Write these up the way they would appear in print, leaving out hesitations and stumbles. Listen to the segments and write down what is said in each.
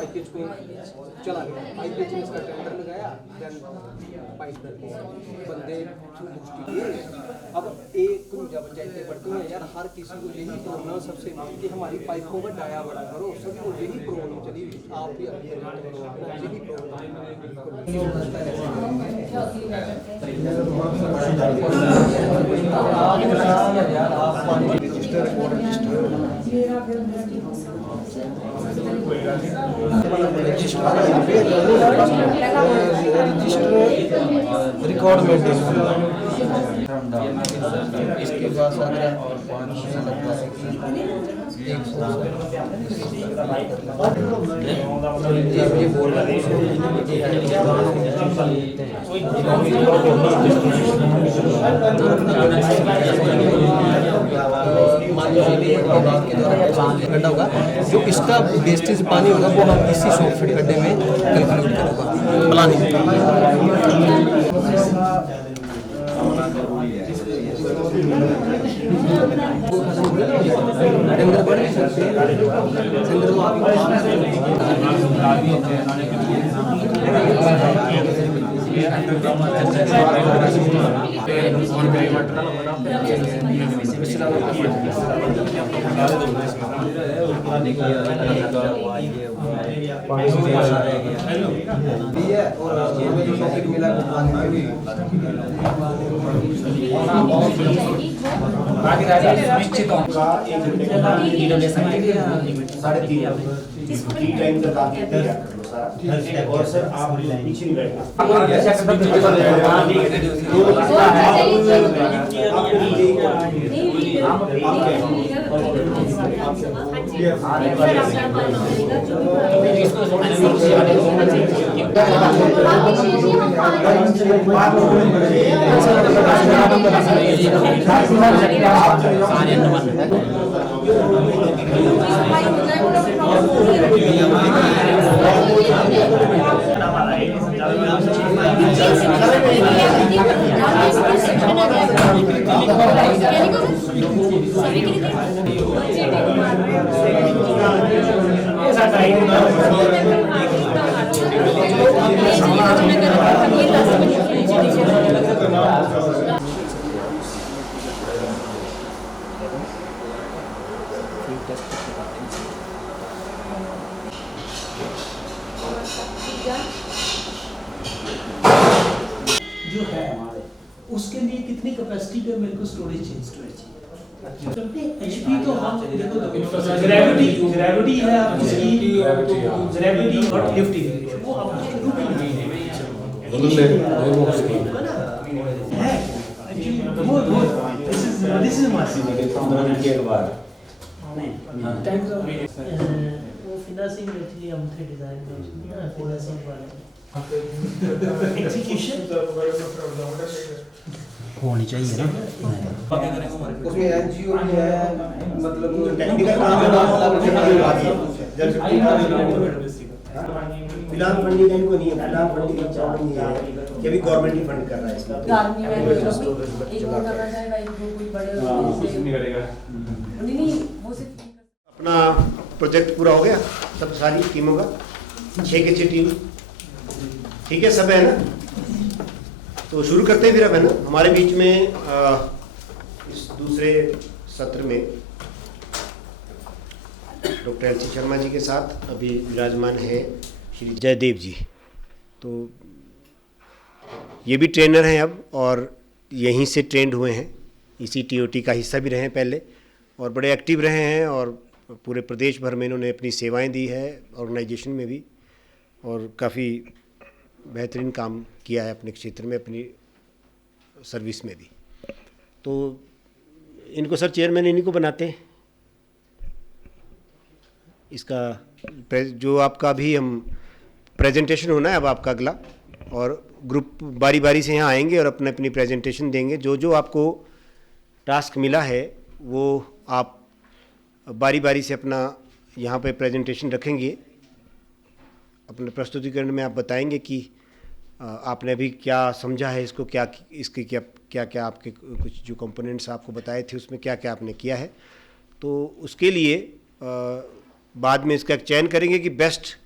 IPH को चला गया, आईपीएच में इसका टेंडर लगाया, देन पाइप डल गया, बंदे अब एक पंचायतें बढ़ती हैं यार, हर किसी को यही प्रॉब्लम सबसे कि हमारी पाइपों में डाया बड़ा करो, सभी को यही प्रॉब्लम चली हुई, आप भी अभी यही रिकॉर्ड मेंटेन इसके बाद अगर ये बोल रहा गड्ढा होगा, जो इसका वेस्टेज पानी होगा वो हम इसी 100 फीट गड्ढे में कैलकुलेट करेंगे प्लानिंग। और सर आप पीछे नहीं बैठना। जो है हमारे उसके लिए कितनी कैपेसिटी पे मेरे को स्टोरेज चाहिए। एचपी तो हम देखो ग्रेविटी है उसकी, ग्रेविटी और लिफ्टिंग वो आपको शुरू में है दिस इज मासिव के बाद वो फिनिशिंग एक्चुअली हम थे डिजाइन में फिनिशिंग वाले एग्जीक्यूशन होनी चाहिए ना, उसमें एनजीओ भी है, मतलब टेक्निकल काम फिलहाल फंडिंग इनको नहीं है, फिलहाल फंडिंग का प्रॉब्लम नहीं है कि अभी गवर्नमेंट ही फंड कर रहा है इसका। अपना प्रोजेक्ट पूरा हो गया सब सारी टीमों का, 6 की 6 टीम ठीक है, सब है ना, तो शुरू करते हैं फिर अब, है ना। हमारे बीच में इस दूसरे सत्र में doctor L C Sharma ji के साथ अभी विराजमान है श्री जयदेव जी, तो ये भी ट्रेनर हैं अब और यहीं से ट्रेंड हुए हैं, इसी टीओटी का हिस्सा भी रहे हैं पहले और बड़े एक्टिव रहे हैं और पूरे प्रदेश भर में इन्होंने अपनी सेवाएं दी है ऑर्गेनाइजेशन में भी, और काफ़ी बेहतरीन काम किया है अपने क्षेत्र में, अपनी सर्विस में भी। तो इनको सर चेयरमैन इन्हीं को बनाते हैं, इसका जो आपका भी हम प्रेजेंटेशन होना है अब आपका अगला, और ग्रुप बारी बारी से यहाँ आएंगे और अपने अपनी प्रेजेंटेशन देंगे, जो जो आपको टास्क मिला है वो आप बारी बारी से अपना यहाँ पे प्रेजेंटेशन रखेंगे, अपने प्रस्तुतिकरण में आप बताएंगे कि आपने अभी क्या समझा है इसको, क्या इसके क्या क्या आपके कुछ जो कंपोनेंट्स आपको बताए थे उसमें क्या क्या आपने किया है, तो उसके लिए बाद में इसका चयन करेंगे कि बेस्ट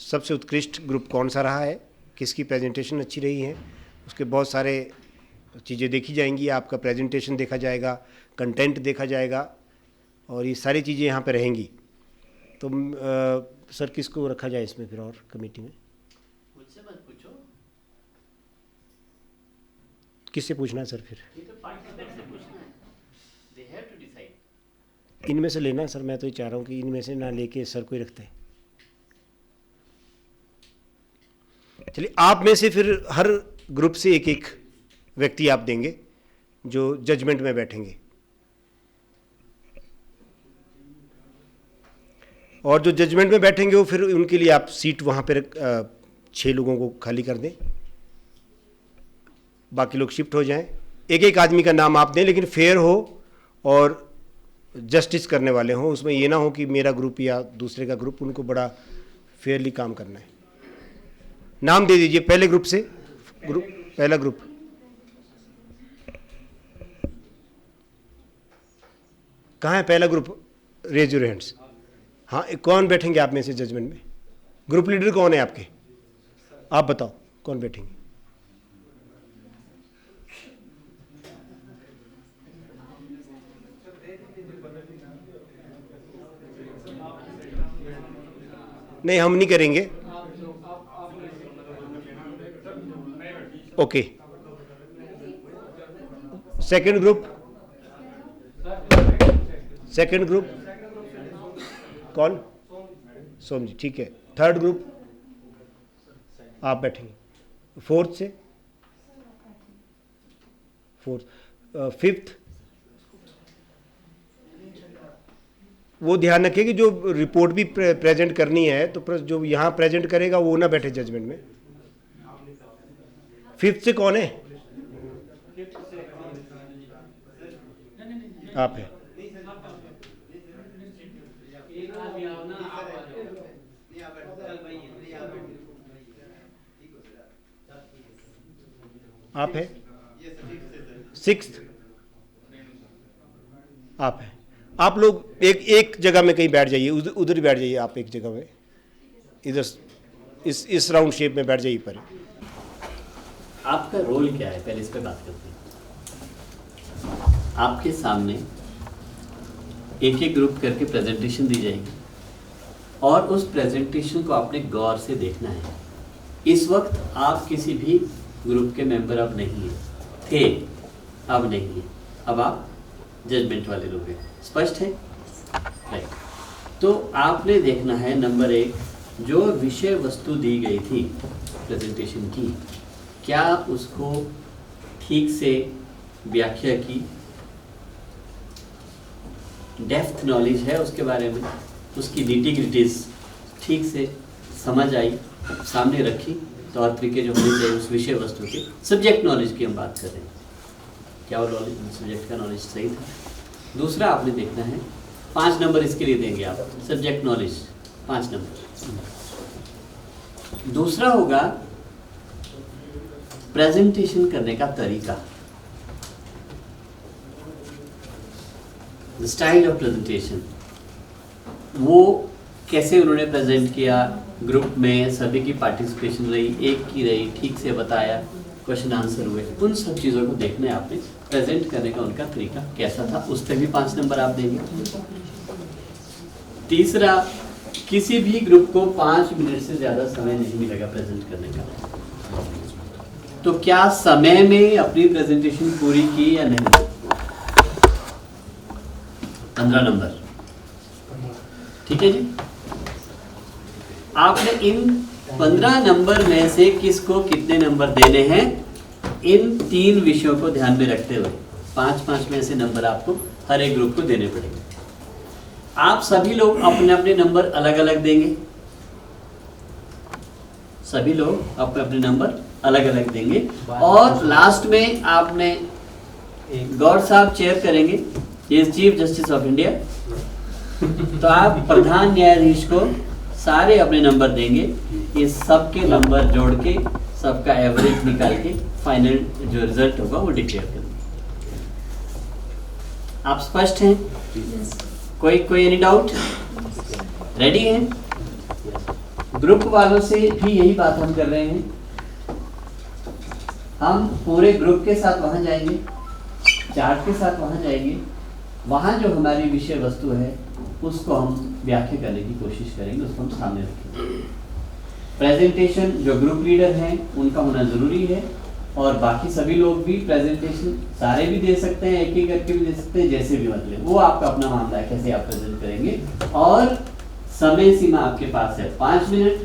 सबसे उत्कृष्ट ग्रुप कौन सा रहा है, किसकी प्रेजेंटेशन अच्छी रही है, उसके बहुत सारे चीज़ें देखी जाएंगी, आपका प्रेजेंटेशन देखा जाएगा, कंटेंट देखा जाएगा और ये सारी चीज़ें यहाँ पे रहेंगी। तो सर किसको रखा जाए इसमें फिर और कमेटी में? मुझसे मत पूछो, किससे पूछना है सर फिर? ये तो पार्टिसिपेंट से पूछना है, दे हैव टू डिसाइड। इनमें से लेना सर, मैं तो ये चाह रहा हूँ कि इनमें से ना लेके सर कोई रखते हैं। चलिए आप में से फिर हर ग्रुप से एक एक व्यक्ति आप देंगे जो जजमेंट में बैठेंगे, और जो जजमेंट में बैठेंगे वो फिर उनके लिए आप सीट वहाँ पर 6 लोगों को खाली कर दें, बाकी लोग शिफ्ट हो जाएं। एक एक आदमी का नाम आप दें, लेकिन फेयर हो और जस्टिस करने वाले हों, उसमें ये ना हो कि मेरा ग्रुप या दूसरे का ग्रुप, उनको बड़ा फेयरली काम करना है। नाम दे दीजिए पहले ग्रुप से, पहला ग्रुप कहाँ है? पहला ग्रुप, रेज योर हैंड्स। हाँ, कौन बैठेंगे आप में से जजमेंट में? ग्रुप लीडर कौन है आपके? आप बताओ कौन बैठेंगे? नहीं, हम नहीं करेंगे। Okay, second group, second group कौन? सोम जी, ठीक है। थर्ड ग्रुप आप बैठेंगे। फोर्थ से, फोर्थ, फिफ्थ वो ध्यान रखिए कि जो रिपोर्ट भी प्रेजेंट करनी है तो जो यहाँ प्रेजेंट करेगा वो ना बैठे जजमेंट में। फिफ्थ से कौन है? आप है। आप है। सिक्स्थ आप है। आप लोग एक जगह में कहीं बैठ जाइए, उधर ही बैठ जाइए आप, एक जगह में इधर इस राउंड शेप में बैठ जाइए पर। आपका रोल क्या है, पहले इस पे बात करते हैं। आपके सामने एक एक ग्रुप करके प्रेजेंटेशन दी जाएगी और उस प्रेजेंटेशन को आपने गौर से देखना है। इस वक्त आप किसी भी ग्रुप के मेंबर अब नहीं हैं, थे अब नहीं हैं, अब आप जजमेंट वाले लोग हैं। स्पष्ट है? राइट। तो आपने देखना है नंबर 1, जो विषय वस्तु दी गई थी प्रेजेंटेशन की, क्या उसको ठीक से व्याख्या की, डेप्थ नॉलेज है उसके बारे में, उसकी निटी-ग्रिटीज ठीक से समझ आई, सामने रखी, तौर तरीके जो होने चाहिए उस विषय वस्तु के। सब्जेक्ट नॉलेज की हम बात कर रहे हैं, क्या वो नॉलेज, सब्जेक्ट का नॉलेज सही था? दूसरा आपने देखना है, 5 नंबर इसके लिए देंगे आप, सब्जेक्ट नॉलेज 5 नंबर। दूसरा होगा प्रेजेंटेशन करने का तरीका, द स्टाइल ऑफ प्रेजेंटेशन, वो कैसे उन्होंने प्रेजेंट किया, ग्रुप में सभी की पार्टिसिपेशन रही, एक की रही, ठीक से बताया, क्वेश्चन आंसर हुए, उन सब चीज़ों को देखना है आपने। प्रेजेंट करने का उनका तरीका कैसा था, उस पर भी 5 नंबर आप देंगे। तीसरा, किसी भी ग्रुप को 5 मिनट से ज़्यादा समय नहीं मिलेगा प्रेजेंट करने का, तो क्या समय में अपनी प्रेजेंटेशन पूरी की या नहीं? 15 नंबर, ठीक है जी। आपने इन 15 नंबर में से किसको कितने नंबर देने हैं, इन 3 विषयों को ध्यान में रखते हुए 5-5 में से नंबर आपको हर एक ग्रुप को देने पड़ेंगे। आप सभी लोग अपने अपने नंबर अलग अलग देंगे, सभी लोग अपने अपने नंबर अलग अलग देंगे, और लास्ट में आपने गौर साहब चेयर करेंगे, ये चीफ जस्टिस ऑफ इंडिया, तो आप प्रधान न्यायाधीश को सारे अपने नंबर देंगे, ये सबके नंबर जोड़ के सबका एवरेज निकाल के फाइनल जो रिजल्ट होगा वो डिक्लेयर करेंगे। आप स्पष्ट हैं? कोई एनी डाउट? रेडी हैं? ग्रुप वालों से भी यही बात हम कर रहे हैं। हम पूरे ग्रुप के साथ वहां जाएंगे, चार्ट के साथ वहां जाएंगे, वहां जो हमारी विषय वस्तु है उसको हम व्याख्या करने की कोशिश करेंगे, उसको हम सामने रखेंगे। प्रेजेंटेशन जो ग्रुप लीडर हैं उनका होना जरूरी है, और बाकी सभी लोग भी प्रेजेंटेशन सारे भी दे सकते हैं, एक एक करके भी दे सकते हैं, जैसे भी मतलब वो आपका अपना मामला है कैसे आप प्रेजेंट करेंगे। और समय सीमा आपके पास है 5 मिनट।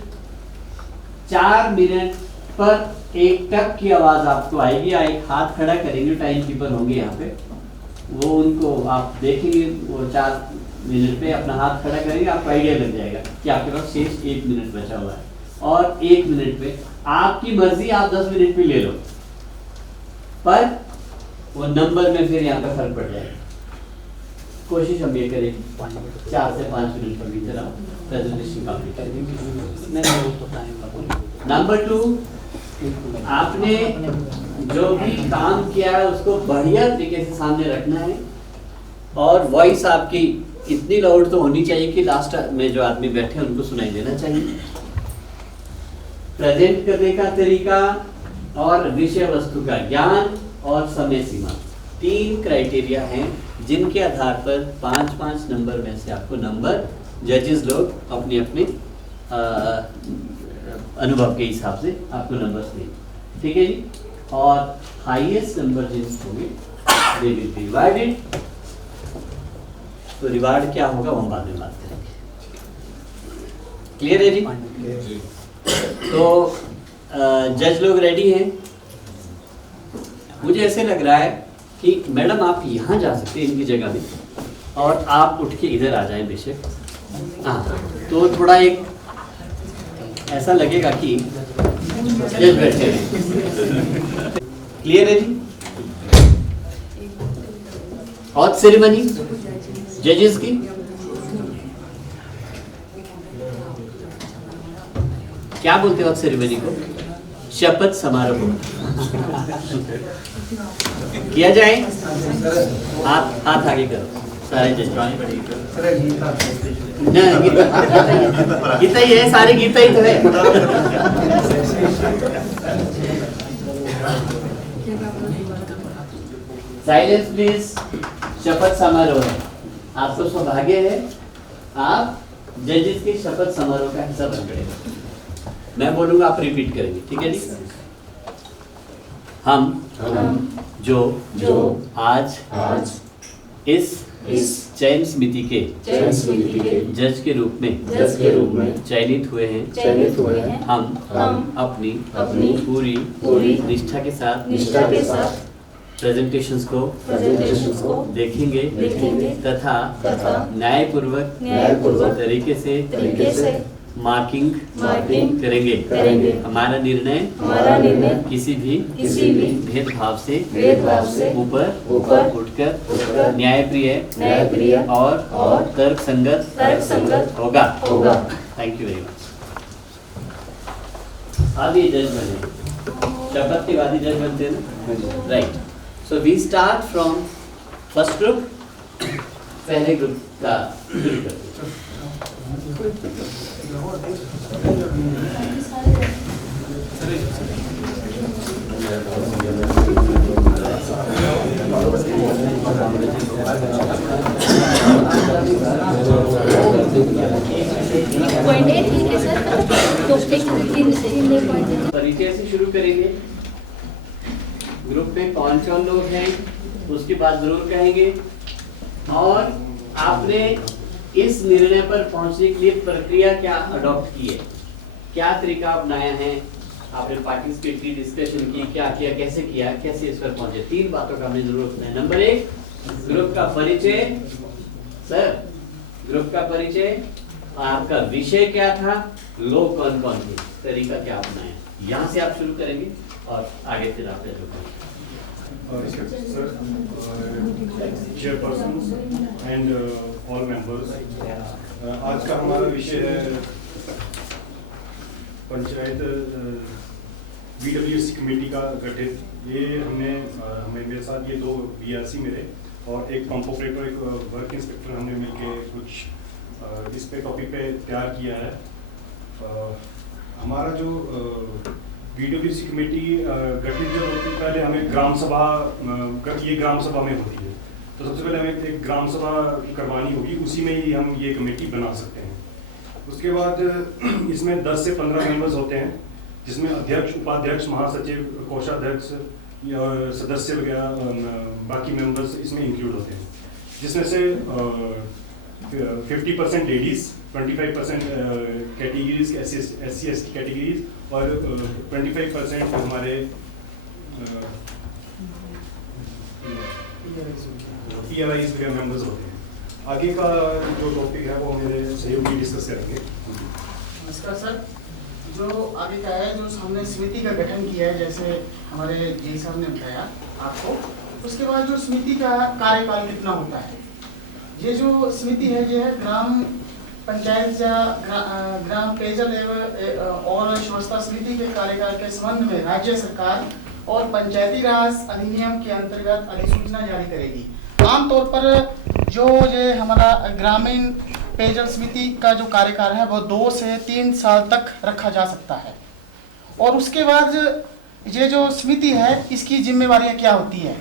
4 मिनट पर एक टक की आवाज आपको आएगी, या एक हाथ खड़ा करेंगे, टाइम कीपर होंगे यहाँ पे, वो उनको आप देखेंगे, वो 4 मिनट पे अपना हाथ खड़ा करेंगे, आपको आइडिया लग जाएगा कि आपके पास शेष 1 मिनट बचा हुआ है। और 1 मिनट पे आपकी मर्जी, आप 10 मिनट भी ले लो, पर वो नंबर में फिर यहाँ पे फर्क पड़ जाएगा। कोशिश हम ये करेंगे 4 से 5 मिनट पर भीतर आप प्रेजेंटेशन कंप्लीट करेंगे। नंबर 2, आपने जो भी काम किया है उसको बढ़िया तरीके से सामने रखना है, और वॉइस आपकी इतनी लाउड तो होनी चाहिए कि लास्ट में जो आदमी बैठे हैं उनको सुनाई देना चाहिए। प्रेजेंट करने का तरीका और विषय वस्तु का ज्ञान और समय सीमा, 3 क्राइटेरिया हैं जिनके आधार पर 5-5 नंबर में से आपको नंबर जजेस लोग अपने अपने अनुभव के हिसाब से आपको नंबर देंगे, ठीक है जी। और हाईएस्ट नंबर जिस होंगे दे विल बी रिवार्डेड। तो रिवार्ड क्या होगा वो हम बाद में बात करेंगे। क्लियर है जी? तो जज लोग रेडी हैं? मुझे ऐसे लग रहा है कि मैडम आप यहाँ जा सकते हैं इनकी जगह में, और आप उठ के इधर आ जाएं बेशक। हाँ, तो थोड़ा एक ऐसा लगेगा कि जज बैठे हैं। क्लियर है जी? और सेरेमनी जजेस की क्या बोलते हो? सेरेमनी को शपथ समारोह किया जाए। हाथ आगे करो सारे जज। गीता ही है, सारे गीता ही तो है। Silence please. शपथ समारोह है, आपको सौभाग्य है, आप जजेस के शपथ समारोह का हिस्सा बन गए। मैं बोलूंगा आप रिपीट करेंगे, ठीक है जी? हम जो आज इस चयन समिति के जज के रूप में चयनित हुए हैं, हम अपनी पूरी निष्ठा के साथ प्रेजेंटेशंस को देखेंगे तथा न्यायपूर्वक तरीके से मार्किंग करेंगे। हमारा निर्णय किसी भी भेदभाव से ऊपर उठकर न्यायप्रिय और तर्क संगत होगा। Thank you very much. अब ये जज बने, शपथ के बाद ही जज बनते हैं ना, right? So we start from first group, पहले ग्रुप का शुरू करते हैं। परिचय से शुरू करेंगे। ग्रुप में कौन लोग हैं उसके बाद जरूर कहेंगे, और आपने इस निर्णय पर पहुंचने के लिए प्रक्रिया क्या अडॉप्ट की है, क्या तरीका अपनाया है, आपने पार्टिसिपेटरी डिस्कशन की, क्या किया, कैसे किया, कैसे इस पर पहुंचे। 3 बातों का हमें जरूरत है। नंबर 1, ग्रुप का परिचय। सर, ग्रुप का परिचय, आपका विषय क्या था, लोग कौन कौन थे, तरीका क्या अपनाया। यहाँ से आप शुरू करेंगे और आगे फिर आप चेयरपर्सन एंड ऑल मेंबर्स, आज का हमारा विषय है पंचायत BWC कमेटी का गठित, ये हमें मेरे साथ ये 2 BRC मेरे और एक पंप ऑपरेटर, एक वर्क इंस्पेक्टर, हमने मिलके कुछ इस पे टॉपिक पे तैयार किया है। हमारा जो BWC कमेटी गठित जब होती है, पहले हमें ग्राम सभा, ये ग्राम सभा में होती है, तो सबसे पहले हमें एक ग्राम सभा करवानी होगी, उसी में ही हम ये कमेटी बना सकते हैं। उसके बाद इसमें 10 से 15 मेंबर्स होते हैं, जिसमें अध्यक्ष, उपाध्यक्ष, महासचिव, कोषाध्यक्ष, सदस्य वगैरह, बाकी मेंबर्स इसमें इंक्लूड होते हैं, जिसमें से 50% लेडीज़, 25% कैटेगरीज SC/ST कैटेगरीज और 25% हमारे PLIs वगैरह मेंबर्स होते हैं। आगे का जो टॉपिक है वो मेरे सहयोगी डिस्कस करेंगे। नमस्कार सर, जो आगे का है, जो हमने समिति का गठन किया है, जैसे हमारे जी साहब ने बताया आपको, उसके बाद जो समिति का कार्यकाल कितना होता है। ये जो समिति है, ये है ग्राम पंचायत या ग्राम पेयजल एवं और स्वच्छता समिति के कार्यकाल के संबंध में राज्य सरकार और पंचायती राज अधिनियम के अंतर्गत अधिसूचना जारी करेगी। आमतौर पर जो ये हमारा ग्रामीण पेयजल समिति का जो कार्यकाल है वो 2 से 3 साल तक रखा जा सकता है। और उसके बाद ये जो समिति है, इसकी जिम्मेवारियां क्या होती है।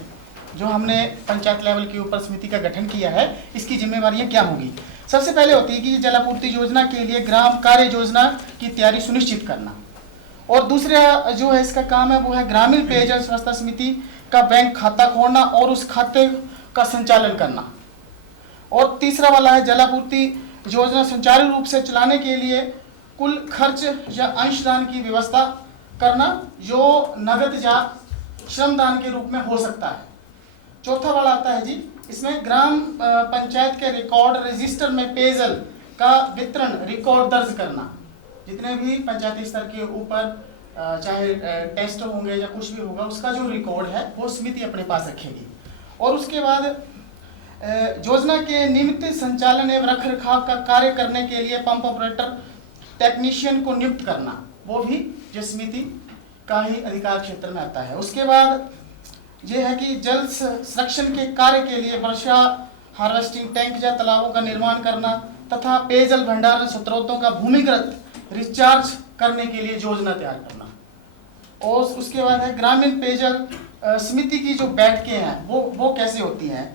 जो हमने पंचायत लेवल के ऊपर समिति का गठन किया है, इसकी जिम्मेवारियां क्या होगी। सबसे पहले होती है कि जलापूर्ति योजना के लिए ग्राम कार्य योजना की तैयारी सुनिश्चित करना, और दूसरा जो है इसका काम है वो है ग्रामीण पेयजल स्वच्छता समिति का बैंक खाता खोलना और उस खाते का संचालन करना। और तीसरा वाला है जलापूर्ति योजना सुचारू रूप से चलाने के लिए कुल खर्च या अंशदान की व्यवस्था करना, जो नगद या श्रमदान के रूप में हो सकता है। चौथा वाला आता है जी, इसमें ग्राम पंचायत के रिकॉर्ड रजिस्टर में पेयजल का वितरण रिकॉर्ड दर्ज करना। जितने भी पंचायती स्तर के ऊपर चाहे टेस्ट होंगे या कुछ भी होगा, उसका जो रिकॉर्ड है वो समिति अपने पास रखेगी। और उसके बाद योजना के नियमित संचालन एवं रख रखाव का कार्य करने के लिए पंप ऑपरेटर टेक्नीशियन को नियुक्त करना, वो भी जो समिति का ही अधिकार क्षेत्र में आता है। उसके बाद ये है कि जल संरक्षण के कार्य के लिए वर्षा हार्वेस्टिंग टैंक या तालाबों का निर्माण करना तथा पेयजल भंडारण स्रोतों का भूमिगत रिचार्ज करने के लिए योजना तैयार करना। और उसके बाद है ग्रामीण पेयजल समिति की जो बैठकें हैं वो कैसे होती हैं।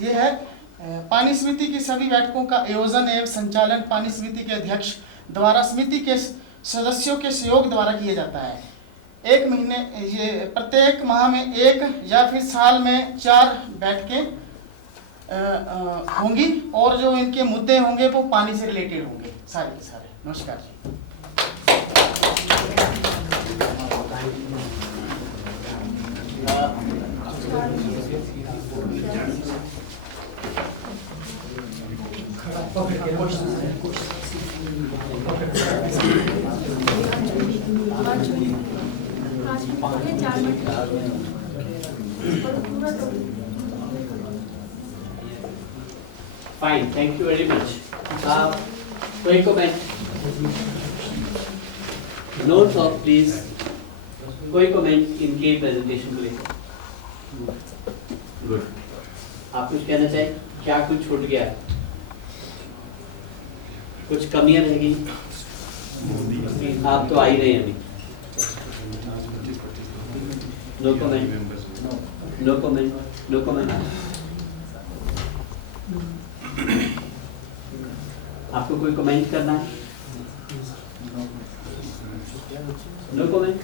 ये है पानी समिति की सभी बैठकों का आयोजन एवं संचालन पानी समिति के अध्यक्ष द्वारा समिति के सदस्यों के सहयोग द्वारा किया जाता है। एक महीने, ये प्रत्येक माह में 1 या फिर साल में 4 बैठकें होंगी, और जो इनके मुद्दे होंगे वो पानी से रिलेटेड होंगे सारे के सारे। नमस्कार जी। Fine, thank you very much. कोई कमेंट? Notes of please. कोई कमेंट इनके प्रेजेंटेशन को लेकर? गुड। आप कुछ कहना चाहिए? क्या कुछ छूट गया? कुछ कमियां रह गई? आप तो आ ही रहे हैं अभी। No comment, no comment, no comment. आपको कोई कमेंट करना है? No comment,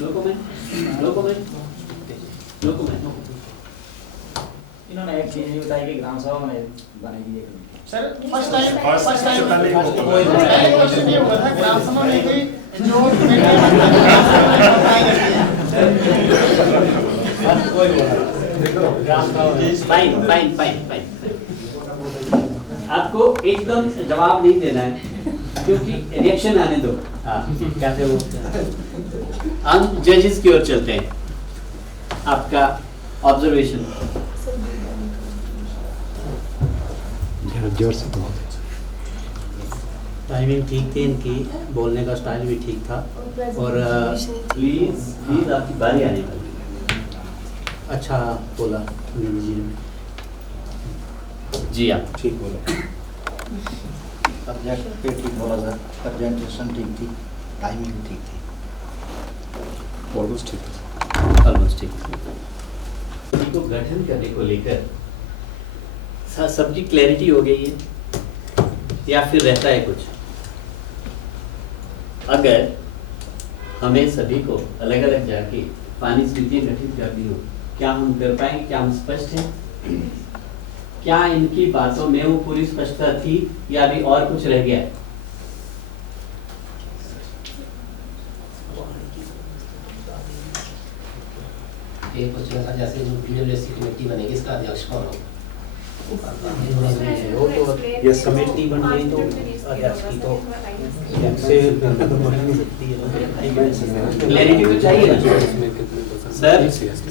no comment, no comment, no comment. इन्होंने एक चीज ये बताई कि ग्राम सभा में बनेगी ये committee. Sir first time question ये हुआ था ग्राम सभा में कि जो फाइन फाइन फाइन फाइन। आपको एकदम जवाब नहीं देना है क्योंकि रिएक्शन आने दो। हाँ कैसे वो हम जजेस की ओर चलते हैं। आपका ऑब्जर्वेशन। जोर से टाइमिंग ठीक थी इनकी, बोलने का स्टाइल भी ठीक था। और प्लीज आपकी बारी आने वाली। अच्छा बोला जी। जी आप ठीक बोला, सब्जेक्ट पे ठीक बोला सर, प्रेजेंटेशन ठीक थी, टाइमिंग भी ठीक थी, ऑलमोस्ट ठीक था। ऑलमोस्ट ठीक है। को गठन करने को लेकर सबकी क्लैरिटी हो गई है या फिर रहता है कुछ? अगर हमें सभी को अलग अलग जाके पानी समितियां गठित करनी हो, क्या हम कर पाएंगे? क्या हम स्पष्ट हैं? क्या इनकी बातों में वो पूरी स्पष्टता थी या अभी और कुछ रह गया है? ये कुछ ऐसा जैसे जो पीडब्ल्यूएससी कमेटी बनेगी, इसका अध्यक्ष कौन हो? वो तो यस कमेटी बन गई तो अध्यक्ष की तो से बढ़ नहीं सकती है। क्लैरिटी तो चाहिए ना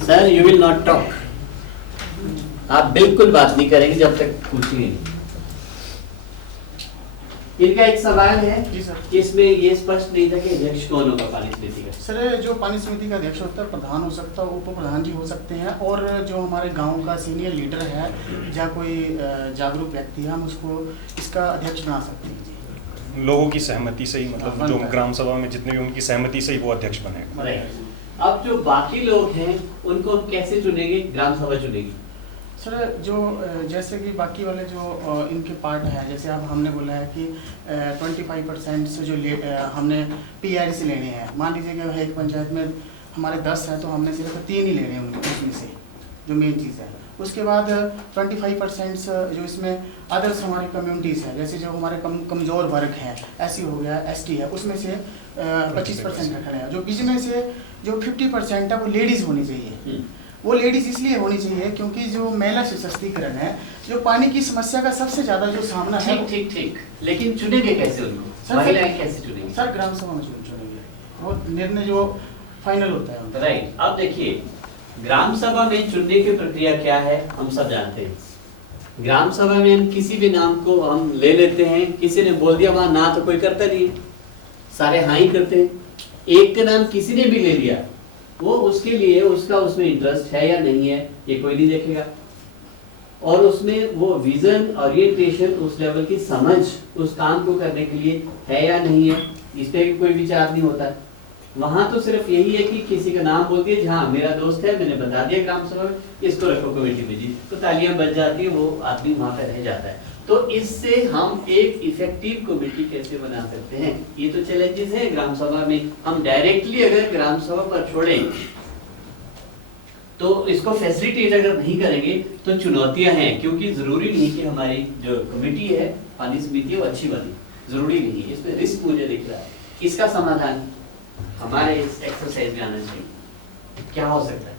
sir. You will not talk, आप बिल्कुल बात नहीं करेंगे जब तक पूछेंगे नहीं। इनका एक सवाल है जी सर। कि इसमें ये स्पष्ट नहीं था कि अध्यक्ष कौन होगा पानी समिति का। सर जो पानी समिति का अध्यक्ष होता है, प्रधान हो सकता है, उप प्रधान जी हो सकते हैं, और जो हमारे गांव का सीनियर लीडर है या कोई जागरूक व्यक्ति है, हम उसको इसका अध्यक्ष बना सकते हैं जी। लोगों की सहमति से ही, मतलब जो ग्राम सभा में जितने भी उनकी सहमति से ही वो अध्यक्ष बनेगा। राइट। अब जो बाकी लोग हैं उनको हम कैसे चुनेंगे? ग्राम सभा चुनेगी। सर जो जैसे कि बाकी वाले जो इनके पार्ट हैं, जैसे अब हमने बोला है कि 25% से जो हमने पीआर से लेने हैं, मान लीजिए कि एक पंचायत में हमारे 10 है तो हमने सिर्फ 3 ही लेने हैं उनके, उसमें से जो मेन चीज़ है। उसके बाद 25% जो इसमें अदर्स हमारी कम्युनिटीज़ हैं, जैसे जो हमारे कमज़ोर वर्ग हैं, एससी हो गया, एसटी है, उसमें से 25% रखा है। जो बीच में से जो 50% है वो लेडीज़ होनी चाहिए। वो लेडीज इसलिए होनी चाहिए क्योंकि जो महिला सशक्तिकरण है, जो पानी की समस्या का सबसे ज्यादा जो सामना है। ठीक, लेकिन चुनेंगे कैसे उनको? महिलाएं कैसे चुनेंगे? सर ग्राम सभा में चुनेंगे, वो निर्णय जो फाइनल होता है। राइट। अब देखिए ग्राम सभा में चुनने की प्रक्रिया क्या है हम सब जानते हैं। ग्राम सभा में हम किसी भी नाम को हम ले लेते हैं, किसी ने बोल दिया वहां ना तो कोई करता नहीं है, सारे हाँ ही करते हैं। एक का नाम किसी ने भी ले लिया, वो उसके लिए उसका उसमें इंटरेस्ट है या नहीं है ये कोई नहीं देखेगा, और उसमें वो विजन ओरिएंटेशन उस लेवल की समझ उस काम को करने के लिए है या नहीं है, इस पर कोई विचार नहीं होता है। वहां तो सिर्फ यही है कि किसी का नाम बोल दिया, हाँ मेरा दोस्त है, मैंने बता दिया ग्राम सभा में, इसको रखो कमेटी में जी, तो तालियां बज जाती है, वो आदमी वहां पर रह जाता है। तो इससे हम एक इफेक्टिव कमेटी कैसे बना सकते हैं, ये तो चैलेंजेस हैं ग्राम सभा में। हम डायरेक्टली अगर ग्राम सभा पर छोड़ें तो इसको फैसिलिटेट अगर नहीं करेंगे तो चुनौतियां हैं, क्योंकि जरूरी नहीं कि हमारी जो कमेटी है पानी समिति वो अच्छी बने, जरूरी नहीं है, इसमें रिस्क मुझे दिख रहा है। इसका समाधान हमारे इस एक्सरसाइज में आना चाहिए। क्या हो सकता है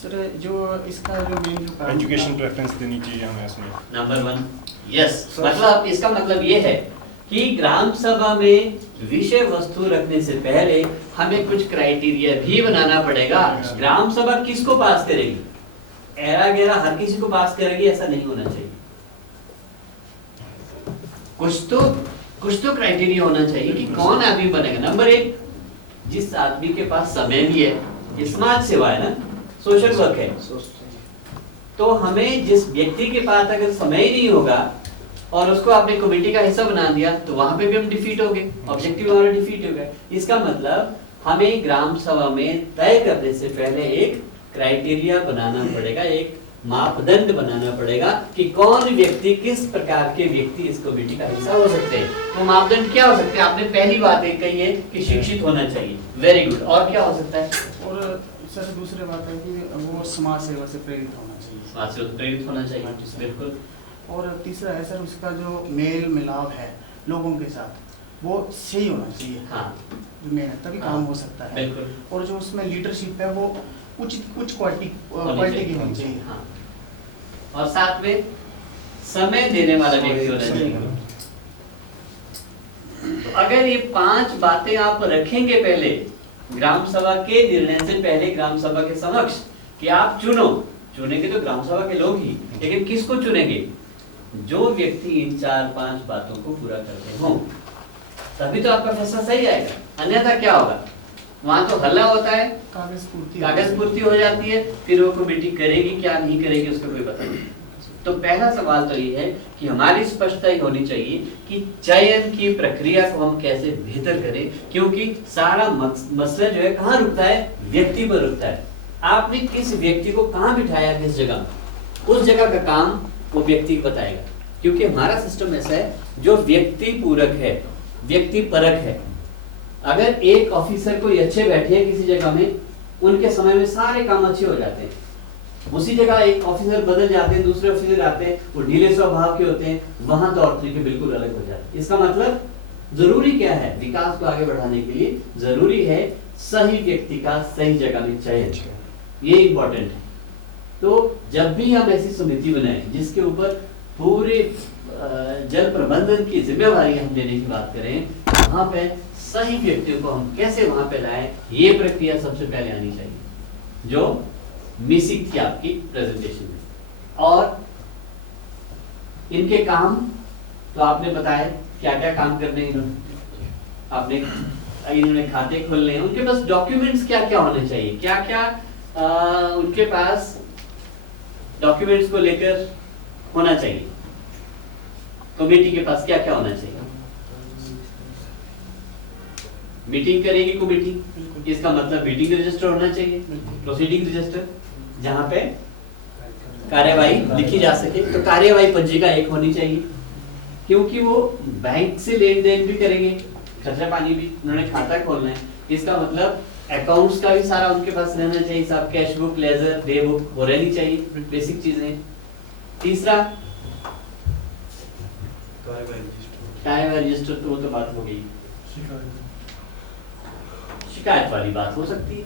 सर? जो इसका जो मेन जो एजुकेशन प्रेफरेंस देनी चाहिए हमें इसमें। नंबर 1 यस, मतलब इसका मतलब ये है कि ग्राम सभा में विषय वस्तु रखने से पहले हमें कुछ क्राइटेरिया भी बनाना पड़ेगा। ग्राम सभा किसको पास करेगी? ऐरा गैरा हर किसी को पास करेगी ऐसा नहीं होना चाहिए। कुछ तो क्राइटेरिया होना चाहिए कि कौन आदमी बनेगा। नंबर 1, जिस आदमी के पास समय भी है, समाज सेवा है ना, सोशल वर्क है, तो हमें जिस व्यक्ति के पास अगर समय ही नहीं होगा और उसको आपने कमेटी का हिस्सा बना दिया तो वहां पे भी हम डिफीट हो गए, ऑब्जेक्टिव हमारा डिफीट हो गया। इसका मतलब हमें ग्राम सभा में तय करने से पहले एक क्राइटेरिया बनाना पड़ेगा, एक मापदंड बनाना पड़ेगा कि कौन व्यक्ति, किस प्रकार के व्यक्ति इस कमेटी का हिस्सा हो सकते हैं। तो मापदंड क्या हो सकते हैं? आपने पहली बात एक कही है कि शिक्षित होना चाहिए, वेरी गुड। और क्या हो सकता है? और सर दूसरी बात है कि वो समाज सेवा से प्रेरित होना चाहिए। समाज से प्रेरित होना चाहिए, बिल्कुल। और तीसरा है सर उसका जो मेल मिलाप है लोगों के साथ वो सही होना चाहिए। हाँ, जो मेन तभी काम हो सकता है। बिल्कुल। और जो उसमें लीडरशिप है वो उच्च क्वालिटी की होनी चाहिए। हाँ। और साथ में समय देने वाला व्यक्ति होना चाहिए। तो अगर ये 5 बातें आप रखेंगे पहले ग्राम सभा के निर्णय से पहले ग्राम सभा के समक्ष कि आप चुनेंगे तो ग्राम सभा के लोग ही, लेकिन किसको चुनेंगे? जो व्यक्ति इन 4-5 बातों को पूरा करते हों तभी तो आपका फैसला सही आएगा, अन्यथा क्या होगा? वहां तो हल्ला होता है, कागज पूर्ति हो जाती है, फिर वो कमेटी करेगी क्या नहीं करेगी उसका कोई पता नहीं। तो पहला सवाल तो ये है कि हमारी स्पष्टता ही होनी चाहिए कि चयन की प्रक्रिया को हम कैसे बेहतर करें, क्योंकि सारा मसला जो है कहाँ रुकता है? व्यक्ति पर रुकता है। आपने किस व्यक्ति को कहाँ बिठाया, किस जगह, उस जगह का काम वो व्यक्ति बताएगा। क्योंकि हमारा सिस्टम ऐसा है जो व्यक्ति पूरक है, व्यक्ति परक है। अगर एक ऑफिसर कोई अच्छे बैठे हैं किसी जगह में, उनके समय में सारे काम अच्छे हो जाते हैं। उसी जगह एक ऑफिसर बदल जाते हैं, दूसरे ऑफिसर आते हैं, वो ढीले स्वभाव के होते हैं, वहां तौर तरीके बिल्कुल अलग हो जाते हैं। इसका मतलब जरूरी क्या है? विकास को आगे बढ़ाने के लिए जरूरी है सही व्यक्ति का सही जगह में चयन, ये इंपॉर्टेंट है। तो जब भी हम ऐसी समिति बनाए जिसके ऊपर पूरे जल प्रबंधन की जिम्मेवारी हम लेने की बात करें, वहां पे सही व्यक्तियों को हम कैसे वहां पे लाएं, ये प्रक्रिया सबसे पहले आनी चाहिए, जो मिसिंग थी आपकी प्रेजेंटेशन में। और इनके काम तो आपने बताया क्या क्या काम करने हैं। इन्होंने खाते खोलने हैं, उनके पास डॉक्यूमेंट्स क्या क्या होने चाहिए, क्या क्या उनके पास डॉक्यूमेंट्स को लेकर होना चाहिए, कमेटी के पास क्या क्या होना चाहिए। मीटिंग करेगी कमेटी, इसका मतलब मीटिंग रजिस्टर होना चाहिए, प्रोसीडिंग रजिस्टर, जहां पे कार्यवाही लिखी जा सके। तो कार्यवाही पंजिका एक होनी चाहिए, क्योंकि वो बैंक से लेन देन भी करेंगे, खर्चा पानी भी, उन्होंने खाता खोलना है, इसका मतलब अकाउंट्स का भी सारा उनके पास रहना चाहिए, सब cash book, ledger, day book हो रहनी चाहिए, बेसिक चीजें। तीसरा कार्यवाही रजिस्टर, तो वो तो बात हो गई। शिकायत वाली बात हो सकती है,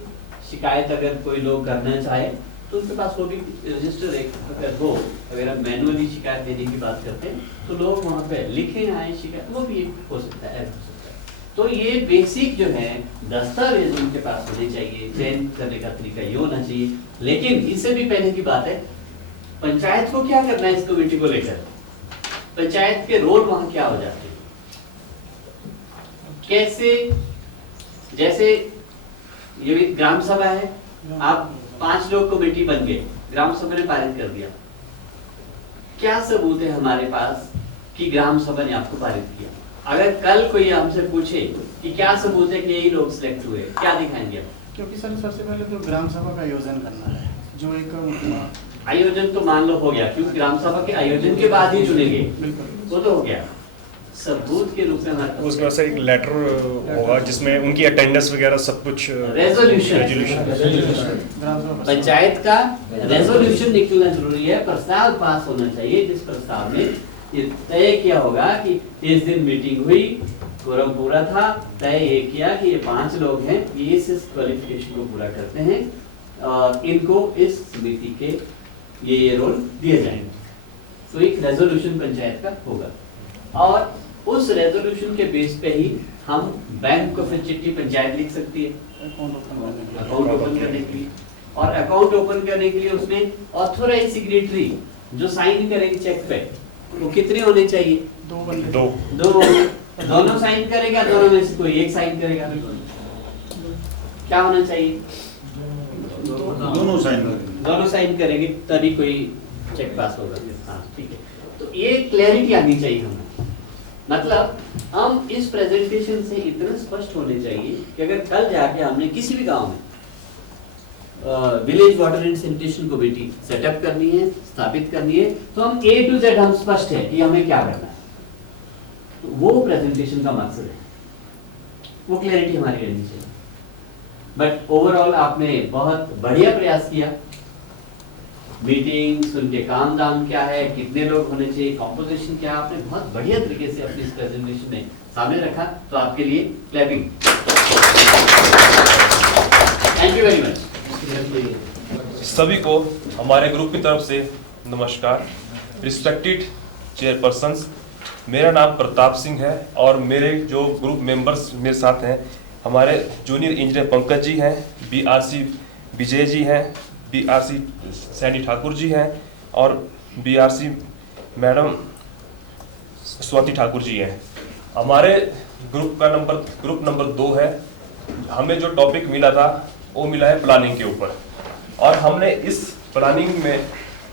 शिकायत अगर कोई लोग करना चाहे तो उनके पास वो भी रजिस्टर एक अगर हो, अगर हम मैनुअली शिकायत देने की बात करते हैं तो लोग वहाँ पे लिखे आए शिकायत, वो भी हो सकता है, हो सकता है। तो ये बेसिक जो है दस्तावेज उनके पास होने चाहिए, चयन करने का तरीका ये होना चाहिए। लेकिन इससे भी पहले की बात है, पंचायत को क्या करना है इस कमेटी को लेकर, पंचायत के रोल वहां क्या हो जाते हैं, कैसे, जैसे ये भी ग्राम सभा है, आप 5 लोग कमेटी बन गए, ग्राम सभा ने पारित कर दिया, क्या सबूत है हमारे पास कि ग्राम सभा ने आपको पारित किया? अगर कल कोई हमसे पूछे कि क्या सबूत है कि यही लोग सिलेक्ट हुए, क्या दिखाएंगे आप? क्योंकि सर सबसे पहले तो ग्राम सभा का आयोजन करना है, जो एक आयोजन तो मान लो हो गया, क्योंकि ग्राम सभा के आयोजन के बाद ही चुनेंगे, वो तो हो गया। सबूत के रूप में हमारे उसके बाद एक लेटर होगा जिसमें उनकी अटेंडेंस वगैरह सब कुछ, रेजोल्यूशन, पंचायत का रेजोल्यूशन निकलना जरूरी है, प्रस्ताव पास होना चाहिए, जिस प्रस्ताव में ये तय किया होगा कि इस दिन मीटिंग हुई, कोरम पूरा था, तय ये किया कि ये 5 लोग हैं, ये इस क्वालिफिकेशन को पूरा करते हैं, इनको इस समिति के ये रोल दिए जाएंगे। तो एक रेजोल्यूशन पंचायत का होगा, और उस रेजोल्यूशन के बेस पे ही हम बैंक को फिर चिट्ठी पंचायत लिख सकती है अकाउंट ओपन करने के लिए, और अकाउंट ओपन करने के लिए उसमें ऑथोराइज सिग्नेटरी जो साइन करेंगे चेक पे, वो कितने होने चाहिए? 2 दोनों साइन करेगा, दोनों में से कोई एक साइन करेगा, क्या होना चाहिए? दोनों साइन करेंगे तभी कोई चेक पास होगा। हाँ ठीक है, तो ये क्लैरिटी आनी चाहिए हमें, मतलब हम इस प्रेजेंटेशन से इतना स्पष्ट होने चाहिए कि अगर कल जाके हमने किसी भी गांव में village water and sanitation committee setup करनी है, स्थापित करनी है, तो हम A to Z हम स्पष्ट है कि हमें क्या करना है। तो वो प्रेजेंटेशन का मकसद है, वो क्लैरिटी हमारी रहनी चाहिए। बट ओवरऑल आपने बहुत बढ़िया प्रयास किया, मीटिंग्स, उनके काम दाम क्या है, कितने लोग होने चाहिए, कॉम्पोजिशन क्या, आपने बहुत बढ़िया तरीके से अपनी इस प्रेजेंटेशन में सामने रखा, तो आपके लिए clapping. Thank you very much. सभी को हमारे ग्रुप की तरफ से नमस्कार। रिस्पेक्टेड चेयरपर्सन्स, मेरा नाम प्रताप सिंह है और मेरे जो ग्रुप मेंबर्स मेरे साथ हैं, हमारे जूनियर इंजीनियर पंकज जी हैं, BRC विजय जी हैं, BRC सैनी ठाकुर जी हैं और BRC मैडम स्वाति ठाकुर जी हैं। हमारे ग्रुप नंबर 2 है। हमें जो टॉपिक मिला था वो मिला है प्लानिंग के ऊपर, और हमने इस प्लानिंग में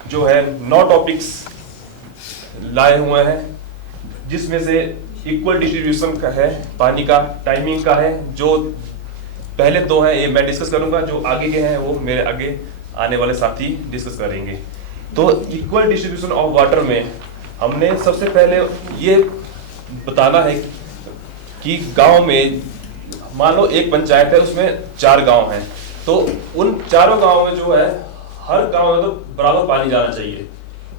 जो है 9 टॉपिक्स लाए हुए हैं, जिसमें से इक्वल डिस्ट्रीब्यूशन का है, पानी का, टाइमिंग का है। जो पहले 2 हैं ये मैं डिस्कस करूंगा, जो आगे के हैं वो मेरे आगे आने वाले साथी डिस्कस करेंगे। तो इक्वल डिस्ट्रीब्यूशन ऑफ वाटर में हमने सबसे पहले ये बताना है कि गांव में मान लो एक पंचायत है, उसमें 4 गांव हैं, तो उन चारों गांव में जो है हर गांव में तो बराबर पानी जाना चाहिए।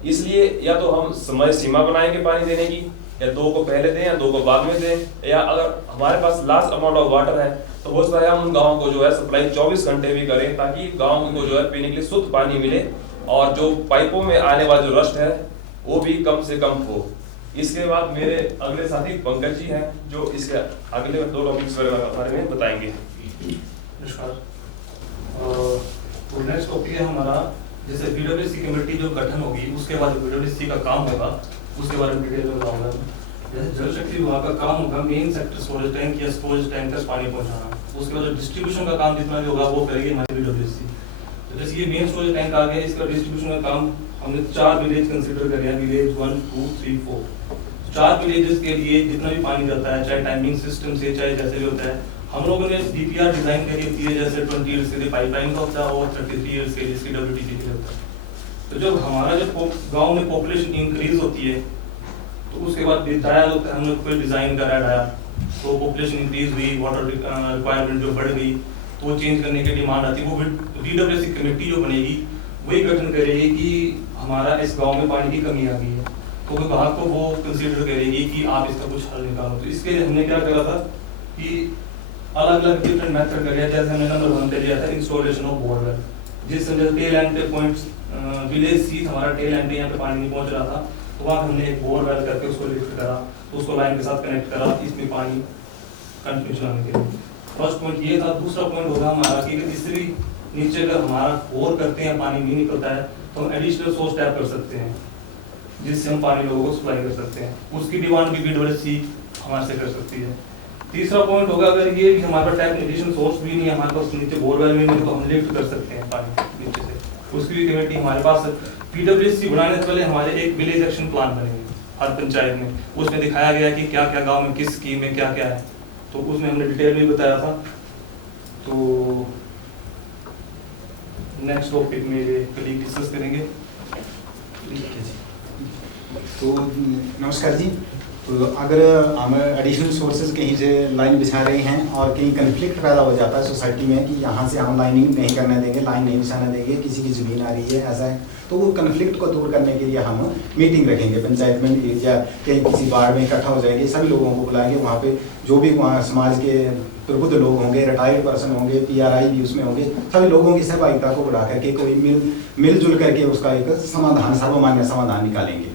इसलिए या तो हम समय सीमा बनाएंगे पानी देने की, या 2 को पहले दें या 2 को बाद में दें, या अगर हमारे पास लास्ट अमाउंट ऑफ वाटर है तो हो सकता है हम उन गाँव को जो है सप्लाई 24 घंटे भी करें, ताकि गाँव को जो है पीने के लिए शुद्ध पानी मिले, और जो पाइपों में आने वाला जो रस्ट है वो भी कम से कम हो। इसके बाद मेरे अगले साथी पंकज जी हैं, जो इसके अगले 2 टॉपिक्स के बारे में बताएंगे। नमस्कार। तो नेक्स्ट टॉपिक है हमारा, जैसे बीडब्ल्यूसी कमेटी जो गठन होगी उसके बाद बीडब्ल्यूसी का काम होगा, उसके बारे में डिटेल में बताऊंगा। जैसे जल शक्ति विभाग का काम होगा मेन सेक्टर स्टोरेज टैंक या स्टोरेज टैंक तक पानी पहुंचाना। उसके बाद डिस्ट्रीब्यूशन का काम जितना भी होगा वो करेगी हमारी बीडब्ल्यूसी। तो जैसे ये मेन स्टोरेज टैंक आ गया, इसका डिस्ट्रीब्यूशन का काम हमने 4 विलेज कंसीडर कर लिया, विलेज 1, 2, 3, 4। 4 विलेजेस के लिए जितना भी पानी जाता है, चाहे टाइमिंग सिस्टम से, चाहे जैसे भी होता है, हम लोगों ने डीपीआर डिजाइन करके दी है। जैसे 20 ईयर्स के लिए पाइपलाइन का होता है और 33 ईयर्स के लिए सीडब्ल्यूटीसी के लिए होता है। तो जब हमारा जब गांव में पॉपुलेशन इंक्रीज होती है तो उसके बाद डाया होता है, हमने कोई डिजाइन करा डाया, तो पॉपुलेशन इंक्रीज हुई, वाटर रिक्वायरमेंट जो बढ़ गई, तो वो चेंज करने की डिमांड आती है। वो बीडब्ल्यूसी कमेटी जो बनेगी वही गठन करेगी कि हमारा इस गाँव में पानी की कमी आ गई है, तो विभाग को वो कंसीडर करेगी कि आप इसका कुछ हल निकालो। तो इसके लिए हमने क्या करा था कि अलग अलग डिफरेंट मेथड कर लिया। जैसे हमने नंबर 1 पे लिया था इंस्टॉलेशन ऑफ बोरवेल, जिस समय टेल एंड पे पॉइंट्स विलेज सी हमारा टेल एंड पे यहाँ पे पानी नहीं पहुंच रहा था, तो वहाँ हमने एक बोरवेल करके उसको लिफ्ट करा, तो उसको लाइन के साथ कनेक्ट करा, इसमें पानी कंटिन्यू चलाने के लिए। फर्स्ट पॉइंट ये था। दूसरा पॉइंट होगा हमारा कि तीसरी नीचे अगर हमारा बोर करते हैं पानी नहीं निकलता है तो हम एडिशनल सोर्स टैप कर सकते हैं, जिससे हम पानी लोगों को सप्लाई कर सकते हैं। उसकी डिमांड भी बीडब्ल्यूसी हमारे से कर सकती है। तीसरा पॉइंट होगा, अगर ये भी हमारे पास टैप एडिशनल सोर्स भी नहीं है, हमारे पास नीचे बोरवेल में नहीं, तो हम लिफ्ट कर सकते हैं पानी नीचे से। उसकी भी कमेटी हमारे पास। बीडब्ल्यूसी बनाने से पहले हमारे एक विलेज एक्शन प्लान बनेंगे हर पंचायत में, उसमें दिखाया गया कि क्या क्या गाँव में किस स्कीम में क्या क्या है, तो उसमें हमने डिटेल में बताया था। तो नेक्स्ट टॉपिक मेरे कलीग डिस्कस करेंगे। तो नमस्कार जी। तो अगर हम एडिशनल सोर्सेज कहीं से लाइन बिछा रहे हैं और कहीं कन्फ्लिक्ट पैदा हो जाता है सोसाइटी में कि यहाँ से हम लाइनिंग नहीं करने देंगे, लाइन नहीं बिछाने देंगे, किसी की ज़मीन आ रही है ऐसा है, तो वो कन्फ्लिक्ट को दूर करने के लिए हम मीटिंग रखेंगे पंचायत में, या कहीं किसी वार्ड में इकट्ठा हो जाएंगे, सभी लोगों को बुलाएंगे। वहाँ पे जो भी वहाँ समाज के प्रबुद्ध लोग होंगे, रिटायर्ड पर्सन होंगे, PRI भी उसमें होंगे, सभी लोगों की सहभागिता को बढ़ा करके कोई मिलजुल करके उसका एक समाधान, सर्वमान्य समाधान निकालेंगे।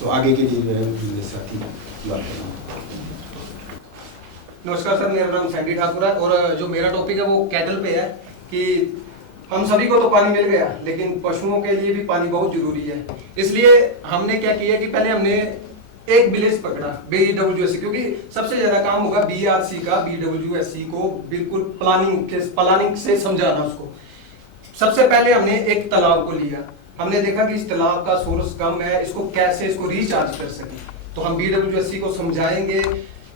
तो आगे के लिए मेरे साथी बात कर रहा हूँ। नमस्कार सर, मेरा नाम सैंडी ठाकुर है, और जो मेरा टॉपिक है वो कैटल पे है कि हम सभी को तो पानी मिल गया, लेकिन पशुओं के लिए भी पानी बहुत जरूरी है। इसलिए हमने क्या किया कि पहले हमने एक विलेज पकड़ा BWSC, क्योंकि सबसे ज्यादा काम होगा BRC का, BWSC को बिल्कुल प्लानिंग से समझाना उसको। सबसे पहले हमने एक तालाब को लिया, हमने देखा कि इस तालाब का सोर्स कम है, इसको कैसे इसको रिचार्ज कर सके, तो हम BWSC को समझाएंगे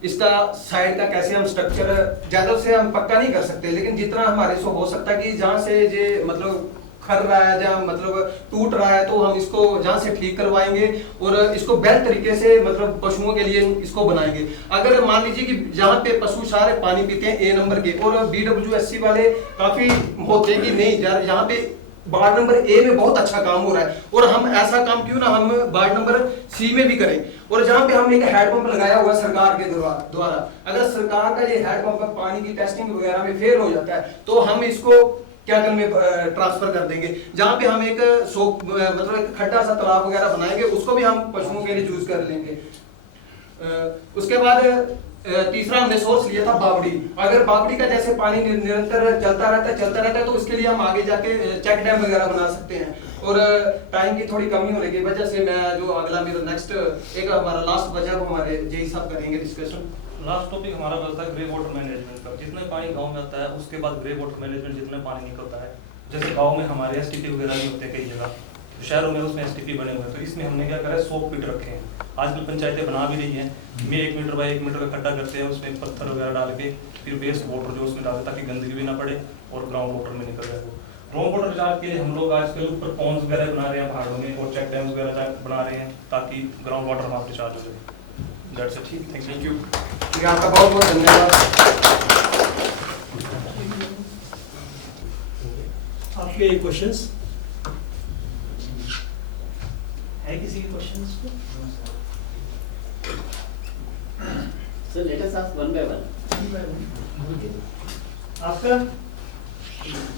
इसका साइड का कैसे हम स्ट्रक्चर, ज्यादा से हम पक्का नहीं कर सकते, लेकिन जितना हमारे से हो सकता है कि जहाँ से ये मतलब खर रहा है, जहाँ मतलब टूट रहा है, तो हम इसको जहाँ से ठीक करवाएंगे और इसको बेहतर तरीके से मतलब पशुओं के लिए इसको बनाएंगे। अगर मान लीजिए कि जहाँ पे पशु सारे पानी पीते हैं A नंबर के, और BWSC वाले काफी होते हैं कि नहीं यार यहाँ पे वार्ड नंबर A में बहुत अच्छा काम हो रहा है, और हम ऐसा काम क्यों ना हम वार्ड नंबर C में भी करें। और जहाँ पे हम एक हैंडपंप लगाया हुआ सरकार के द्वारा, अगर सरकार का ये हैंडपंप पानी की टेस्टिंग वगैरह में फेल हो जाता है तो हम इसको क्या कर में ट्रांसफर कर देंगे। जहाँ पे हम एक मतलब एक खड्डा सा तालाब वगैरह बनाएंगे, उसको भी हम पशुओं के लिए यूज कर लेंगे। उसके बाद तीसरा हमने सोर्स लिया था बावड़ी। अगर बावड़ी का जैसे पानी निरंतर चलता रहता है तो इसके लिए हम आगे जाके चेक डैम वगैरह बना सकते हैं। और टाइम की थोड़ी कमी होने की वजह से मैं जो अगला मेरा नेक्स्ट एक हमारा लास्ट बचा वो हमारे जेई साहब करेंगे डिस्कशन। लास्ट टॉपिक हमारा बचता है ग्रे वाटर मैनेजमेंट का। जितने पानी गांव में आता है उसके बाद ग्रे वाटर मैनेजमेंट जितने पानी निकलता है, जैसे गांव में हमारे एसटीपी वगैरह नहीं होते कई जगह, तो शहरों में उसमें एसटीपी बने हुए हैं, तो इसमें हमने क्या करा है 100 फीट रखे हैं। आजकल पंचायतें बना भी रही हैं, में 1 मीटर बाय 1 मीटर का खड्डा करते हैं, उसमें पत्थर वगैरह डाल के फिर वेस्ट वाटर जो उसमें डालते ताकि गंदगी भी ना पड़े और ग्राउंड वाटर में निकल जाए वो। ग्राउंड वाटर रिचार्ज के लिए हम लोग आजकल ऊपर पॉन्ड्स वगैरह बना रहे हैं पहाड़ों में और चेक डैम्स वगैरह बना रहे हैं ताकि ग्राउंड वाटर हमारा रिचार्ज हो जाए। That's it. ठीक, थैंक यू। ठीक है, आपका बहुत बहुत धन्यवाद। आपके क्वेश्चंस है किसी के क्वेश्चंस को? Sir let us ask one by one. आपका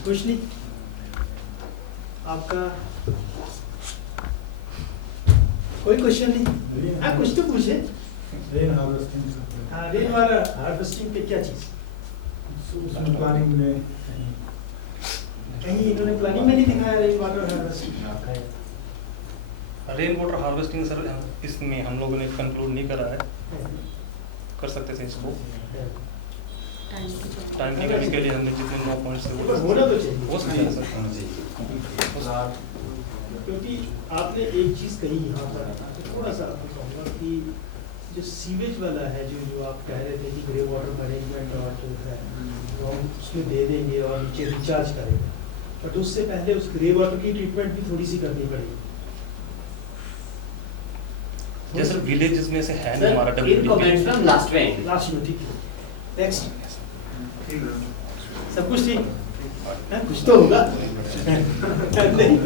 कुछ नहीं, आपका कोई क्वेश्चन नहीं? हाँ कुछ तो पूछे। Rain harvesting. हाँ रेन वाटर हार्वेस्टिंग पे क्या चीज? उसमें प्लानिंग में कहीं इन्होंने प्लानिंग में नहीं दिखाया rain water harvesting? Rain water harvesting sir इसमें हम लोगों ने कंक्लूड नहीं करा है, कर सकते थे इसको। टाइम की कमी के लिए हमने जितने 9 पॉइंट्स थे वो होना तो चाहिए, हो सकता है सर। क्योंकि आपने एक चीज कही यहाँ पर थोड़ा सा आपको कहूँगा कि जो सीवेज वाला है जो आप कह रहे थे कि ग्रे वाटर मैनेजमेंट और जो है वो हम उसमें दे देंगे और नीचे रिचार्ज करेंगे, बट उससे पहले उस ग्रे वाटर की ट्रीटमेंट भी थोड़ी सी करनी पड़ेगी। जैसे विलेजेस में से है ना हमारा डब्ल्यूडीपी लास्ट में ठीक है। नेक्स्ट सब कुछ ठीक है? कुछ तो होगा नहीं,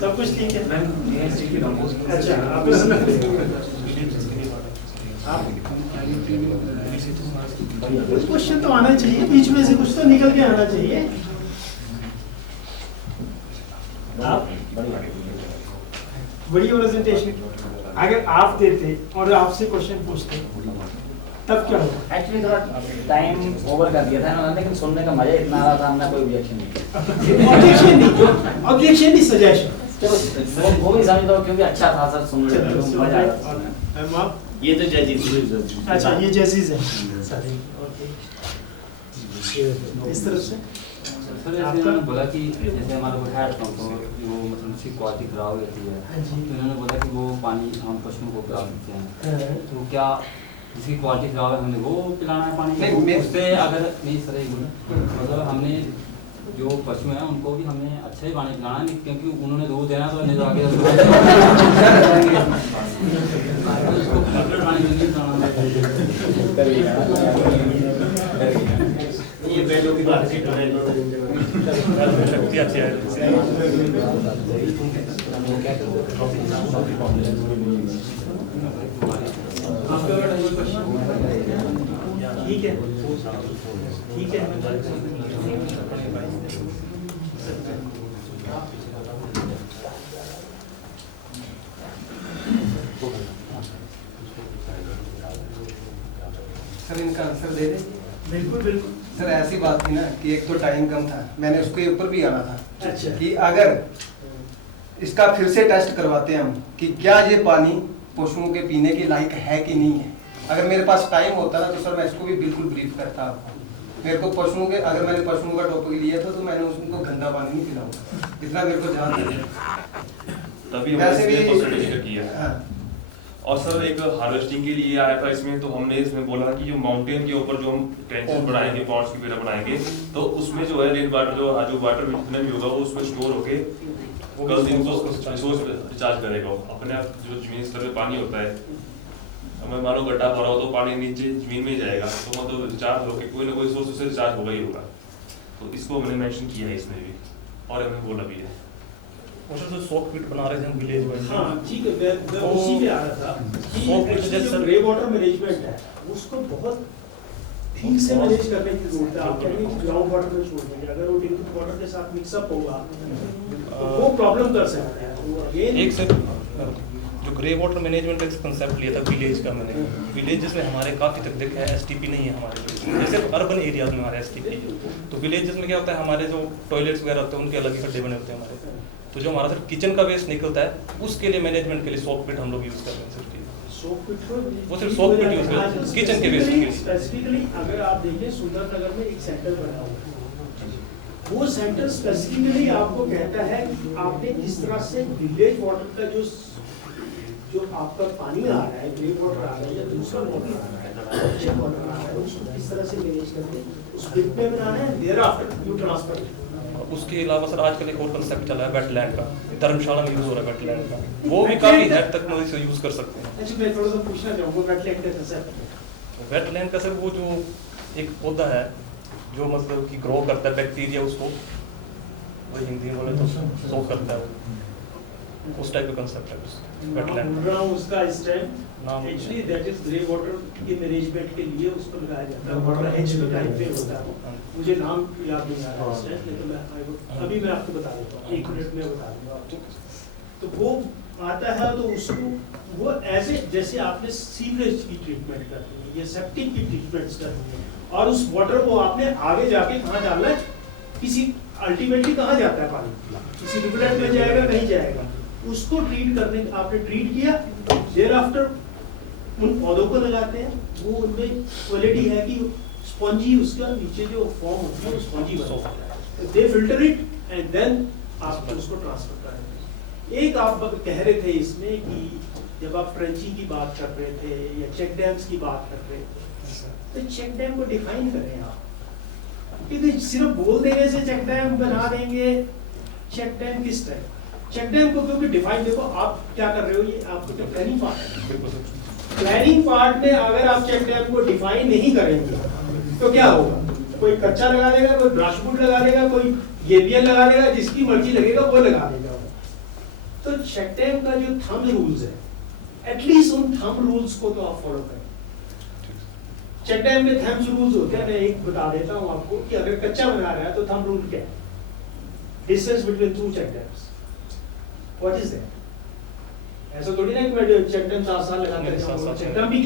सब कुछ ठीक है। अच्छा कुछ क्वेश्चन तो आना चाहिए बीच में से, कुछ तो निकल के आना चाहिए। आप बड़ी प्रेजेंटेशन अगर आप देते और आपसे क्वेश्चन पूछते तब क्या होगा? एक्चुअली थोड़ा टाइम ओवर कर दिया था ना, लेकिन सुनने का मजा इतना आ रहा था, हमने कोई ऑब्जेक्शन नहीं ऑब्जेक्शन नहीं सजेशन चलो वो भी समझ लो क्योंकि अच्छा था सर, सुनने में मजा आ रहा था। ये तो जजेस। अच्छा ये जजेस हैं सारे। इस तरफ से सर जैसे इन्होंने बोला कि जैसे हमारा वो हैड पंप हो वो मतलब उसकी क्वालिटी खराब रहती है, तो इन्होंने बोला कि वो पानी हम पशुओं को पिला सकते हैं, तो क्या जिसकी क्वालिटी खराब है हमने वो पिलाना है पानी? उससे अगर नहीं सर एक मतलब हमने जो पशु हैं उनको भी हमें अच्छा ही पानी पिलाना है, क्योंकि उन्होंने दूध देना तो नहीं तो आगे उसको फिल्टर पानी नहीं पिलाना। ये बैलों की बात की ठीक है ठीक है। सर इनका आंसर दे दें? बिल्कुल बिल्कुल सर ऐसी बात थी ना कि एक तो टाइम कम था, मैंने उसके ऊपर भी आना था। अच्छा। कि अगर इसका फिर से टेस्ट करवाते हम कि क्या ये पानी पशुओं के पीने के लायक है कि नहीं है। अगर मेरे पास टाइम होता ना तो सर मैं इसको भी बिल्कुल ब्रीफ करता आपको। मेरे को पशुओं के अगर मैंने पशुओं का टॉपिक लिया था तो मैंने उसको गंदा पानी नहीं पिलाऊंगा, जितना मेरे को ध्यान है। तभी हमने इसमें सर्टिफिकेट किया। और सर एक हार्वेस्टिंग के लिए आया था इसमें, तो हमने इसमें बोला कि जो माउंटेन के ऊपर जो हम ट्रेंचेस बनाएंगे, पॉन्ड्स की वगैरह बनाएंगे, तो उसमें जो है रेन वाटर जो वाटर जितना भी होगा वो उसमें स्टोर होके कल दिन को रिसोर्स रिचार्ज करेगा। अपने आप जो जमीन स्तर पे पानी होता है, हमें मानो गड्ढा भरा हो तो पानी नीचे जमीन में ही जाएगा, तो मतलब रिचार्ज होकर कोई ना कोई सोर्स से रिचार्ज होगा ही होगा। तो इसको हमने मेंशन किया है इसमें भी और हमने बोला भी है। और जो 100 फीट बना रहे थे हम विलेज वाइज। हाँ ठीक है, मैं उसी पे आ रहा था कि जो ग्रे वाटर मैनेजमेंट है उसको बहुत ठीक से मैनेज करने की जरूरत है। आप कहेंगे कि ग्राउंड वाटर में छोड़ देंगे, अगर वो ड्रिंकिंग वाटर के साथ मिक्सअप होगा तो वो प्रॉब्लम कर सकता है। तो अगेन एक सेकंड जो ग्रे वाटर मैनेजमेंट का कंसेप्ट लिया था विलेज का मैंने, विलेजेस में हमारे काफ़ी तक देखा है एसटीपी नहीं है हमारे लिए, जैसे अर्बन एरियाज में हमारे एसटीपी है। तो विलेजेस में क्या होता है, हमारे जो टॉयलेट्स वगैरह होते हैं उनके अलग ही खड्डे बने होते हैं हमारे। तो जो हमारा सिर्फ किचन का वेस्ट निकलता है उसके लिए मैनेजमेंट के लिए सॉक पिट हम लोग यूज़ कर रहे हैं सिर्फ, वो सिर्फ सॉक पिट यूज़ करते हैं किचन के वेस्ट के लिए। स्पेसिफिकली अगर आप देखें सुंदरनगर में एक सेंटर बना हुआ है, वो सेंटर स्पेसिफिकली आपको कहता है कि आपने जिस तरह से विलेज वाटर का जो आपका पानी आ रहा है, ग्रे वाटर आ रहा है या दूसरा वाटर आ रहा है, अच्छे वाटर आ रहा है, उसको किस तरह से मैनेज करके उस पिट में बनाना है, देयर आफ्टर यू ट्रांसफर। उसके अलावा सर आजकल एक और कंसेप्ट चला है वेटलैंड का, धर्मशाला में यूज हो रहा है वेटलैंड का, वो भी काफी हद तक मतलब इसे यूज कर सकते हैं। अच्छा मैं थोड़ा सा पूछना चाहूँगा वेटलैंड का कंसेप्ट। वेटलैंड का सर वो जो एक पौधा है जो मतलब कि ग्रो करता है बैक्टीरिया, उसको वही हिंदी में बोले तो सो करता है, वो उस टाइप का कंसेप्ट है वेटलैंड। बोल रहा हूँ उसका स्टेम नाम actually that is grey water के मैनेजमेंट के लिए उसको लगाया जाता है, वाटर हेज टाइप पे होता है, मुझे नाम याद नहीं आ रहा है, लेकिन मैं अभी मैं आपको बता देता हूँ, 1 मिनट में बता दूंगा आपको। तो वो आता है तो उसको वो ऐसे जैसे आपने सीवरेज की ट्रीटमेंट करनी है या सेप्टिक की ट्रीटमेंट्स करनी है, और उस वाटर को आपने आगे जाके कहाँ डालना है, किसी अल्टीमेटली कहाँ जाता है पानी, किसी रिवरलेट में जाएगा, नहीं जाएगा, उसको ट्रीट करने आपने ट्रीट किया, देयर आफ्टर उन पौधों को लगाते हैं, वो उनमें क्वालिटी है कि स्पॉन्जी उसका नीचे जो फॉर्म होती है वो स्पॉन्जी बन जाता है, दे फिल्टर इट एंड देन आप उसको ट्रांसफर करेंगे। एक आप कह रहे थे इसमें कि जब आप ट्रेंची की बात कर रहे थे या चेक डैम्स की बात कर रहे थे, तो चेक डैम को डिफाइन करें आप, क्योंकि सिर्फ बोल देने से चेक डैम बना देंगे, चेक डैम किस टाइप चेक डैम को क्योंकि डिफाइन, देखो आप क्या कर रहे हो, ये आपको तो प्लानिंग पार्ट है, प्लानिंग पार्ट में अगर आप चेक डैम को डिफाइन नहीं करेंगे तो क्या होगा, कोई कच्चा लगा देगा, कोई ब्राशवुड लगा देगा, कोई गेबियन लगा देगा, जिसकी मर्जी लगेगा वो लगा देगा। तो चेक डैम का जो थंब रूल्स है, एटलीस्ट उन थंब रूल्स को तो आप फॉलो करें। चेक डैम में थंब रूल्स होते हैं, मैं एक बता देता हूँ आपको कि अगर कच्चा बना रहा है तो थंब रूल क्या है, distance between 2 check dams, what is that? ऐसा थोड़ी ना कि मैं चेक डैम 7 साल लगाकर जाऊंगा, चेक डैम भी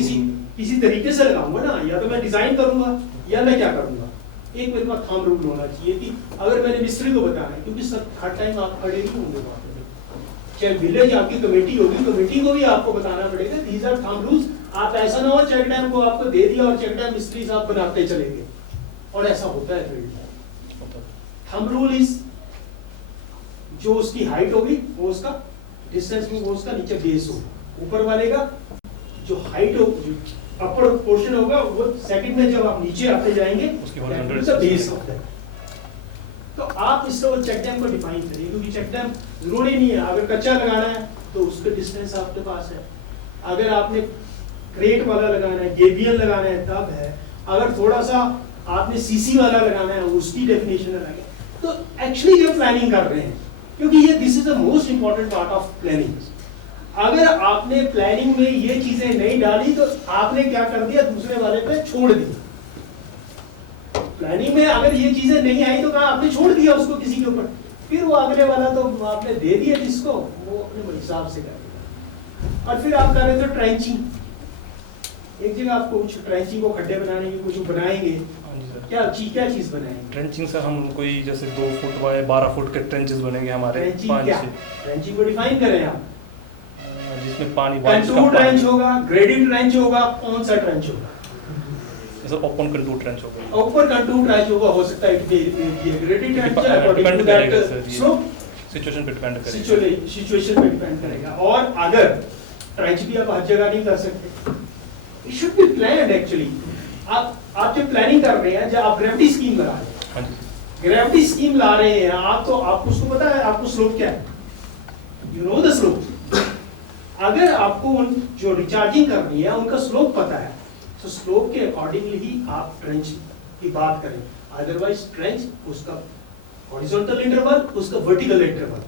किसी तरीके से लगाऊंगा ना, या तो मैं डिजाइन करूंगा या मैं क्या करूंगा, एक मेरे पास थंब रूल होना चाहिए कि अगर मैंने मिस्त्री को बताना है, क्योंकि सब हर टाइम आप खड़े नहीं होंगे वहां पे, चाहे विलेज आपकी कमेटी होगी, कमेटी को भी आपको बताना पड़ेगा दीज आर थंब रूल्स। आप ऐसा ना हो चेक डैम को आपको दे दिया और चेक डैम मिस्त्री साहब बनाते चले गए, और ऐसा होता है फील्ड में। थंब रूल इज जो उसकी हाइट होगी वो उसका डिस्टेंस में, वो उसका नीचे बेस होगा, ऊपर वाले का जो हाइट हो, अपर पोर्शन होगा, वो सेकंड में जब आप नीचे आते जाएंगे उसका बेस होता है। तो आप इस तरह चेक डैम को डिफाइन करिए, क्योंकि चेक डैम जरूरी नहीं है, अगर कच्चा लगाना है तो उसका डिस्टेंस आपके पास है, अगर आपने क्रेट वाला लगाना है, गेबियन लगाना है तब है, अगर थोड़ा सा आपने सीसी वाला लगाना है उसकी डेफिनेशन अलग है। तो एक्चुअली जब प्लानिंग कर रहे हैं, क्योंकि ये this is the most important part of planning, अगर आपने प्लानिंग में ये चीजें नहीं डाली तो आपने क्या कर दिया, दूसरे वाले पे छोड़ दिया। प्लानिंग में अगर ये चीजें नहीं आई तो कहा आपने छोड़ दिया उसको किसी के ऊपर, फिर वो अगले वाला तो आपने दे दिया जिसको, वो अपने हिसाब से कर। और फिर आप कर रहे थे ट्रेंचिंग, एक जगह आपको कुछ ट्रेंचिंग को खड्डे बनाने की कुछ बनाएंगे, क्या चीज बनाएंगे? ट्रेंचिंग से हम कोई जैसे 2 फुट बाय 12 फुट के ट्रेंचेस बनेंगे हमारे पानी से। ट्रेंचिंग को डिफाइन करें आप, जिसमें पानी कंटूर ट्रेंच होगा, ग्रेडेड ट्रेंच होगा, कौन सा ट्रेंच होगा? जैसे ओपन कंटूर ट्रेंच होगा, ऊपर कंटूर ट्रेंच होगा, हो सकता है कि ग्रेडेड ट्रेंच है, डिपेंड करेगा सर, स्लोप सिचुएशन पे डिपेंड करेगा, सिचुएशन पे डिपेंड करेगा। और अगर ट्रेंच भी आप हर जगह नहीं कर सकते, it should be planned actually. आप जब प्लानिंग कर रहे हैं, जब आप ग्रेविटी स्कीम बना रहे हैं, ग्रेविटी स्कीम ला रहे हैं आप, तो आपको उसको पता है आपको स्लोप क्या है, यू नो द स्लोप। अगर आपको उन जो रिचार्जिंग करनी है उनका स्लोप पता है, तो स्लोप के अकॉर्डिंगली ही आप ट्रेंच की बात करें, अदरवाइज ट्रेंच उसका हॉरिजॉन्टल इंटरवल, उसका vertical interval,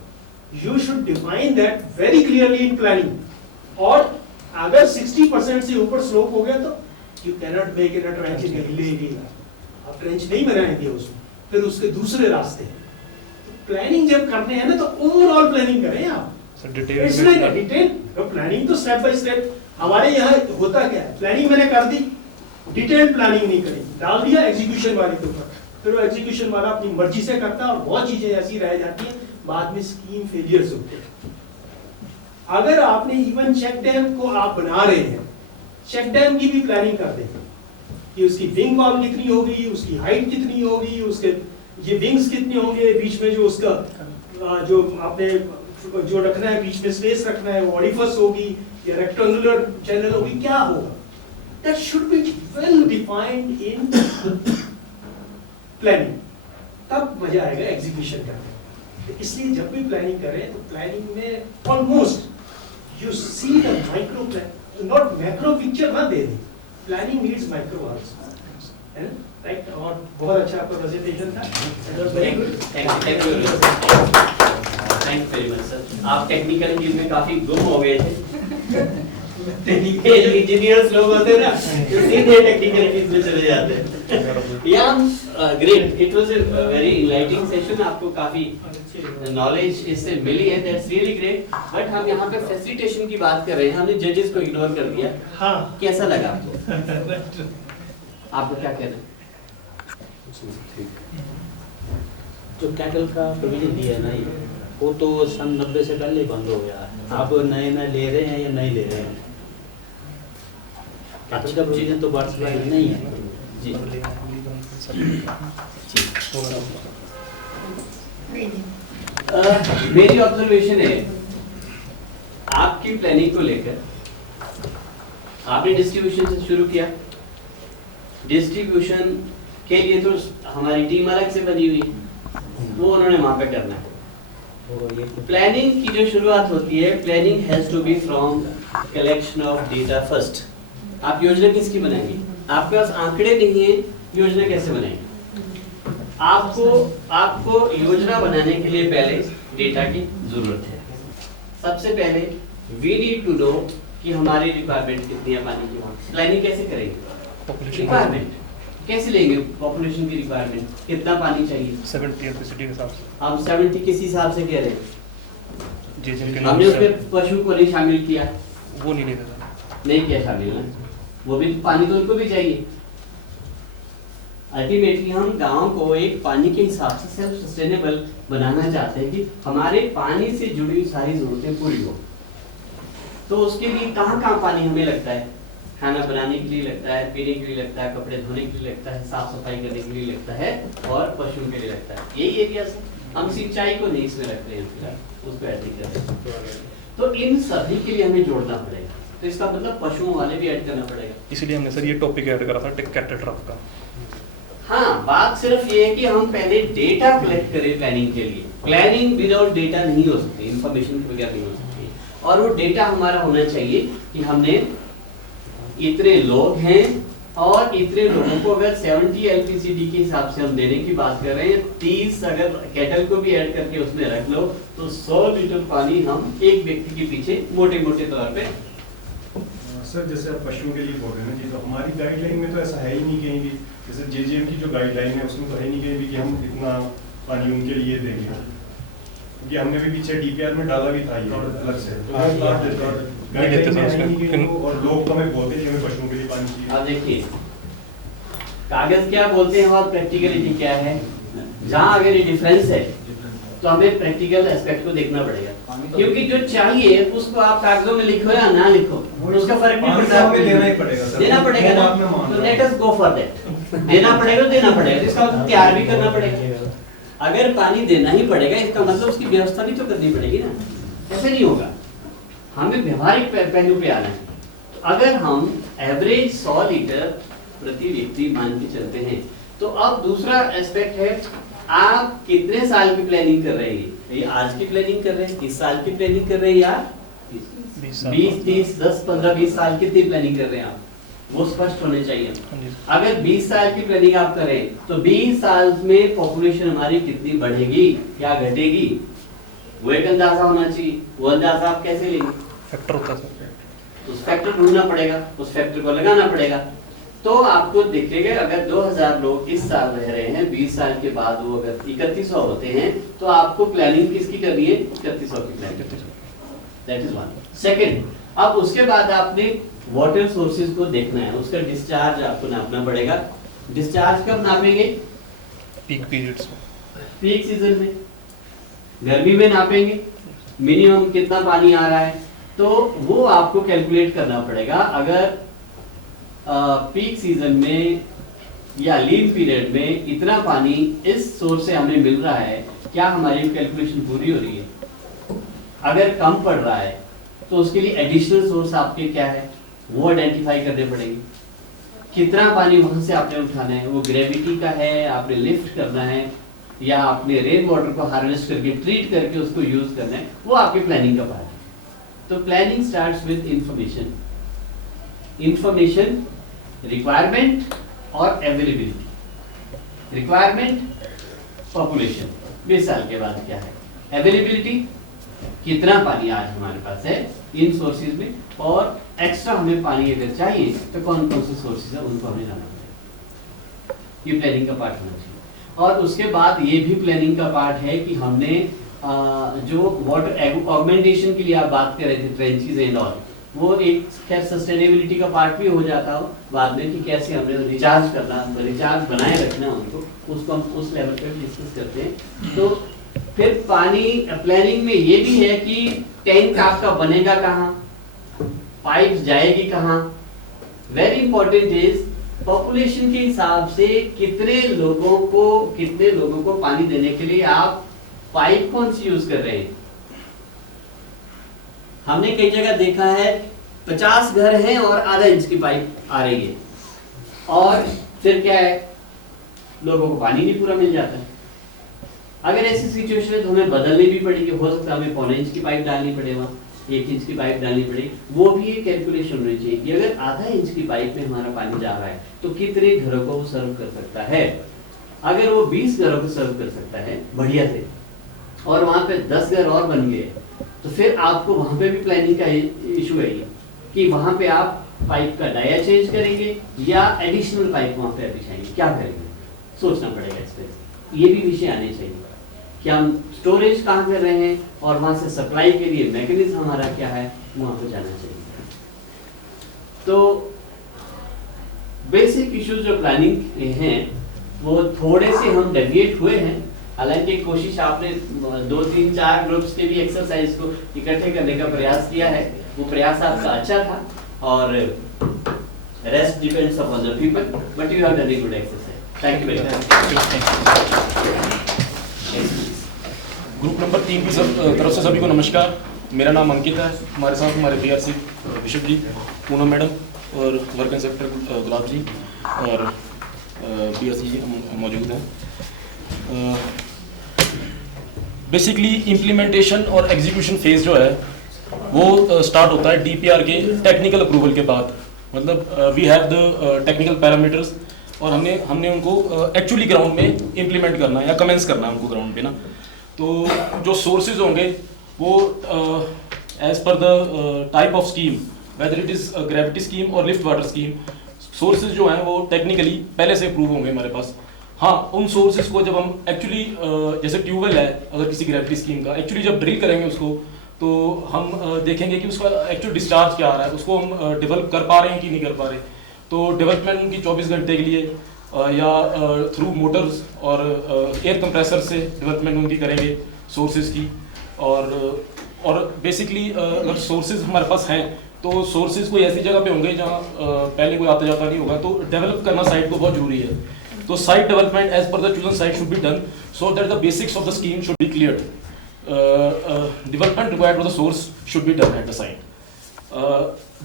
you should define that very clearly in planning. और अगर 60% से ऊपर स्लोप हो गया तो you cannot make it a trench in hill, आप ट्रेंच नहीं बनाएंगे उसमें, फिर उसके दूसरे रास्ते हैं। प्लानिंग जब करने हैं ना तो ओवरऑल प्लानिंग करें आप। डिटेल प्लानिंग तो स्टेप बाय स्टेप हमारे यहाँ होता क्या है, प्लानिंग मैंने कर दी, डिटेल्ड प्लानिंग नहीं करी, डाल दिया एग्जीक्यूशन वाले के ऊपर, फिर वो एग्जीक्यूशन वाला अपनी मर्जी से करता है और बहुत चीजें ऐसी रह जाती हैं, बाद में स्कीम फेलियर्स होते हैं। अगर आपने इवन चेक डैम को आप बना रहे हैं, चेक डैम की भी प्लानिंग कर दें कि उसकी विंग वॉल कितनी होगी, उसकी हाइट कितनी होगी, उसके ये विंग्स कितने होंगे, बीच में जो उसका जो आपने जो रखना है, बीच में स्पेस रखना है, वो ऑडिफस होगी या रेक्टेंगुलर चैनल होगी, क्या होगा, that should be well defined in planning, तब मजा आएगा एग्जीक्यूशन करने में। तो इसलिए जब भी प्लानिंग करें तो प्लानिंग में almost you see the micro plan, not macro picture ना दे दें, प्लानिंग नीड्स माइक्रो आल्सो, है ना, राइट। और बहुत अच्छा आपका प्रेजेंटेशन था, very good, thank you very much sir. आप टेक्निकल चीज में काफी गुम हो गए थे। टेक्निकल इंजीनियर्स लोग होते हैं ना, जो सीधे टेक्निकल चीज में चले जाते हैं। Yeah great, it was a very enlightening session, आपको काफी नॉलेज इससे मिली है, दैट्स रियली ग्रेट। बट हम यहाँ पे फैसिलिटेशन की बात कर रहे हैं, हमने जजेस को इग्नोर कर दिया। हाँ, कैसा लगा आपको? आपको क्या कहना है? जो कैटल का प्रोविजन दिया है ना, वो तो सन 90 से पहले ही बंद हो गया है। आप नए ले रहे हैं या नहीं ले रहे हैं? कैटल का प्रोविजन तो बर्ड्स फ्लाई नहीं है जी। मेरी ऑब्जर्वेशन है आपकी प्लानिंग को लेकर, आपने डिस्ट्रीब्यूशन से शुरू किया, डिस्ट्रीब्यूशन के लिए तो हमारी टीम अलग से बनी हुई, वो उन्होंने वहां पे करना है। प्लानिंग की जो शुरुआत होती है, planning has to be from collection of data first. आप योजना किसकी बनाएंगे? आपके पास आंकड़े नहीं है, योजना कैसे बनाएंगे? आपको योजना बनाने के लिए पहले डेटा की जरूरत है। सबसे पहले वी नीड टू नो कि हमारी रिक्वायरमेंट कितनी है पानी की। प्लानिंग कैसे करेंगे? रिक्वायरमेंट कैसे लेंगे? पॉपुलेशन की रिक्वायरमेंट, कितना पानी चाहिए? 70 एलपीसीडी के हिसाब से। हम 70 किस हिसाब से कह रहे हैं? हमने उसमें पशु को नहीं शामिल किया, वो नहीं किया शामिल ना, वो भी पानी तो उनको भी चाहिए। अल्टीमेटली हम गांव को एक पानी के हिसाब से सेल्फ सस्टेनेबल बनाना चाहते हैं कि हमारे पानी से जुड़ी हुई सारी जरूरतें पूरी हो। तो उसके लिए कहाँ पानी हमें लगता है? खाना बनाने के लिए लगता है, पीने के लिए लगता है, कपड़े धोने के लिए लगता है, साफ सफाई करने के लिए लगता है, और पशुओं के लिए लगता है। यही एरिया से हम सिंचाई को नहीं इसमें रख रहे हैं फिलहाल, उसको ऐड नहीं कर रहे। तो इन सभी के लिए हमें जोड़ना पड़ेगा, तो इसका मतलब पशुओं वाले भी ऐड करना पड़ेगा। इसलिए हमने सर ये टॉपिक ऐड करा था कैटल का। हाँ, बात सिर्फ ये है कि हम पहले डेटा कलेक्ट करें प्लानिंग के लिए। प्लानिंग विदाउट डेटा नहीं हो सकती, इंफॉर्मेशन के बगैर नहीं हो सकती। और वो डेटा हमारा होना चाहिए कि हमने इतने लोग हैं और इतने लोगों को अगर 70 एलपीसीडी के हिसाब से हम देने की बात कर रहे हैं, 30 अगर कैटल को भी ऐड करके उसमें रख लो तो 100 लीटर पानी हम एक व्यक्ति के पीछे मोटे तौर पे। सर जैसे आप पशुओं के लिए बोल रहे हैं ना जी, तो हमारी गाइडलाइन में तो ऐसा है ही नहीं कहीं भी। जैसे जेजेएम की जो गाइडलाइन है उसमें तो है नहीं कहीं भी कि हम इतना पानी उनके लिए देंगे, क्योंकि हमने भी पीछे डीपीआर में डाला भी था ये अलग से, तो गाइडलाइन में है नहीं कहीं, और लोग तो हमें बोलते हैं हमें पशुओं के लिए पानी चाहिए। अब देखिए कागज क्या बोलते हैं और प्रैक्टिकलिटी क्या है। जहाँ अगर ये डिफरेंस है तो हमें प्रैक्टिकल एस्पेक्ट को देखना पड़ेगा, क्योंकि जो चाहिए उसको आप कागजों में लिखो या ना लिखो उसका फर्क नहीं पड़ता, हमें देना ही पड़ेगा सर, देना पड़ेगा ना, तो let us go for that. देना पड़ेगा तो देना पड़ेगा, इसका तैयार भी करना पड़ेगा। अगर पानी देना ही पड़ेगा इसका मतलब उसकी व्यवस्था भी तो करनी पड़ेगी ना, ऐसे नहीं होगा। हमें व्यवहारिक पहलू पे आना है। तो अगर हम एवरेज 100 लीटर प्रति व्यक्ति मान के चलते हैं, तो अब दूसरा एस्पेक्ट है आप कितने साल की प्लानिंग कर रहे हैं। ये आज की प्लानिंग कर रहे हैं, 30 साल की प्लानिंग कर रहे हैं, या 20 30 10 15 20 साल की प्लानिंग कर रहे हैं आप, वो स्पष्ट होने चाहिए। अगर 20 साल की प्लानिंग आप करें तो 20 साल में पॉपुलेशन हमारी कितनी बढ़ेगी या घटेगी, वो एक अंदाजा होना चाहिए। वो अंदाजा आप कैसे लेंगे? फैक्टर होता है, उस फैक्टर ढूंढना पड़ेगा, उस फैक्टर को लगाना पड़ेगा। तो आपको दिखेगा अगर 2000 लोग इस साल रह रहे हैं, 20 साल के बाद वो अगर 3100 होते हैं, तो आपको प्लानिंग किसकी करनी है? 3100 की planning. That is one. Second, अब उसके बाद आपने वाटर सोर्सेज को देखना है, उसका डिस्चार्ज आपको नापना पड़ेगा। डिस्चार्ज कब नापेंगे? पीक पीरियड्स, पीक सीजन में, गर्मी में नापेंगे मिनिमम कितना पानी आ रहा है, तो वो आपको कैलकुलेट करना पड़ेगा। अगर पीक सीजन में या लीन पीरियड में इतना पानी इस सोर्स से हमें मिल रहा है, क्या हमारी कैलकुलेशन पूरी हो रही है? अगर कम पड़ रहा है तो उसके लिए एडिशनल सोर्स आपके क्या है वो आइडेंटिफाई करने पड़ेंगे। कितना पानी वहां से आपने उठाना है, वो ग्रेविटी का है, आपने लिफ्ट करना है, या आपने रेन वाटर को हार्वेस्ट करके ट्रीट करके उसको यूज करना है, वो आपकी प्लानिंग का पार्ट है। तो planning starts with information, information, requirement और अवेलेबिलिटी। रिक्वायरमेंट, पॉपुलेशन, 20 साल के बाद क्या है, अवेलेबिलिटी, कितना पानी आज हमारे पास है इन सोर्सेज में, और एक्स्ट्रा हमें पानी अगर चाहिए तो कौन कौन से सोर्सेज है उनको हमें जाना पड़ेगा। ये प्लानिंग का पार्ट होना चाहिए। और उसके बाद ये भी प्लानिंग का पार्ट है कि हमने जो वाटर ऑगमेंटेशन के लिए आप बात कर रहे थे, ट्रेंचेस एंड ऑल, वो एक खैर सस्टेनेबिलिटी का पार्ट भी हो जाता हो बाद में कि कैसे हमने रिचार्ज करना, रिचार्ज बनाए रखना उनको, उसको हम उस लेवल पे डिस्कस करते हैं। तो फिर पानी प्लानिंग में ये भी है कि टैंक आपका बनेगा कहाँ, पाइप जाएगी कहाँ। वेरी इंपॉर्टेंट इज पॉपुलेशन के हिसाब से कितने लोगों को पानी देने के लिए आप पाइप कौन सी यूज कर रहे हैं। हमने कई जगह देखा है 50 घर हैं और आधा इंच की पाइप आ रही है, और फिर क्या है, लोगों को पानी नहीं पूरा मिल जाता है। अगर ऐसी सिचुएशन है तो हमें बदलनी भी पड़ेगी, हो सकता है हमें 1.25 इंच की पाइप डालनी पड़े, वहाँ 1 इंच की पाइप डालनी पड़ेगी। वो भी एक कैलकुलेशन होनी चाहिए कि अगर आधा इंच की पाइप में हमारा पानी जा रहा है तो कितने घरों को वो सर्व कर सकता है। अगर वो 20 घरों को सर्व कर सकता है बढ़िया से, और वहाँ पे 10 घर और बन गए, तो फिर आपको वहाँ पे भी प्लानिंग का इशू है कि वहाँ पे आप पाइप का डाया चेंज करेंगे या एडिशनल पाइप वहाँ पे बिछाएंगे, क्या करेंगे, सोचना पड़ेगा इस पर। ये भी विषय आने चाहिए कि हम स्टोरेज कहाँ कर रहे हैं और वहाँ से सप्लाई के लिए मैकेनिज्म हमारा क्या है, वहाँ पे जाना चाहिए। तो बेसिक इश्यूज जो प्लानिंग के हैं वो थोड़े से हम डेविएट हुए हैं, हालांकि कोशिश आपने 2, 3, 4 ग्रुप्स के भी एक्सरसाइज को इकट्ठे करने का प्रयास किया है, वो प्रयास आपका अच्छा था, और rest depends upon the people, but you have done a good exercise. Thank you very much. Group number 3 की तरफ से सभी को नमस्कार। मेरा नाम अंकित है, हमारे साथ हमारे बीआरसी विशव जी, पूनम मैडम और वर्क इंस्पेक्टर गुलाब जी और बीआरसी जी मौजूद हैं। बेसिकली इम्प्लीमेंटेशन और एग्जीक्यूशन फेज जो है वो स्टार्ट होता है डीपीआर के टेक्निकल अप्रूवल के बाद। मतलब we have the technical parameters, और हमने उनको एक्चुअली ग्राउंड में इम्प्लीमेंट करना है या कमेंस करना है उनको ग्राउंड पे ना। तो जो सोर्सेज होंगे वो as per the type of scheme, whether it is gravity scheme और लिफ्ट वाटर स्कीम, सोर्सेज जो हैं वो टेक्निकली पहले से अप्रूव होंगे हमारे पास। हाँ, उन सोर्सेज को जब हम एक्चुअली जैसे ट्यूबवेल है अगर किसी ग्रेविटी स्कीम का, एक्चुअली जब ड्रिल करेंगे उसको तो हम देखेंगे कि उसका एक्चुअल डिस्चार्ज क्या आ रहा है, उसको हम डेवलप कर पा रहे हैं कि नहीं कर पा रहे। तो डेवलपमेंट उनकी 24 घंटे के लिए या थ्रू मोटर्स और एयर कंप्रेसर से डेवलपमेंट उनकी करेंगे सोर्सेज की। और बेसिकली अगर सोर्सेज हमारे पास हैं तो सोर्सेज कोई ऐसी जगह पे होंगे जहाँ पहले कोई आता जाता नहीं होगा, तो डेवलप करना साइट को बहुत जरूरी है। तो site development as per the chosen site should be done so that the basics of the scheme should be cleared. Development required for the source should be done at the site.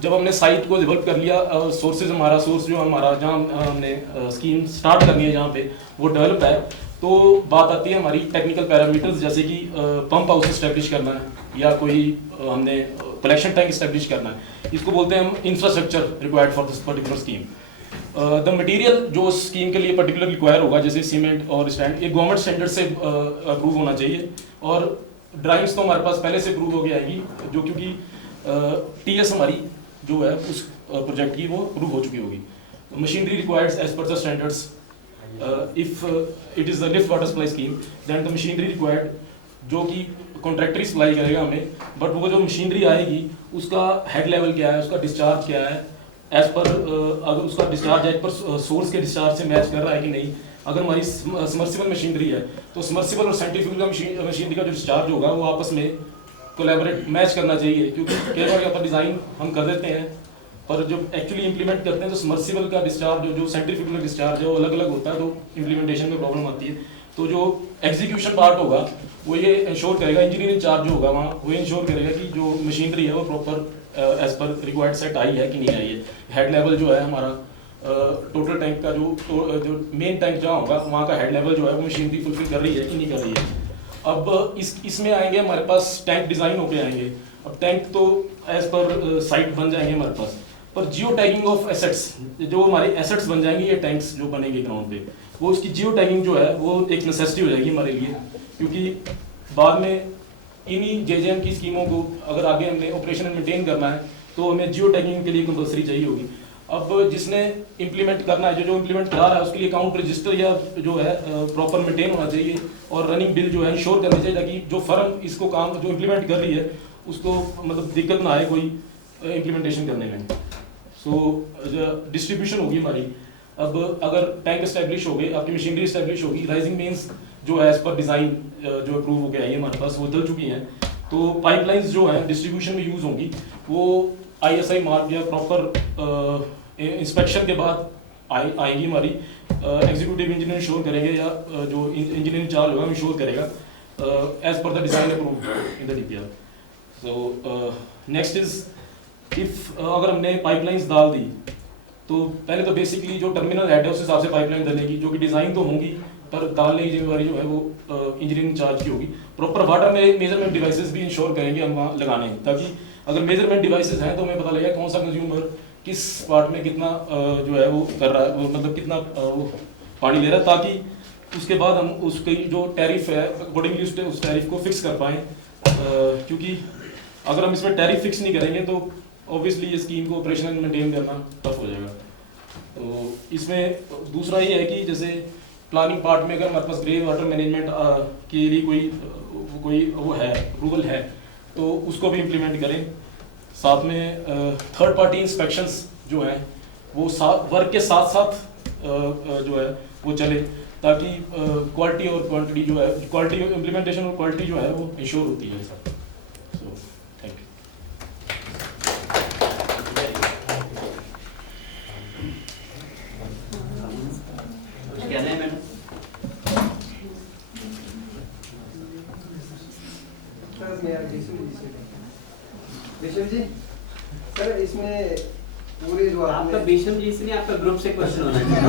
जब हमने site को develop कर लिया, sources हमारा source जो हमारा जहाँ हमने स्कीम स्टार्ट करनी है जहाँ पे वो डेवलप है, तो बात आती है हमारी टेक्निकल पैरामीटर्स, जैसे कि पंप हाउस इस्टेब्लिश करना है या कोई हमने कलेक्शन टैंक इस्टेब्लिश करना है। इसको बोलते हैं हम infrastructure required for this particular scheme. The material जो स्कीम के लिए पर्टिकुलर रिक्वायर होगा जैसे सीमेंट और स्टैंड, ये गवर्नमेंट स्टैंडर्ड से अप्रूव होना चाहिए, और ड्राइंग्स तो हमारे पास पहले से अप्रूव हो गई आएगी, जो क्योंकि टीएस हमारी जो है उस प्रोजेक्ट की वो अप्रूव हो चुकी होगी। Machinery required as per the standards, if it is the lift water supply scheme, then the machinery required जो कि कॉन्ट्रैक्टर सप्लाई करेगा हमें, बट वो जो मशीनरी आएगी उसका हेड लेवल क्या है, उसका डिस्चार्ज क्या है, एज पर अगर उसका डिस्चार्ज एज पर सोर्स के डिस्चार्ज से मैच कर रहा है कि नहीं। अगर हमारी समर्सिबल मशीनरी है तो समर्सिबल और सेंट्रीफ्यूगल मशीनरी का जो डिस्चार्ज होगा वो आपस में कोलैबोरेट मैच करना चाहिए, क्योंकि कई बार यहाँ पर डिज़ाइन हम कर देते हैं पर जब एक्चुअली इंप्लीमेंट करते हैं तो समर्सिबल का डिस्चार्ज जो सेंट्रीफ्यूगल का डिस्चार्ज है वो अलग अलग होता है, तो इम्प्लीमेंटेशन में प्रॉब्लम आती है। तो जो एग्जीक्यूशन पार्ट होगा वो ये इंश्योर करेगा, इंजीनियरिंग चार्ज जो होगा वहाँ वो इंश्योर करेगा कि जो मशीनरी है वो proper as per required set आई है कि नहीं आई है। हेड लेवल जो है हमारा टोटल टैंक का जो मेन टैंक जहाँ होगा वहाँ का हेड लेवल जो है वो मशीनरी फुलफिल कर रही है कि नहीं कर रही है। अब इसमें आएंगे हमारे पास टैंक डिज़ाइन होके आएंगे। अब टैंक तो एज पर साइट बन जाएंगे हमारे पास, पर जियो टैगिंग ऑफ एसेट्स, जो हमारे एसेट्स बन जाएंगे ये टैंक्स जो बनेंगे ग्राउंड पे, वो उसकी जियो टैगिंग जो है वो एक नेसेसिटी हो जाएगी हमारे लिए, क्योंकि बाद में इन्हीं जेजेएम की स्कीमों को अगर आगे हमने ऑपरेशन मेंटेन करना है तो हमें जियो टैगिंग के लिए कंपल्सरी चाहिए होगी। अब जिसने इम्प्लीमेंट करना है, जो इम्प्लीमेंट करा रहा है उसके लिए अकाउंट रजिस्टर या जो है प्रॉपर मेंटेन होना चाहिए और रनिंग बिल जो है इंश्योर करनी चाहिए, ताकि जो फर्म इसको काम जो इम्प्लीमेंट कर रही है उसको मतलब दिक्कत ना आए कोई इम्प्लीमेंटेशन करने में। सो डिस्ट्रीब्यूशन होगी हमारी। अब अगर टैंक एस्टेब्लिश हो गए, आपकी मशीनरी एस्टेब्लिश होगी, राइजिंग मेंस जो है एज पर डिज़ाइन जो अप्रूव हो गया है हमारे पास वो डल चुकी हैं, तो पाइपलाइंस जो है डिस्ट्रीब्यूशन में यूज़ होंगी वो ISI मार्क या प्रॉपर इंस्पेक्शन के बाद आएगी हमारी। एग्जीक्यूटिव इंजीनियर इंश्योर करेंगे या जो इंजीनियरिंग चार्ज होगा इंश्योर करेगा as per the design approve in the DPR। So next is if अगर हमने पाइपलाइंस डाल दी तो पहले तो बेसिकली जो टर्मिनल हेड है उस हिसाब से पाइपलाइन डलेगी, जो कि डिज़ाइन तो होंगी पर डालने की जिम्मेवारी जो है वो इंजीनियरिंग चार्ज की होगी। प्रॉपर वाटर में मेजरमेंट डिवाइसेस भी इंश्योर करेंगे हम वहाँ लगाने, ताकि अगर मेजरमेंट डिवाइसेस हैं तो हमें पता लगेगा कौन सा कंज्यूमर किस पार्ट में कितना जो है वो कर रहा है, वो मतलब कितना वो पानी ले रहा है, ताकि उसके बाद हम उसकी जो टैरिफ है अकॉर्डिंगली उस टैरिफ को फिक्स कर पाएँ। क्योंकि अगर हम इसमें टैरिफ फिक्स नहीं करेंगे तो ऑब्वियसली ये स्कीम को ऑपरेशनल मेंटेन करना टफ हो जाएगा। तो इसमें दूसरा ये है कि जैसे प्लानिंग पार्ट में अगर हमारे पास ग्रे वाटर मैनेजमेंट के लिए कोई वो है अप्रूवल है तो उसको भी इम्प्लीमेंट करें। साथ में थर्ड पार्टी इंस्पेक्शंस जो हैं वो वर्क के साथ साथ जो है वो चले, ताकि क्वालिटी और क्वांटिटी जो है क्वालिटी इम्प्लीमेंटेशन और क्वालिटी जो है वो इंश्योर होती है सर। So thank you. कहना है मैडम? विशव जी सर, इसमें पूरे जो आपका विशव जी से नहीं, आपका ग्रुप से क्वेश्चन होना चाहिए।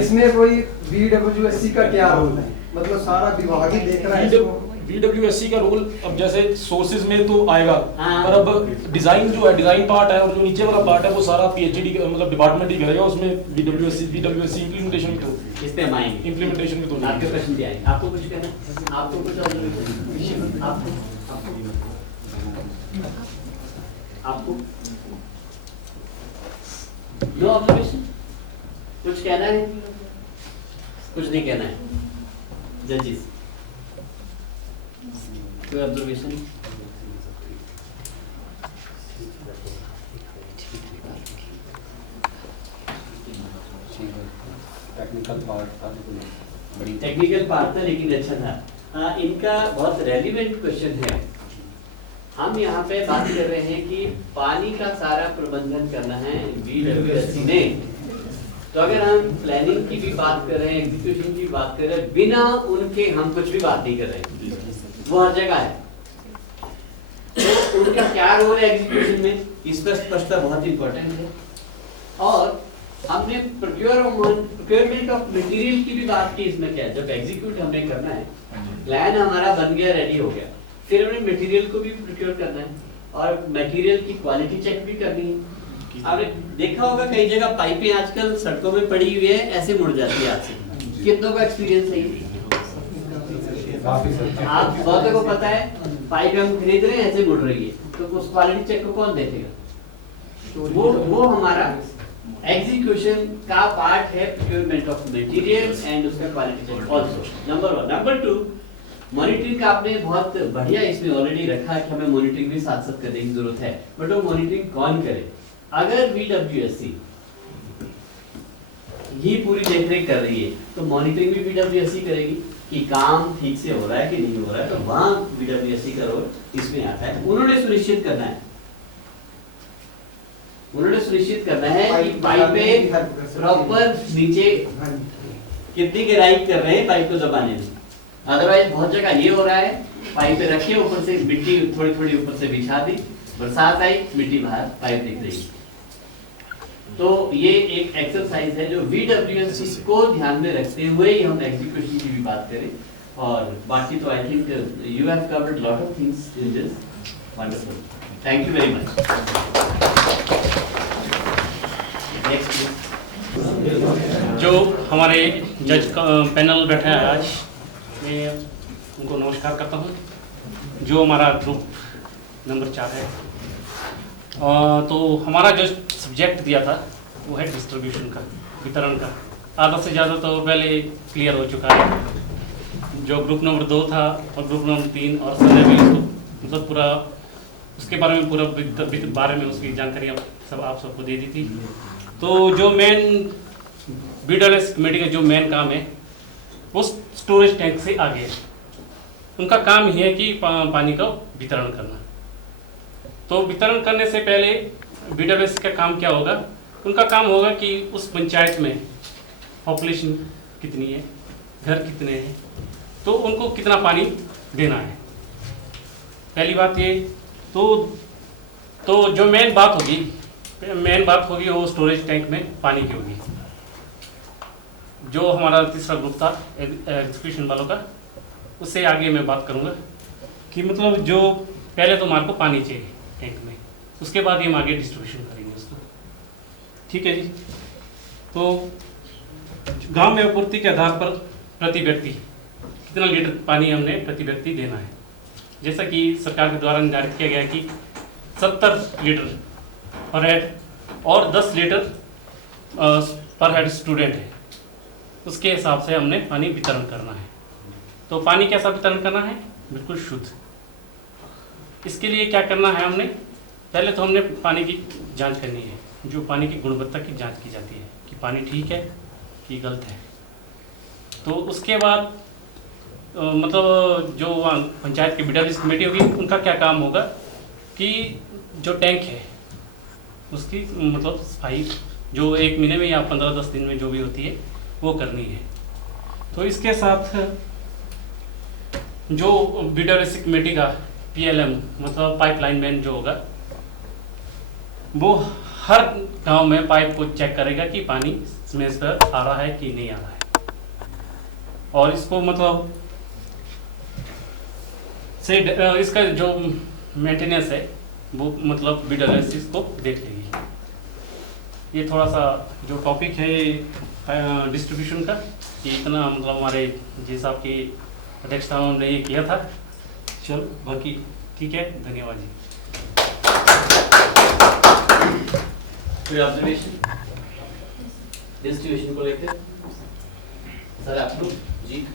इसमें कोई BWSC का क्या रोल है? मतलब सारा विभाग ही देख रहा है इसको। BWSC का रोल अब जैसे सोर्सेज में तो आएगा, पर अब डिजाइन जो है डिजाइन पार्ट है और जो नीचे वाला पार्ट है वो सारा PhD मतलब डिपार्टमेंट ही करेगा, उसमें BWSC इम्प्लीमेंटेशन में तो इस पे हम आएंगे, इम्प्लीमेंटेशन में तो आपके प्रश्न भी आएंगे। आपको कुछ कहना है? आपको कुछ आपको नो ऑब्जर्वेशन? कुछ कहना है? कुछ नहीं कहना है? जजेस कोई ऑब्जर्वेशन? टेक्निकल पार्ट था लेकिन अच्छा था। इनका बहुत रेलिवेंट क्वेश्चन है। हम यहाँ पे बात कर रहे हैं कि पानी का सारा प्रबंधन करना है BWSC ने, तो अगर हम प्लानिंग की भी बात कर रहे हैं, एग्जीक्यूशन की बात कर रहे हैं, बिना उनके हम कुछ भी बात नहीं कर रहे, वो हर जगह है। तो उनका क्या रोल है एग्जीक्यूशन में, इस पर स्पष्टता बहुत इंपॉर्टेंट है। और हमने प्रोक्योरमेंट ऑफ मटेरियल की भी बात की। इसमें क्या है, जब एग्जीक्यूट हमने करना है, प्लान हमारा बन गया, रेडी हो गया, फिर हमने मटेरियल को भी प्रोक्योर करना है और मटेरियल की क्वालिटी चेक भी करनी है। आपने देखा होगा कई जगह पाइपें आजकल सड़कों में पड़ी हुई है, ऐसे मुड़ जाती है हाथ से। कितनों का एक्सपीरियंस है? आप बहुतों को पता है पाइप हम खरीद रहे हैं ऐसे मुड़ रही है, तो उस क्वालिटी चेक को कौन देखेगा? वो हमारा एग्जीक्यूशन का पार्ट है प्रोक्योरमेंट ऑफ मटेरियल एंड उसका quality check also, number 1। Number 2, monitoring का आपने बहुत बढ़िया इसमें ऑलरेडी रखा है कि हमें मॉनिटरिंग भी साथ साथ करने की जरूरत है, बट वो मॉनिटरिंग कौन करे? अगर VWSC ही पूरी देखरेख कर रही है तो मॉनिटरिंग भी VWSC करेगी कि काम ठीक से हो रहा है कि नहीं हो रहा है, तो वहां VWSC का रोल इसमें आता है। उन्होंने सुनिश्चित करना है कि पाइपें प्रॉपर नीचे कितनी गहराई कर रहे हैं पाइप को दबाने में। अदरवाइज बहुत जगह ये हो रहा है, पाइपें रखी ऊपर से मिट्टी थोड़ी थोड़ी ऊपर से बिछा दी, बरसात आई मिट्टी बाहर पाइप दिख रही। तो ये एक एक्सरसाइज है जो VWSC को ध्यान में रखते हुए ही हम एग्जीक्यूशन की भी बात करें, और बाकी तो I think you have covered lot of things in this. Wonderful, thank you very much. जो हमारे जज पैनल बैठा है आज, मैं उनको नमस्कार करता हूँ। जो हमारा ग्रुप नंबर 4 है, तो हमारा जो सब्जेक्ट दिया था वो है डिस्ट्रीब्यूशन का, वितरण का। आधा से ज़्यादा तो पहले क्लियर हो चुका है। जो ग्रुप नंबर 2 था और ग्रुप नंबर 3 और सर ने भी उसको मतलब पूरा उसके बारे में पूरा बारे में उसकी जानकारी सब आप सबको दे दी थी। तो जो मेन VWSC कमेटी का जो मेन काम है वो स्टोरेज टैंक से आगे है। उनका काम ही है कि पानी का वितरण करना। तो वितरण करने से पहले VWSC का काम क्या होगा? उनका काम होगा कि उस पंचायत में पॉपुलेशन कितनी है, घर कितने हैं, तो उनको कितना पानी देना है। पहली बात ये। तो जो मेन बात होगी वो स्टोरेज टैंक में पानी की होगी। जो हमारा तीसरा ग्रुप था एग्जीक्यूशन वालों का, उससे आगे मैं बात करूँगा कि मतलब जो पहले तो हमारे को पानी चाहिए टैंक में, उसके बाद ही हम आगे डिस्ट्रीब्यूशन करेंगे उसको। ठीक है जी। तो गांव में आपूर्ति के आधार पर प्रति व्यक्ति कितना लीटर पानी हमने प्रति व्यक्ति देना है। जैसा कि सरकार के द्वारा निर्धारित किया गया है कि 70 लीटर पर हेड और 10 लीटर पर हेड स्टूडेंट है, उसके हिसाब से हमने पानी वितरण करना है। तो पानी कैसा वितरण करना है? बिल्कुल शुद्ध। इसके लिए क्या करना है हमने? पहले तो हमने पानी की जांच करनी है। जो पानी की गुणवत्ता की जांच की जाती है कि पानी ठीक है कि गलत है। तो उसके बाद मतलब जो पंचायत की VWSC कमेटी होगी, उनका क्या काम होगा कि जो टैंक है उसकी मतलब सफाई जो 1 महीने में या 15-10 दिन में जो भी होती है वो करनी है। तो इसके साथ जो VWSC कमेटी का PLM मतलब पाइपलाइन मैन जो होगा, वो हर गांव में पाइप को चेक करेगा कि पानी समय पर आ रहा है कि नहीं आ रहा है, और इसको मतलब से इसका जो मेंटेनेंस है वो मतलब VWSC इसको देख लेगी। ये थोड़ा सा जो टॉपिक है डिस्ट्रीब्यूशन का, कि इतना मतलब हमारे जिस आपकी अध्यक्षता में हमने ये किया था। चलो बाकी ठीक है, धन्यवाद जी। कोई ऑब्जर्वेशन डिस्ट्रीब्यूशन को लेकर? सर आप लोग जी।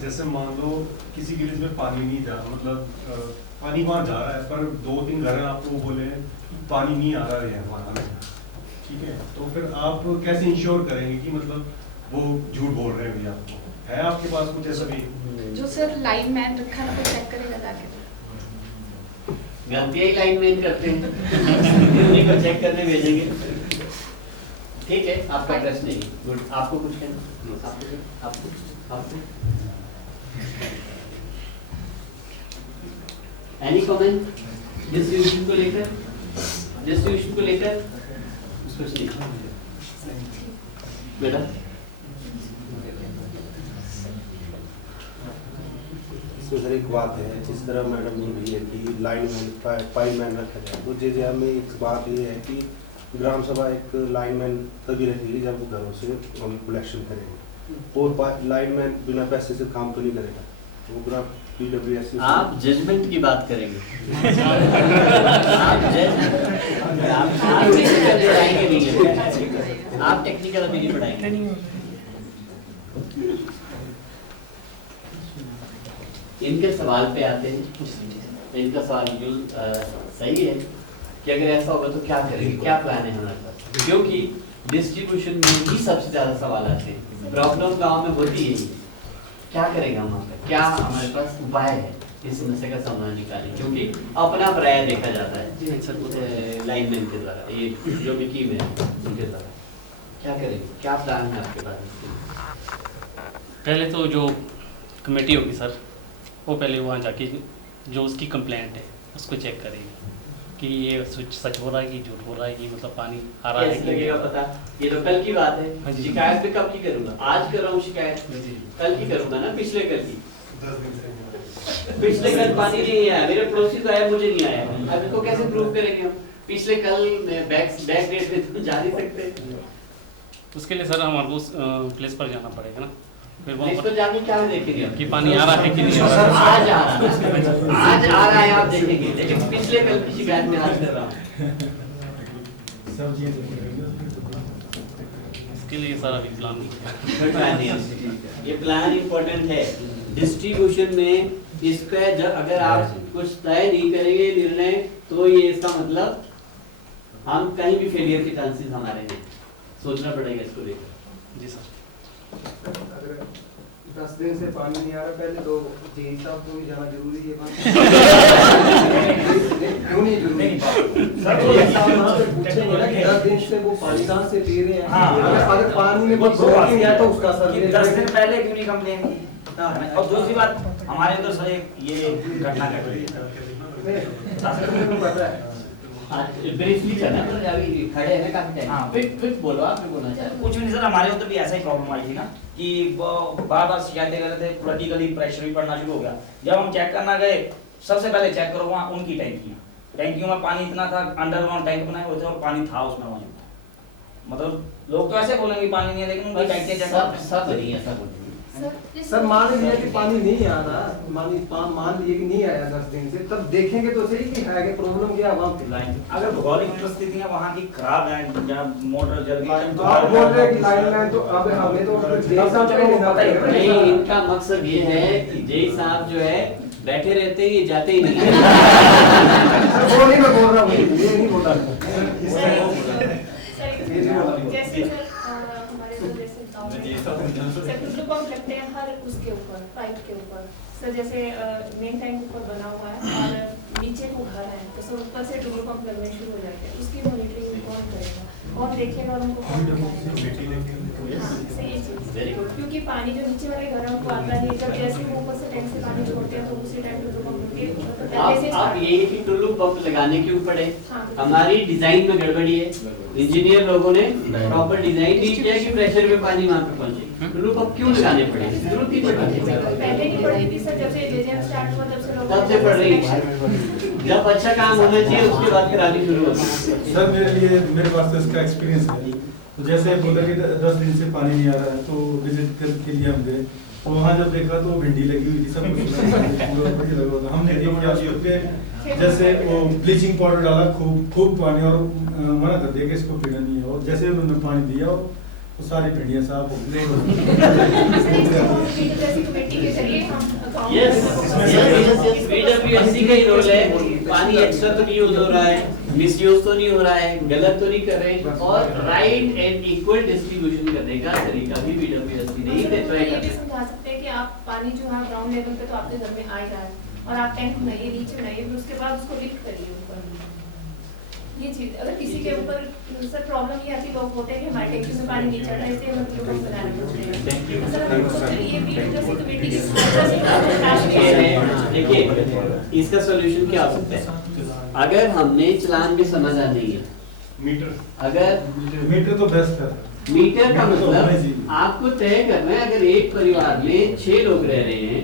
जैसे मान लो किसी विलेज में पानी नहीं जा रहा, मतलब पानी वहाँ जा रहा है पर 2-3 घर आपको बोले पानी नहीं आ रहा है वहाँ में, ठीक है, तो फिर आप कैसे इंश्योर करेंगे कि मतलब वो झूठ बोल रहे हैं भैया? है आपके पास कुछ ऐसा भी? जो सर लाइन मैन रखा है वो चेक करेगा जाके। गलतियां ही लाइन मैन करते हैं उन्हीं को चेक करने भेजेंगे। ठीक है, आपका प्रश्न नहीं। गुड। आपको कुछ कहना? आपको एनी कमेंट डिस्ट्रीब्यूशन को लेकर? डिस्ट्रीब्यूशन को लेकर कुछ नहीं बेटा? सर एक बात है, जिस तरह मैडम बोल रही है कि लाइन मैन पाइप मैन रखा जाए, तो जैसे में एक बात ये है कि ग्राम सभा एक लाइन मैन तभी रखेगी जब वो घरों से हम कलेक्शन करेंगे, और लाइन मैन बिना पैसे से काम तो नहीं करेगा। वो ग्राम PWSC आप जजमेंट की बात करेंगे आप टेक्निकल अभी नहीं पढ़ाएंगे। इनके सवाल पे आते हैं। इनका सवाल बिल्कुल सही है कि अगर ऐसा होगा तो क्या करेंगे, क्या प्लान है हमारे पास, क्योंकि डिस्ट्रीब्यूशन में ही सबसे ज्यादा सवाल आते हैं। प्रॉब्लम गांव में होती है, क्या करेगा वहाँ पे, क्या हमारे पास उपाय है इस समस्या का समाधान निकालें, क्योंकि अपना पर्याय देखा जाता है लाइनमैन के द्वारा, ये जो भी टीम है उनके द्वारा। क्या करेंगे, क्या प्लान है आपके पास? पहले तो जो कमेटी होगी सर, वो पहले वहाँ जाके जो उसकी कंप्लेंट है उसको चेक करेगी कि ये सच हो रहा है कि झूठ हो रहा है, कि मतलब पानी आ रहा है कि लगेगा पता। ये तो कल की बात है, शिकायत पे कब की करूँगा, आज कर रहा हूँ शिकायत, कल की करूँगा ना, पिछले कल की। पिछले कल पानी नहीं आया, मेरे पड़ोसी को आया, मुझे नहीं आया, अब इसको कैसे प्रूव करेंगे हम? पिछले कल बैक डेट में तो जा नहीं सकते। उसके लिए सर हमारे को प्लेस पर जाना पड़ेगा ना, फिर वहाँ प्लेस पर जाके क्या देखेंगे कि पानी आ रहा है कि नहीं आ रहा है। आज आ रहा है आप देखेंगे, लेकिन पिछले कल की शिकायत में आज कर रहा हूँ। इसके लिए सर अभी प्लान ये प्लान इम्पोर्टेंट है डिस्ट्रीब्यूशन में। इसका जब अगर आप कुछ तय नहीं करेंगे निर्णय, तो ये इसका मतलब हम कहीं भी फेलियर के चांसेस हमारे हैं, सोचना पड़ेगा इसको लेकर। जी सर। अगर 10 दिन से पानी नहीं आ रहा, पहले तो जेई साहब को भी जाना जरूरी है। क्यों नहीं जरूरी? पूछेंगे ना कि 10 दिन से वो पानी कहाँ से ले रहे हैं। अगर पानी में बहुत नहीं आया तो उसका असर 10 दिन पहले क्यों नहीं कंप्लेन की? और दूसरी बात, हमारे तो सर ये घटना घट रही है। ब्रीफली चलना तो अभी खड़े हैं काफी टाइम। हाँ, फिर बोलो, आपने बोलना चाहिए। कुछ भी नहीं सर, हमारे उधर भी ऐसा ही प्रॉब्लम आई थी ना कि बार बार शिकायतें कर रहे थे, पॉलिटिकली प्रेशर भी पड़ना शुरू हो गया। जब हम चेक करना गए, सबसे पहले चेक करो वहाँ उनकी टैंकियों में पानी इतना था, अंडरग्राउंड टैंक बनाए हुए थे और पानी था उसमें वहीं। मतलब लोग तो ऐसे बोलेंगे पानी नहीं है, लेकिन उनकी टैंकियां चेक सब नहीं ऐसा बोलते। सर मान लिया कि पानी नहीं आ रहा, मान लिए कि नहीं आया 10 दिन से, तब देखेंगे तो सही कि है कि प्रॉब्लम क्या वहाँ पे। अगर भौगोलिक परिस्थितियां वहाँ की खराब हैं, मोटर जल गई, तो आप बोल रहे हैं कि लाइनमैन तो अब हमें तो नहीं, इनका मकसद ये है कि जेई साहब जो है बैठे रहते हैं, ये जाते ही नहीं। वो नहीं मैं बोल रहा हूँ, ये नहीं बोल रहा। जैसे सर हमारे तो जैसे पंप लगते हैं हर उसके ऊपर, पाइप के ऊपर सर, जैसे मेन टैंक ऊपर बना हुआ है और नीचे को घर है, तो सर ऊपर से ट्यूबल पंप लगने शुरू हो जाते हैं, उसकी मॉनिटरिंग कौन करेगा और देखेगा और उनको कौन बताएगा? सही चीज़, क्योंकि पानी जो नीचे वाले घरों को आता नहीं, जब जैसे वो ऊपर से टैंक से पानी छोड़ते हैं तो उसी टाइम ट्यूबल पंप आप ये कि टुल्लू पंप लगाने के ऊपर है, हमारी डिजाइन में गड़बड़ी है। इंजीनियर लोगों ने प्रॉपर डिजाइन नहीं किया कि प्रेशर में पानी वहाँ पे पहुँचे। टुल्लू पंप क्यों लगाने पड़े? जरूरत ही पहले नहीं पड़ी थी सर, जब से जेजेएम स्टार्ट हुआ तब से लोग तब से पड़ रही है। जब अच्छा काम होना चाहिए उसके बाद करानी शुरू होती है। सर मेरे पास तो इसका एक्सपीरियंस है। तो जैसे बोला कि 10 दिन से पानी नहीं आ रहा है, तो विजिट के लिए हम गए, तो वहाँ जब देखा तो भिंडी लगी हुई थी, सब कुछ लगा। हमने देखा जैसे वो ब्लीचिंग पाउडर डाला, खूब पानी, और मना कर दिया कि इसको पीना नहीं है, और जैसे उन्होंने पानी दिया और वो सारी भिंडियाँ साफ हो गई। बीडब्ल्यूएससी का ही रोल है, पानी एक्स्ट्रा तो नहीं यूज हो रहा है, मिसयूज तो नहीं हो रहा है, गलत तो नहीं कर रहे, और राइट एंड इक्वल डिस्ट्रीब्यूशन करने का तरीका भी बीडब्ल्यूएससी नहीं ट्राई ये भी करते। समझा सकते हैं कि आप पानी जो है ग्राउंड लेवल पे तो आपके घर में आ ही रहा है, और आप टैंक बनाइए, नीचे बनाइए, फिर उसके बाद उसको लिफ्ट करिए ऊपर। ये चीज अगर किसी के ऊपर सर प्रॉब्लम ये आती, लोग होते हैं कि हमारे टैंकी में पानी नहीं चढ़ रहा है, इसलिए हमें ट्यूबल बनाना पड़ेगा। सर ये भी जैसे कमेटी की देखिए इसका सॉल्यूशन क्या हो सकता है? अगर हमने चलान में समझ आ नहीं है, मीटर तो बेस्ट है। मीटर का मतलब आपको तय करना है, अगर एक परिवार में 6 लोग रह रहे हैं,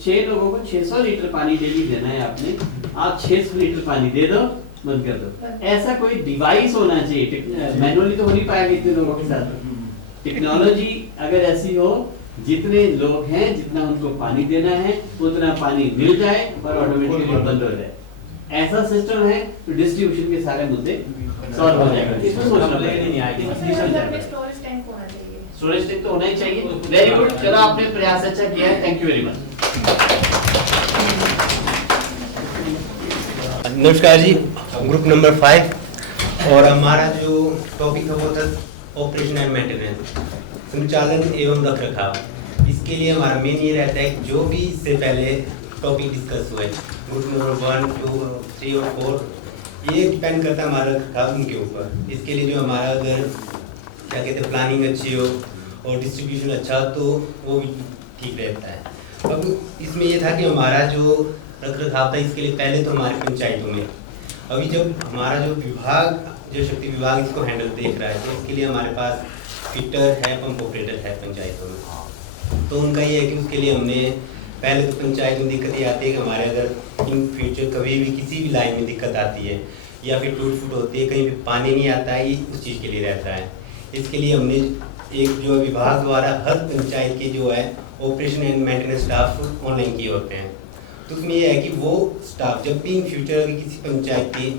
6 लोगों को 600 लीटर पानी डेली देना है आपने, आप 600 लीटर पानी दे दो, बंद कर दो। ऐसा कोई डिवाइस होना चाहिए, मैनुअली तो हो नहीं पाएगा इतने लोगों के साथ। टेक्नोलॉजी अगर ऐसी हो जितने लोग हैं जितना उनको पानी देना है उतना पानी मिल जाए और ऑटोमेटिकली बंद हो जाए। ऐसा सिस्टम है तो डिस्ट्रीब्यूशन के सारे मुद्दे सॉल्व हो जाएगा। इसमें सोचना नहीं आएगा। स्टोरेज टैंक होना चाहिए। स्टोरेज टैंक तो होना ही चाहिए। वेरी गुड, चलो आपने प्रयास अच्छा किया है, थैंक यू वेरी मच। नमस्कार जी, ग्रुप नंबर 5 और हमारा जो टॉपिक है वो था ऑपरेशन एंड मेंटेनेंस, संचालन एवं रखरखाव। इसके लिए हमारा मेन ये रहता है कि जो भी इससे पहले टॉपिक डिस्कस हुए ग्रुप नंबर 1, 2, 3 और 4, ये डिपेंड करता है हमारा रखरखाव उनके ऊपर। इसके लिए जो हमारा अगर क्या कहते हैं प्लानिंग अच्छी हो और डिस्ट्रीब्यूशन अच्छा हो तो वो भी ठीक रहता है। अब इसमें ये था कि हमारा जो रखरखाव था इसके लिए पहले तो हमारे पंचायतों में, अभी जब हमारा जो विभाग जल शक्ति विभाग इसको हैंडल देख रहा है तो इसके लिए हमारे पास फिटर है, पंप ऑपरेटर है पंचायतों में। तो उनका ये है कि उसके लिए हमने पहले तो पंचायत में दिक्कत ये आती है कि हमारे अगर इन फ्यूचर कभी भी किसी भी लाइन में दिक्कत आती है या फिर टूट फूट होती है, कहीं भी पानी नहीं आता है, ये उस चीज़ के लिए रहता है। इसके लिए हमने एक जो विभाग द्वारा हर पंचायत के जो है operation and maintenance staff online किए होते हैं। तो उसमें यह है कि वो स्टाफ जब भी इन फ्यूचर अगर किसी पंचायत की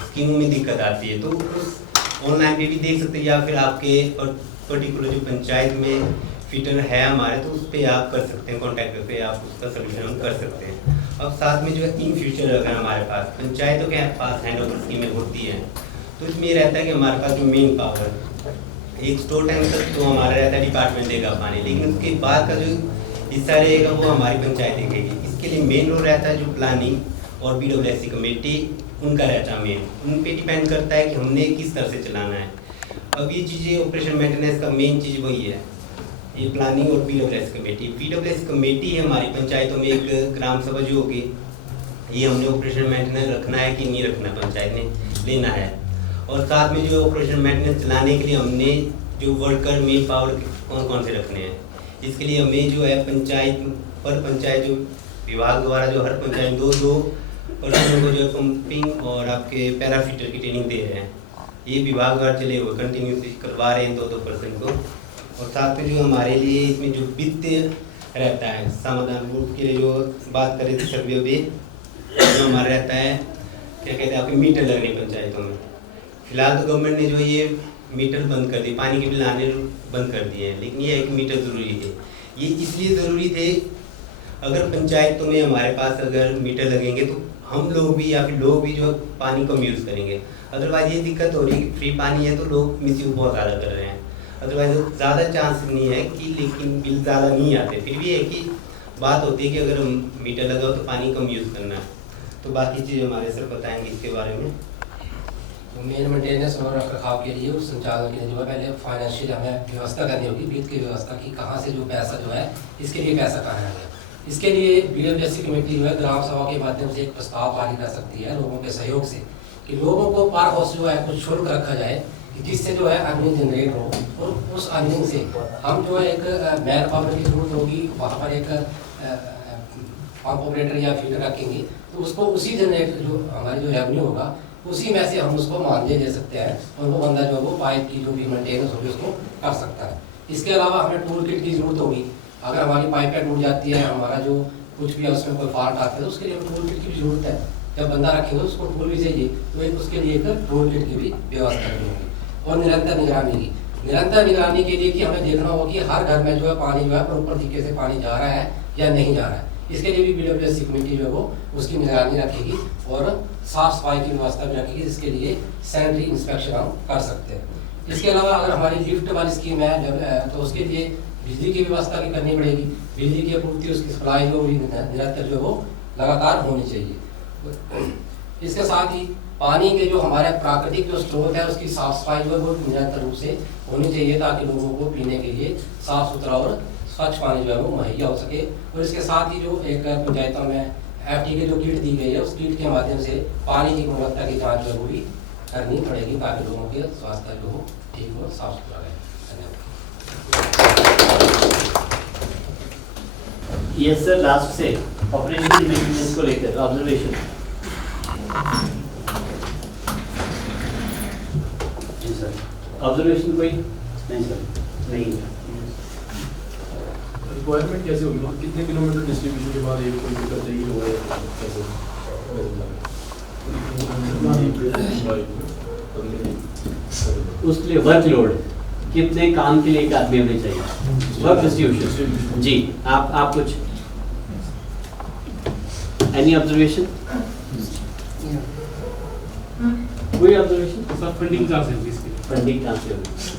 स्कीमों में दिक्कत आती है तो उस ऑनलाइन पे भी देख सकते हैं या फिर आपके पर्टिकुलर जो पंचायत में फिटर है हमारे तो उस पर आप कर सकते हैं, कॉन्टैक्ट करके आप उसका सोल्यूशन हम कर सकते हैं। अब साथ में जो है इन फ्यूचर अगर हमारे पास पंचायतों के पास हैंड ओवर स्कीमें होती हैं तो इसमें ये रहता है कि हमारे पास जो मेन पावर एक स्टोर टैंक तक तो हमारा रहता है डिपार्टमेंट देगा पानी, लेकिन उसके बाद का जो हिस्सा रहेगा वो हमारी पंचायत देखेगी। इसके लिए मेन रोल रहता है जो प्लानिंग और BWSC कमेटी उनका रहता है मेन, उन पे डिपेंड करता है कि हमने किस तरह से चलाना है। अब ये चीज़ें ऑपरेशन मेंटेनेंस का मेन चीज़ वही है, ये प्लानिंग और BWSC कमेटी। BWSC कमेटी है हमारी पंचायतों में एक ग्राम सभा जो होगी, ये हमने ऑपरेशन मेंटेनेंस रखना है कि नहीं रखना पंचायत ने लेना है। और साथ में जो ऑपरेशन मेंटेनेंस चलाने के लिए हमने जो वर्कर मेन पावर कौन कौन से रखने हैं, इसके लिए हमें जो है पंचायत पर पंचायत जो विभाग द्वारा जो हर पंचायत दो पर्सन को जो पंपिंग और आपके पैराफिटर की ट्रेनिंग दे रहे हैं, ये विभाग द्वारा चले हुए कंटिन्यूसली करवा रहे हैं 2 पर्सन को। और साथ में जो हमारे लिए इसमें जो वित्तीय रहता है समाधान ग्रुप के लिए जो बात करें थे सर्वे भी जो हमारा रहता है क्या कहते हैं आपके मीटर लगने पंचायतों में। फिलहाल तो गवर्नमेंट ने जो ये मीटर बंद कर दिए, पानी के बिल आने बंद कर दिए हैं, लेकिन ये है कि मीटर ज़रूरी थे। ये इसलिए ज़रूरी थे अगर पंचायतों में हमारे पास अगर मीटर लगेंगे तो हम लोग भी या फिर लोग भी जो पानी कम यूज़ करेंगे। अदरवाइज ये दिक्कत हो रही है कि फ्री पानी है तो लोग मिसयूज बहुत ज़्यादा कर रहे हैं। अदरवाइज ज़्यादा चांस नहीं है कि लेकिन बिल ज़्यादा नहीं आते। फिर भी है कि बात होती है कि अगर हम मीटर लगाओ तो पानी कम यूज़ करना है। तो बाकी चीज़ हमारे सर बताएंगे इसके बारे में। मेन मेंटेनेंस और रखरखाव के लिए उस संचालन के लिए जो है पहले फाइनेंशियल हमें व्यवस्था करनी होगी, वित्त की व्यवस्था की कहाँ से जो पैसा जो है इसके लिए पैसा कहाँ है। इसके लिए BWSC कमेटी जो है ग्राम सभा के माध्यम से एक प्रस्ताव पारित कर सकती है लोगों के सहयोग से कि लोगों को पर हाउस जो है कुछ शुल्क रखा जाए कि जिससे जो है अर्निंग जनरेट हो और उस अर्निंग से हम जो है एक मैन पावर की जरूरत होगी, वहाँ पर एक पंप ऑपरेटर या फीडर रखेंगे तो उसको उसी जनरेट जो हमारी जो रेवेन्यू होगा उसी में से हम उसको मानदेय दे सकते हैं और वो बंदा जो है वो पाइप की जो भी मेंटेनेंस होगी उसको कर सकता है। इसके अलावा हमें टूल किट की जरूरत होगी, अगर हमारी पाइपें टूट जाती है, हमारा जो कुछ भी है उसमें कोई फॉल्ट आता है तो उसके लिए टूल किट की भी जरूरत है। जब बंदा रखेंगे उसको टूल भी चाहिए तो एक उसके लिए एक टूल किट की भी व्यवस्था करनी होगी। और निरंतर निगरानी की, निरंतर निगरानी के लिए कि हमें देखना होगा कि हर घर में जो है पानी जो है प्रॉपर तरीके से पानी जा रहा है या नहीं जा रहा है। इसके लिए भी BWSC कमेटी जो है वो उसकी निगरानी रखेगी और साफ सफाई की व्यवस्था भी रखेगी, जिसके लिए सैनिटरी इंस्पेक्शन हम कर सकते हैं। इसके अलावा अगर हमारी लिफ्ट वाली स्कीम है जब तो उसके लिए बिजली की व्यवस्था भी करनी पड़ेगी। बिजली की आपूर्ति उसकी सप्लाई जो निरंतर जो वो लगातार होनी चाहिए। इसके साथ ही पानी के जो हमारे प्राकृतिक जो स्रोत है उसकी साफ सफाई जो है वो निरंतर रूप से होनी चाहिए ताकि लोगों को पीने के लिए साफ सुथरा और स्वच्छ पानी जो है वो मुहैया हो सके। और इसके साथ ही जो एक पंचायतों में FT के जो किट दी गई है उस किट के माध्यम से पानी की गुणवत्ता की जाँच जो है वो भी करनी पड़ेगी ताकि लोगों के स्वास्थ्य जो हो ठीक और साफ सुथरा रहे। यस सर, लास्ट से ऑपरेशन मेंटेनेंस को लेकर ऑब्जर्वेशन। जी सर, ऑब्जर्वेशन कोई नहीं सर? नहीं। रिक्वायरमेंट कैसे होगी, मतलब कितने किलोमीटर डिस्ट्रीब्यूशन के बाद एक कोई मीटर चाहिए होगा, कैसे उसके लिए वर्कलोड कितने काम के लिए एक आदमी होने चाहिए, वर्क डिस्ट्रीब्यूशन। जी आप कुछ एनी ऑब्जर्वेशन, कोई ऑब्जर्वेशन? सर फंडिंग कहाँ से होगी इसकी? फंडिंग कहाँ से होगी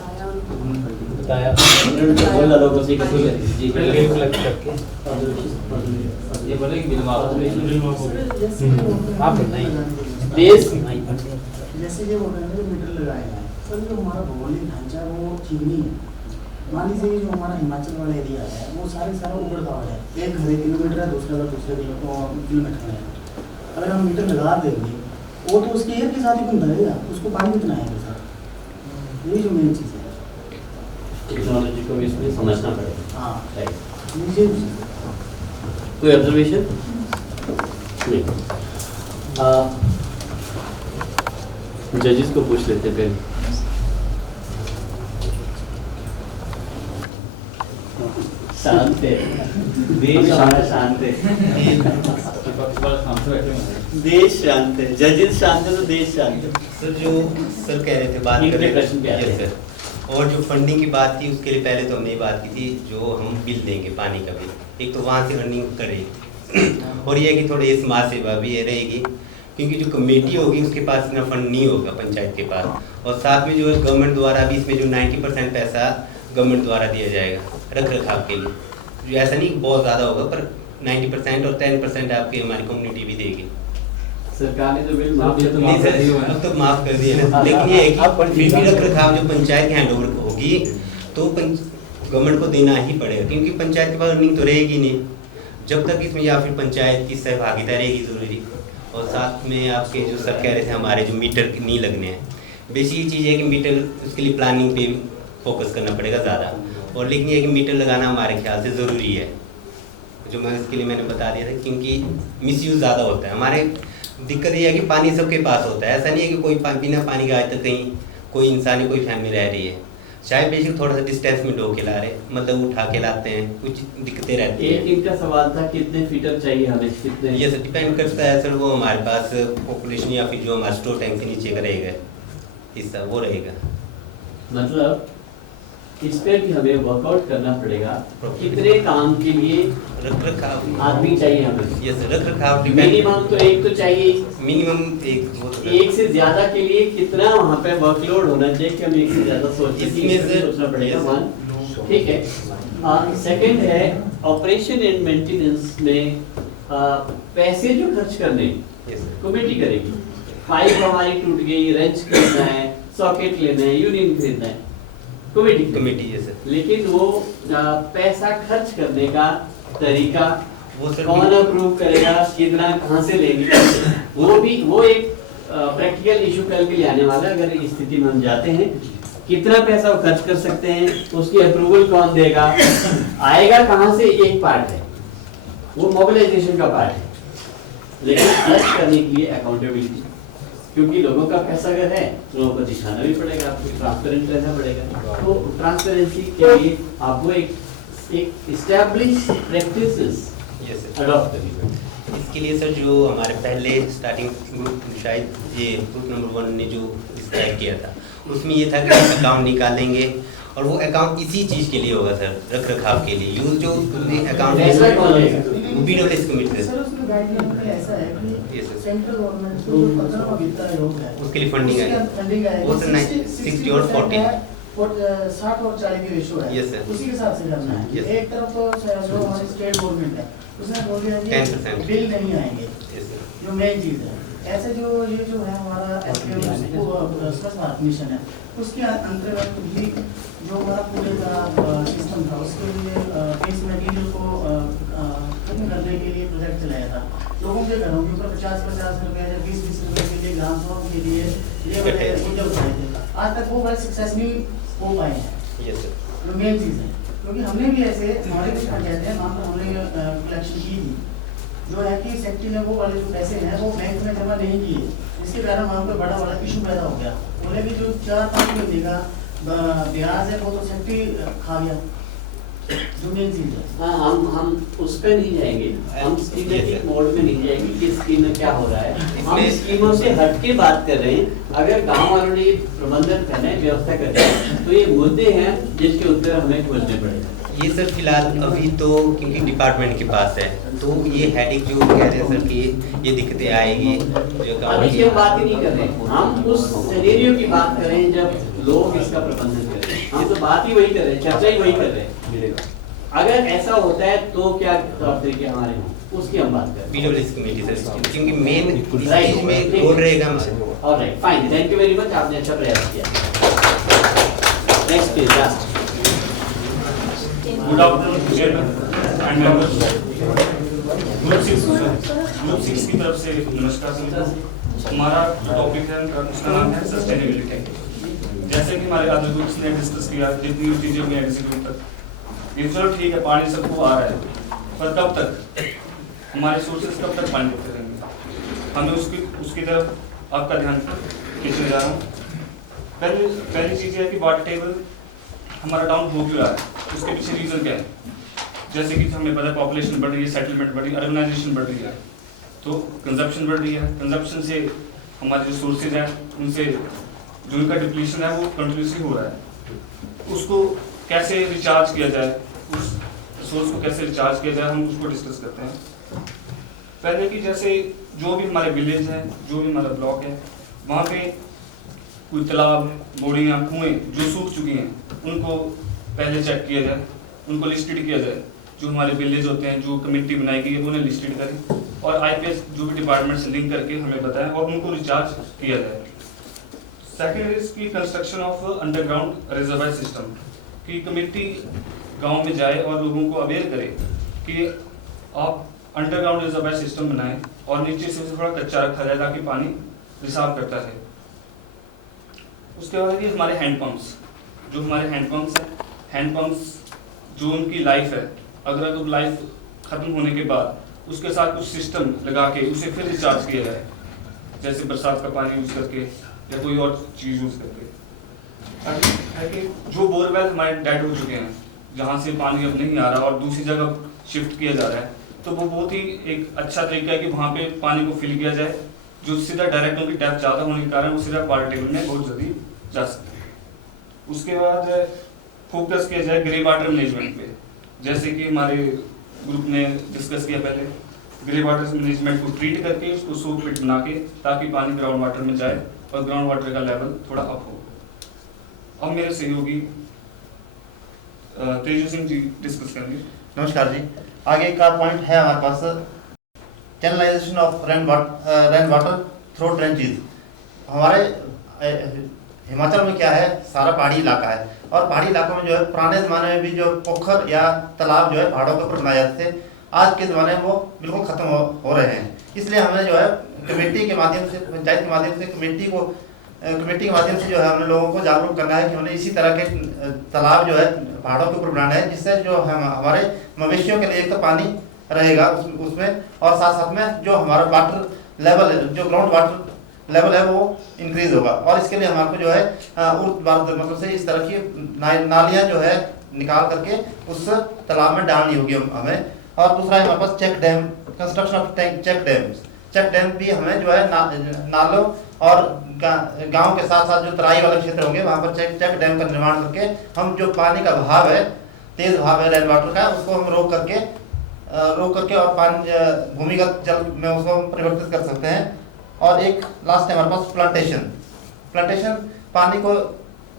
बताया बोला लोगों से कैसे करेंगे जी पहले कलेक्ट करके ये बोले कि बिल माफ आप नहीं प्लीज जैसे ये बोल रहे हैं मीटर लगाए हैं सर, जो हमारा भौगोलिक ढांचा है वो ठीक नहीं है। मान लीजिए जो हमारा हिमाचल वाला एरिया है वो सारा ऊपर का है, एक घर 1 किलोमीटर है, दूसरा घर दूसरे किलोमीटर में है। अगर हम मीटर लगा देंगे वो तो उसके एयर के साथ ही घूमता रहेगा, उसको पानी कितना आएगा सर, यही जो मेन चीज़ है। टेक्नोलॉजी को भी इसमें समझना पड़ेगा। हाँ राइट, कोई ऑब्जर्वेशन नहीं? जजेस को पूछ लेते हैं पहले। शांत है देश, हमारा शांत है, देश शांत है, जजेस शांत है तो देश शांत है। सर जो सर कह रहे थे बात कर रहे थे सर, और जो फंडिंग की बात थी उसके लिए पहले तो हमने ये बात की थी, जो हम बिल देंगे पानी का बिल, एक तो वहाँ से अर्निंग करेगी और ये है कि थोड़ी ये समाज सेवा भी ये रहेगी, क्योंकि जो कमेटी होगी उसके पास इतना फंड नहीं होगा पंचायत के पास, और साथ में जो है गवर्नमेंट द्वारा भी इसमें जो 90% पैसा गवर्नमेंट द्वारा दिया जाएगा रख रखाव के लिए, जो ऐसा नहीं बहुत ज़्यादा होगा पर 90% और 10% आपकी हमारी कम्युनिटी भी देगी। सरकार ने तो बिल माफ किया, नहीं सर अब तो माफ कर दिया ना, लेकिन ये है कि फिर भी रख रखाव जो पंचायत के हैंड ओवर होगी तो गवर्नमेंट को देना ही पड़ेगा, क्योंकि पंचायत के पास अर्निंग तो रहेगी नहीं जब तक इसमें, या फिर पंचायत की सहभागिता रहेगी ज़रूरी। और साथ में आपके जो सर कह रहे थे हमारे जो मीटर नहीं लगने हैं, बेसिक चीज़ है कि मीटर उसके लिए प्लानिंग पे फोकस करना पड़ेगा ज़्यादा, और लेकिन ये कि मीटर लगाना हमारे ख्याल से ज़रूरी है, जो मैं इसके लिए मैंने बता दिया था, क्योंकि मिसयूज़ ज़्यादा होता है। हमारे दिक्कत ये है कि पानी सबके पास होता है, ऐसा नहीं है कि कोई बिना पानी का आज तक कहीं कोई इंसान कोई फैमिली रह रही है, चाहे बेशक थोड़ा सा डिस्टेंस में ढो के ला रहे, मतलब उठा के लाते हैं, कुछ दिक्कतें रहती हैं। एक इनका सवाल था कितने फीटर चाहिए हमें, कितने? ये सर डिपेंड करता है सर, वो हमारे पास पॉपुलेशन या फिर जो हमारा स्टोर टैंक से नीचे का रहेगा हिस्सा वो रहेगा। मतलब इस पे भी हमें वर्कआउट करना पड़ेगा, कितने काम के लिए रख रखाव आदमी चाहिए हमें। यस रख रखाव मिनिमम तो एक तो चाहिए, मिनिमम एक से ज्यादा के लिए कितना वहाँ पे वर्कलोड होना चाहिए कि हम एक से ज्यादा सोचना पड़ेगा। वन ठीक है। सेकंड है ऑपरेशन एंड मेंटेनेंस में पैसे जो खर्च करने कमेटी करेगी। पाइप हमारी टूट गई, रेंच खरीदना है, सॉकेट लेना है, यूनियन खरीदना है, कमेटी है सर। लेकिन वो पैसा खर्च करने का तरीका वो कौन अप्रूव करेगा, कितना कहाँ से लेंगे, वो एक प्रैक्टिकल इशू कल के लिए आने वाला है। अगर इस स्थिति में हम जाते हैं कितना पैसा वो खर्च कर सकते हैं, उसकी अप्रूवल कौन देगा, आएगा कहाँ से, एक पार्ट है वो मोबिलाइजेशन का पार्ट है, लेकिन खर्च करने के लिए अकाउंटेबिलिटी, क्योंकि लोगों का पैसा अगर है तो लोगों को दिखाना भी पड़ेगा, आपको ट्रांसपेरेंट रहना पड़ेगा। तो ट्रांसपेरेंसी के लिए आपको एक इस्टेब्लिश प्रैक्टिसेस अडॉप्ट करनी पड़ेगी। इसके लिए सर जो हमारे पहले स्टार्टिंग ग्रुप शायद ये ग्रुप नंबर 1 ने जो डिस्क्राइब किया था उसमें ये था कि अकाउंट निकालेंगे और वो अकाउंट इसी चीज़ के लिए होगा सर, रख रखाव के लिए यूज जो अकाउंट बीडब्ल्यूएस कमिटी सर उसमें गाइडलाइन में ऐसा है कि सेंट्रल गवर्नमेंट को जो 15 वित्त आयोग है उसके लिए फंडिंग है वो सर 60 और 40 60 और 40 की रेशो है। यस सर, उसी के हिसाब से करना है। एक तरफ तो जो हमारी स्टेट गवर्नमेंट है उसने बोल दिया कि 10% बिल नहीं आएंगे, जो मेन चीज़ है। ऐसे जो ये जो है हमारा स्वच्छ भारत मिशन है उसके अंतर्गत भी जो हमारा पूरे का सिस्टम था उसके लिए वेस्ट मटेरियल को खत्म करने के लिए प्रोजेक्ट चलाया था। लोगों के घरों के ऊपर 50-50 रुपये या 20-20 रुपये के लिए ग्राम सभा के लिए ये वाले उद्योग उठाए थे। आज तक वो बड़े सक्सेस नहीं हो पाए हैं, जो मेन चीज़ है। क्योंकि हमने भी ऐसे हमारे कुछ पंचायतें हैं वहाँ पर हमने कलेक्शन की थी, जो है कि सेक्रेटरी ने वो वाले जो पैसे हैं वो बैंक में जमा नहीं किए, इसके कारण वहाँ पर बड़ा इशू पैदा हो गया। बोले कि जो 4-5 महीने का ब्याज है वो तो सेक्रेटरी खा गया। जो मेन चीज है। हाँ, हम उस पे नहीं जाएंगे, हम स्कीमेटिक मोड में नहीं जाएंगे कि स्कीम में क्या हो रहा है। हम स्कीमों से हट के बात कर रहे हैं। अगर गांव वालों ने प्रबंधन करना है, व्यवस्था करना है, तो ये मुद्दे हैं जिसके उत्तर हमें खोजने पड़ेगा। ये सर फिलहाल अभी तो क्योंकि डिपार्टमेंट के पास है, तो ये हेडिंग जो कह रहे हैं सर कि ये दिक्कतें आएगी जो अभी की हम बात ही नहीं कर रहे हैं, हम उस सिनेरियो की बात कर रहे हैं जब लोग इसका प्रबंधन कर रहे हैं। हम तो बात ही वही कर रहे हैं, चर्चा ही वही कर रहे हैं। अगर ऐसा होता है तो क्या तौर तरीके हमारे हों, उसकी हम बात कर रहे हैं। PWC कमेटी सर, क्योंकि मेन चीज में रोल रहेगा हमारा। Alright, fine, thank you very much, आपने अच्छा प्रयास किया। Next please, last. Good afternoon chairman and members. Group 6 की तरफ से नमस्कार सभी। हमारा जो टॉपिक है उसका नाम है सस्टेनेबिलिटी। जैसे कि हमारे अदर ग्रुप्स ने डिस्कस किया, जितनी चीजें हुई एग्जीक्यूट तक, ये चलो ठीक है, पानी सबको आ रहा है, पर कब तक हमारे सोर्सेज कब तक पानी देते रहेंगे? हमें उसकी तरफ आपका ध्यान खींचने जा रहा हूँ। पहली चीज़ है कि वाटर टेबल हमारा डाउन हो क्यों रहा है, उसके पीछे रीज़न क्या है? जैसे कि हमें पता है पॉपुलेशन बढ़ रही है, सेटलमेंट बढ़ रही है, अर्बनाइजेशन बढ़ रही है, तो कंजप्शन बढ़ रही है। कंजप्शन से हमारे जो सोर्सेज हैं उनसे जो उनका डिप्लीशन है वो कंटिन्यूसली हो रहा है। उसको कैसे रिचार्ज किया जाए, उस सोर्स को कैसे रिचार्ज किया जाए, हम उसको डिस्कस करते हैं। पहले कि जैसे जो भी हमारे विलेज हैं, जो भी हमारा ब्लॉक है, वहाँ पे कोई तालाब, बोरियाँ, कुएँ जो सूख चुकी हैं, उनको पहले चेक किया जाए, उनको लिस्टेड किया जाए। जो हमारे विलेज होते हैं, जो कमेटी बनाई गई है, वो उन्हें लिस्टेड करें और IPS जो भी डिपार्टमेंट से लिंक करके हमें बताएं और उनको रिचार्ज किया जाए। सेकेंड इज की construction of underground reservoir system, कि कमेटी गांव में जाए और लोगों को अवेयर करे कि आप अंडरग्राउंड रिजर्वायर सिस्टम बनाएं और नीचे से थोड़ा कच्चा रखा जाए ताकि पानी रिसाव करता रहे। उसके बाद ये हमारे हैंडपम्प्स, जो हमारे हैंडपम्प्स हैं, हैंडपम्प्स जो उनकी लाइफ है, अगर तो लाइफ खत्म होने के बाद उसके साथ कुछ सिस्टम लगा के उसे फिर रिचार्ज किया जाए, जैसे बरसात का पानी यूज करके या कोई और चीज़ यूज करके। ताकि जो बोरवेल हमारे डेड हो चुके हैं, जहाँ से पानी अब नहीं आ रहा और दूसरी जगह शिफ्ट किया जा रहा है, तो वो बहुत ही एक अच्छा तरीका है कि वहाँ पे पानी को फिल किया जाए, जो सीधा डायरेक्ट उनकी डेप्थ ज़्यादा होने के कारण वो सीधा वाटर टेबल में बहुत जल्दी जा सकते। उसके बाद फोकस किया जाए ग्रे वाटर मैनेजमेंट पे, जैसे कि हमारे ग्रुप ने डिस्कस किया पहले, ग्रे वाटर मैनेजमेंट को ट्रीट करके उसको सोक पिट बना के ताकि पानी ग्राउंड वाटर में जाए और ग्राउंड वाटर का लेवल थोड़ा अप हो। अब मेरे सहयोगी तेजू सिंह जी डिस्कस करेंगे। नमस्कार जी, आगे का पॉइंट है हमारे पास channelisation of rain water through trenches. हमारे हिमाचल में क्या है, सारा पहाड़ी इलाका है और पहाड़ी इलाकों में जो है पुराने ज़माने में भी जो पोखर या तालाब जो है पहाड़ों के ऊपर बनाए जाते थे, आज के ज़माने में वो बिल्कुल ख़त्म हो रहे हैं। इसलिए हमें जो है कमेटी के माध्यम से, पंचायत के माध्यम से कमेटी के माध्यम से जो है हमने लोगों को जागरूक करना है कि उन्हें इसी तरह के तालाब जो है पहाड़ों के ऊपर बनाना है, जिससे जो हमारे मवेशियों के लिए एक तो पानी रहेगा उसमें और साथ साथ में जो हमारा वाटर लेवल है, जो ग्राउंड वाटर लेवल है वो इंक्रीज होगा। और इसके लिए हमारे को जो है मतलब से इस तरह की नालियाँ जो है निकाल करके उस तालाब में डालनी होगी हमें। और दूसरा है हमारे पास check dam, construction of check dam भी हमें जो है नालों और गांव के साथ साथ जो तराई वाले क्षेत्र होंगे वहाँ पर चेक डैम का निर्माण करके हम जो पानी का बहाव है, तेज बहाव है रेन वाटर का, उसको हम रोक करके और पानी भूमिगत जल में उसको हम परिवर्तित कर सकते हैं। और एक लास्ट है हमारे पास प्लांटेशन पानी को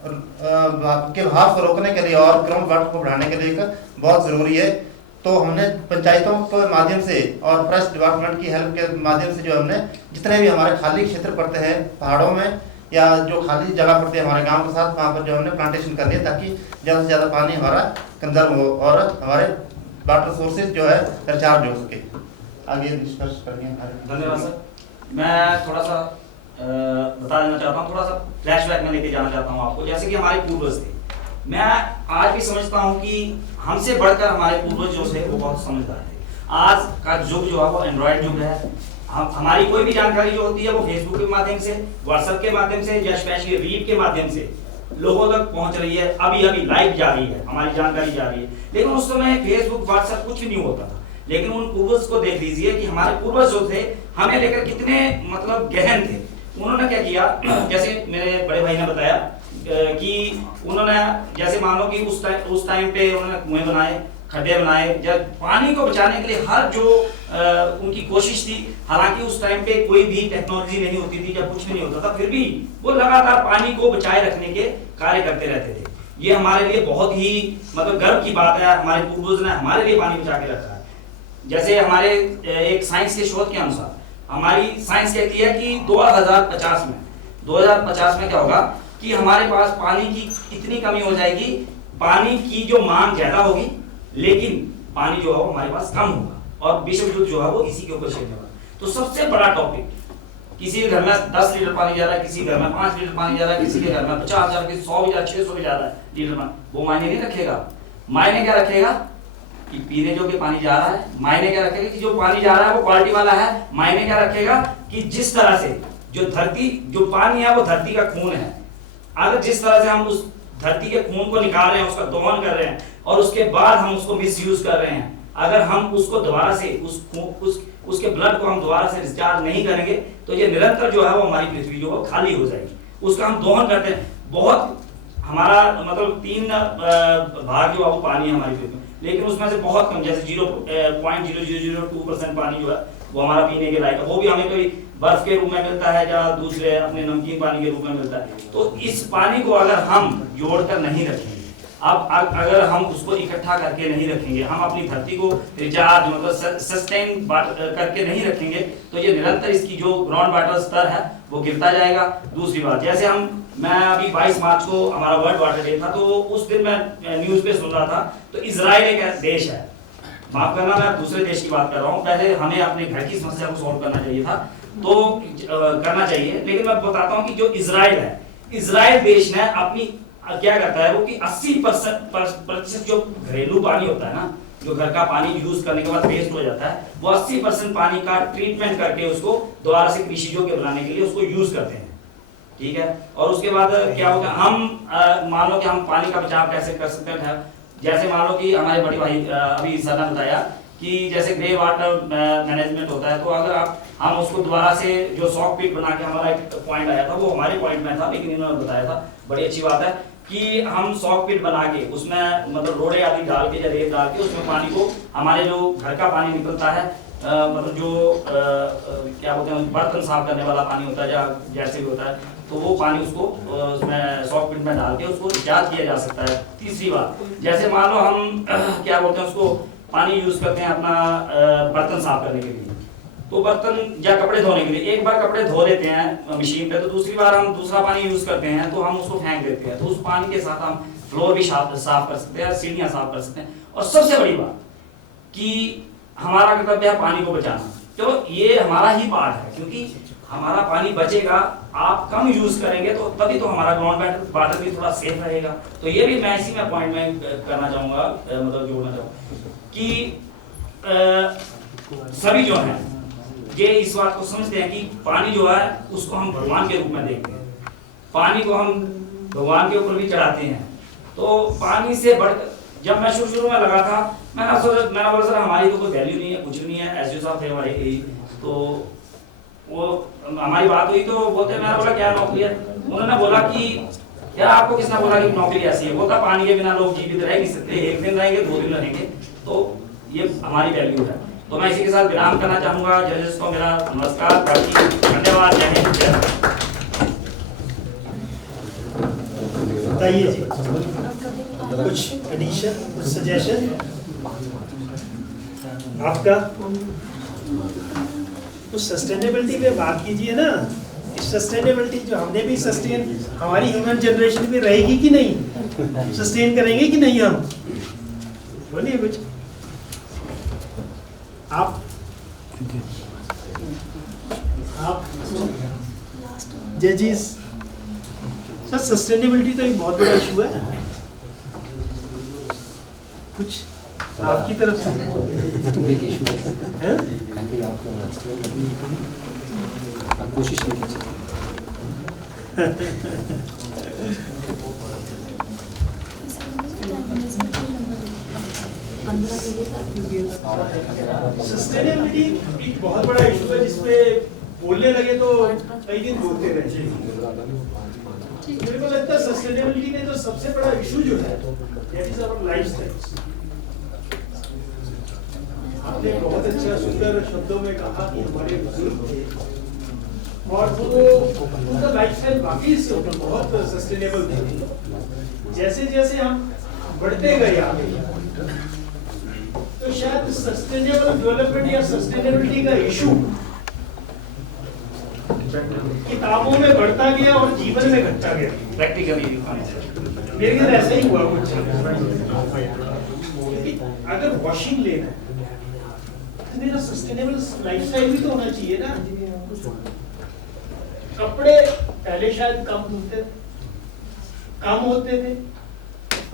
के बहाव को रोकने के लिए और ग्राउंड वाटर को बढ़ाने के लिए बहुत ज़रूरी है। तो हमने पंचायतों के माध्यम से और फॉरेस्ट डिपार्टमेंट की हेल्प के माध्यम से जो हमने जितने भी हमारे खाली क्षेत्र पड़ते हैं पहाड़ों में या जो खाली जगह पड़ती है हमारे गांव के साथ, वहाँ पर जो हमने प्लांटेशन करनी है ताकि ज़्यादा से ज़्यादा पानी हमारा कंजर्व हो और हमारे वाटर सोर्सेज जो है रिचार्ज हो सके। आगे डिस्कस करेंगे। धन्यवाद सर। मैं थोड़ा सा बता देना चाहता हूँ, थोड़ा सा फ्लैशबैक में लेके जाना चाहता हूँ आपको। जैसे कि हमारे पूर्वज थे, मैं आज भी समझता हूँ कि हमसे बढ़कर हमारे पूर्वज जो थे वो बहुत समझदार थे। आज का युग जो है वो एंड्रॉयड युग है। हमारी कोई भी जानकारी जो होती है वो फेसबुक के माध्यम से, व्हाट्सएप के माध्यम से या स्पेशली रीड के माध्यम से लोगों तक पहुंच रही है, अभी अभी लाइव जा रही है, हमारी जानकारी जा रही है। लेकिन उस समय फेसबुक व्हाट्सएप कुछ भी नहीं होता था। लेकिन उन पूर्वज को देख लीजिए कि हमारे पूर्वज जो थे हमें लेकर कितने मतलब गहन थे। उन्होंने क्या किया, जैसे मेरे बड़े भाई ने बताया कि उन्होंने जैसे मान लो कि उस टाइम पे उन्होंने कुएं बनाए, खड्डे बनाए, जब पानी को बचाने के लिए हर जो उनकी कोशिश थी। हालांकि उस टाइम पे कोई भी टेक्नोलॉजी नहीं होती थी, जब कुछ भी नहीं होता था, फिर भी वो लगातार पानी को बचाए रखने के कार्य करते रहते थे। ये हमारे लिए बहुत ही मतलब गर्व की बात है, हमारे पूर्वज ने हमारे लिए पानी बचा के रखा है। जैसे हमारे एक साइंस के शोध के अनुसार हमारी साइंस कहती है कि 2050 में क्या होगा कि हमारे पास पानी की इतनी कमी हो जाएगी, पानी की जो मांग ज्यादा होगी लेकिन पानी जो है हमारे पास कम होगा, और विश्व युद्ध जो है वो इसी के ऊपर छिड़ने वाला। तो सबसे बड़ा टॉपिक, किसी घर में 10 लीटर पानी जा रहा है, किसी घर में 5 लीटर पानी जा रहा है, किसी के घर में 50,000, किसी 100,000, 600 भी जा रहा है लीटर पानी, वो मायने नहीं रखेगा। मायने क्या रखेगा कि पीने योग्य पानी जा रहा है, मायने क्या रखेगा कि जो पानी जा रहा है वो क्वालिटी वाला है, मायने क्या रखेगा कि जिस तरह से जो पानी है वो धरती का खून है। अगर जिस तरह से हम उस धरती के खून को निकाल रहे हैं, उसका दोहन कर रहे हैं और उसके बाद हम उसको मिसयूज कर रहे हैं, अगर हम उसको दोबारा से उसके ब्लड को हम दोबारा से रिचार्ज नहीं करेंगे तो ये निरंतर जो है वो हमारी पृथ्वी जो है खाली हो जाएगी। उसका हम दोहन करते हैं, बहुत हमारा मतलब 3 भाग जो है वो पानी है हमारी पृथ्वी में, लेकिन उसमें से बहुत कम, जैसे 0.0002% पानी जो है वो हमारा पीने के लायक है। वो भी हमें कोई बर्फ के रूप में मिलता है या दूसरे अपने नमकीन पानी के रूप में मिलता है। तो इस पानी को अगर हम जोड़कर नहीं रखेंगे, अब अगर हम उसको इकट्ठा करके नहीं रखेंगे, हम अपनी धरती को रिचार्ज मतलब सस्टेन करके नहीं रखेंगे, तो ये निरंतर इसकी जो ग्राउंड वाटर स्तर है वो गिरता जाएगा। दूसरी बात, जैसे मैं अभी 22 मार्च को हमारा वर्ल्ड वाटर डे था, तो उस दिन मैं न्यूज पे सुन रहा था, तो इजराइल एक देश है, माफ करना मैं दूसरे देश की बात कर रहा हूँ, पहले हमें अपने घर की समस्या को सॉल्व करना चाहिए था, तो करना चाहिए। लेकिन मैं बताता हूँ कि जो इजराइल है, इजराइल देश ने अपनी क्या करता है वो कि 80% जो घरेलू पानी होता है ना, जो घर का पानी यूज करने के बाद वेस्ट हो जाता है, वो 80% पानी का ट्रीटमेंट करके उसको दोबारा से कृषि योग्य बनाने के लिए उसको यूज करते हैं। ठीक है, और उसके बाद क्या होगा, हम मान लो कि हम पानी का बचाव कैसे कर सकते हैं। जैसे मान लो कि हमारे बड़े भाई अभी सर ने बताया कि जैसे ग्रे वाटर मैनेजमेंट होता है, तो अगर हम उसको दोबारा से जो सॉक पिट बना के हमारा एक पॉइंट आया था, वो हमारे पॉइंट में था, लेकिन इन्होंने बताया था, बड़ी अच्छी बात है कि हम सॉक पिट बना के उसमें मतलब रोड़े आदि डाल के या रेत डाल के उसमें पानी को, हमारे जो घर का पानी निकलता है मतलब जो क्या बोलते हैं बर्तन साफ करने वाला पानी होता है या जैसे भी होता है, तो वो पानी उसको उसमें सॉक पिट में डाल के उसको रिचार्ज किया जा सकता है। तीसरी बात, जैसे मान लो हम क्या बोलते हैं उसको पानी यूज करते हैं अपना बर्तन साफ करने के लिए, तो बर्तन या कपड़े धोने के लिए, एक बार कपड़े धो लेते हैं मशीन पे, तो दूसरी बार हम दूसरा पानी यूज करते हैं, तो हम उसको फेंक देते हैं, तो उस पानी के साथ हम फ्लोर भी साफ कर सकते हैं, सीढ़ियां साफ कर सकते हैं। और सबसे बड़ी बात कि हमारा कर्तव्य है पानी को बचाना, तो ये हमारा ही पार्ट है, क्योंकि हमारा पानी बचेगा, आप कम यूज करेंगे तो तभी तो हमारा ग्राउंड वाटर भी थोड़ा सेफ रहेगा। तो ये भी मैं इसी में पॉइंट में करना चाहूंगा, मतलब जोड़ना चाहूँगा कि सभी जो है ये इस बात को समझते हैं कि पानी जो है उसको हम भगवान के रूप में देखते हैं, पानी को हम भगवान के ऊपर भी चढ़ाते हैं। तो पानी से बढ़कर, जब मैं शुरू में लगा था, मैंने बोला सर हमारी तो कोई वैल्यू नहीं है, कुछ नहीं है, एसडीओ साहब थे हमारे, तो वो हमारी बात हुई, तो बोलते, मैंने बोला क्या नौकरी है, उन्होंने बोला कि यार आपको किसने बोला कि नौकरी ऐसी है, बोलता पानी के बिना लोग जीवित रह नहीं सकते, एक दिन रहेंगे 2 दिन रहेंगे, तो ये हमारी वैल्यू है। तो मैं इसी के साथ विराम करना चाहूंगा। जजेस को मेरा नमस्कार, धन्यवाद, जय हिंद, जय बताइए जी, कुछ एडिशन, कुछ सजेशन आपका? कुछ सस्टेनेबिलिटी पे बात कीजिए ना। सस्टेनेबिलिटी जो हमने भी सस्टेन, हमारी ह्यूमन जनरेशन भी रहेगी कि नहीं, सस्टेन करेंगे कि नहीं हम, बोलिए कुछ आप जजेस। सर सस्टेनेबिलिटी तो एक बहुत बड़ा इशू है, कुछ आपकी तरफ से कोशिश नहीं सस्टेनेबिलिटी एक बहुत बड़ा इशू है जिसपे बोलने लगे तो कई दिन बोलते रहे। मेरे को लगता है सस्टेनेबिलिटी में जो सबसे बड़ा इशू जो है दैट इज आवर लाइफस्टाइल। आपने बहुत अच्छा सुंदर शब्दों में कहा कि हमारे बुजुर्ग थे और वो उनका लाइफस्टाइल वाकई से बहुत सस्टेनेबल थे। जैसे जैसे हम बढ़ते गए आगे तो शायद सस्टेनेबल डेवलपमेंट या सस्टेनेबिलिटी का इशू किताबों में बढ़ता गया और जीवन में घटता गया। प्रैक्टिकली मेरे ख्याल ऐसा ही हुआ कुछ। अगर वॉशिंग लेना है तो मेरा सस्टेनेबल लाइफस्टाइल भी तो होना चाहिए ना। कपड़े पहले शायद कम होते थे,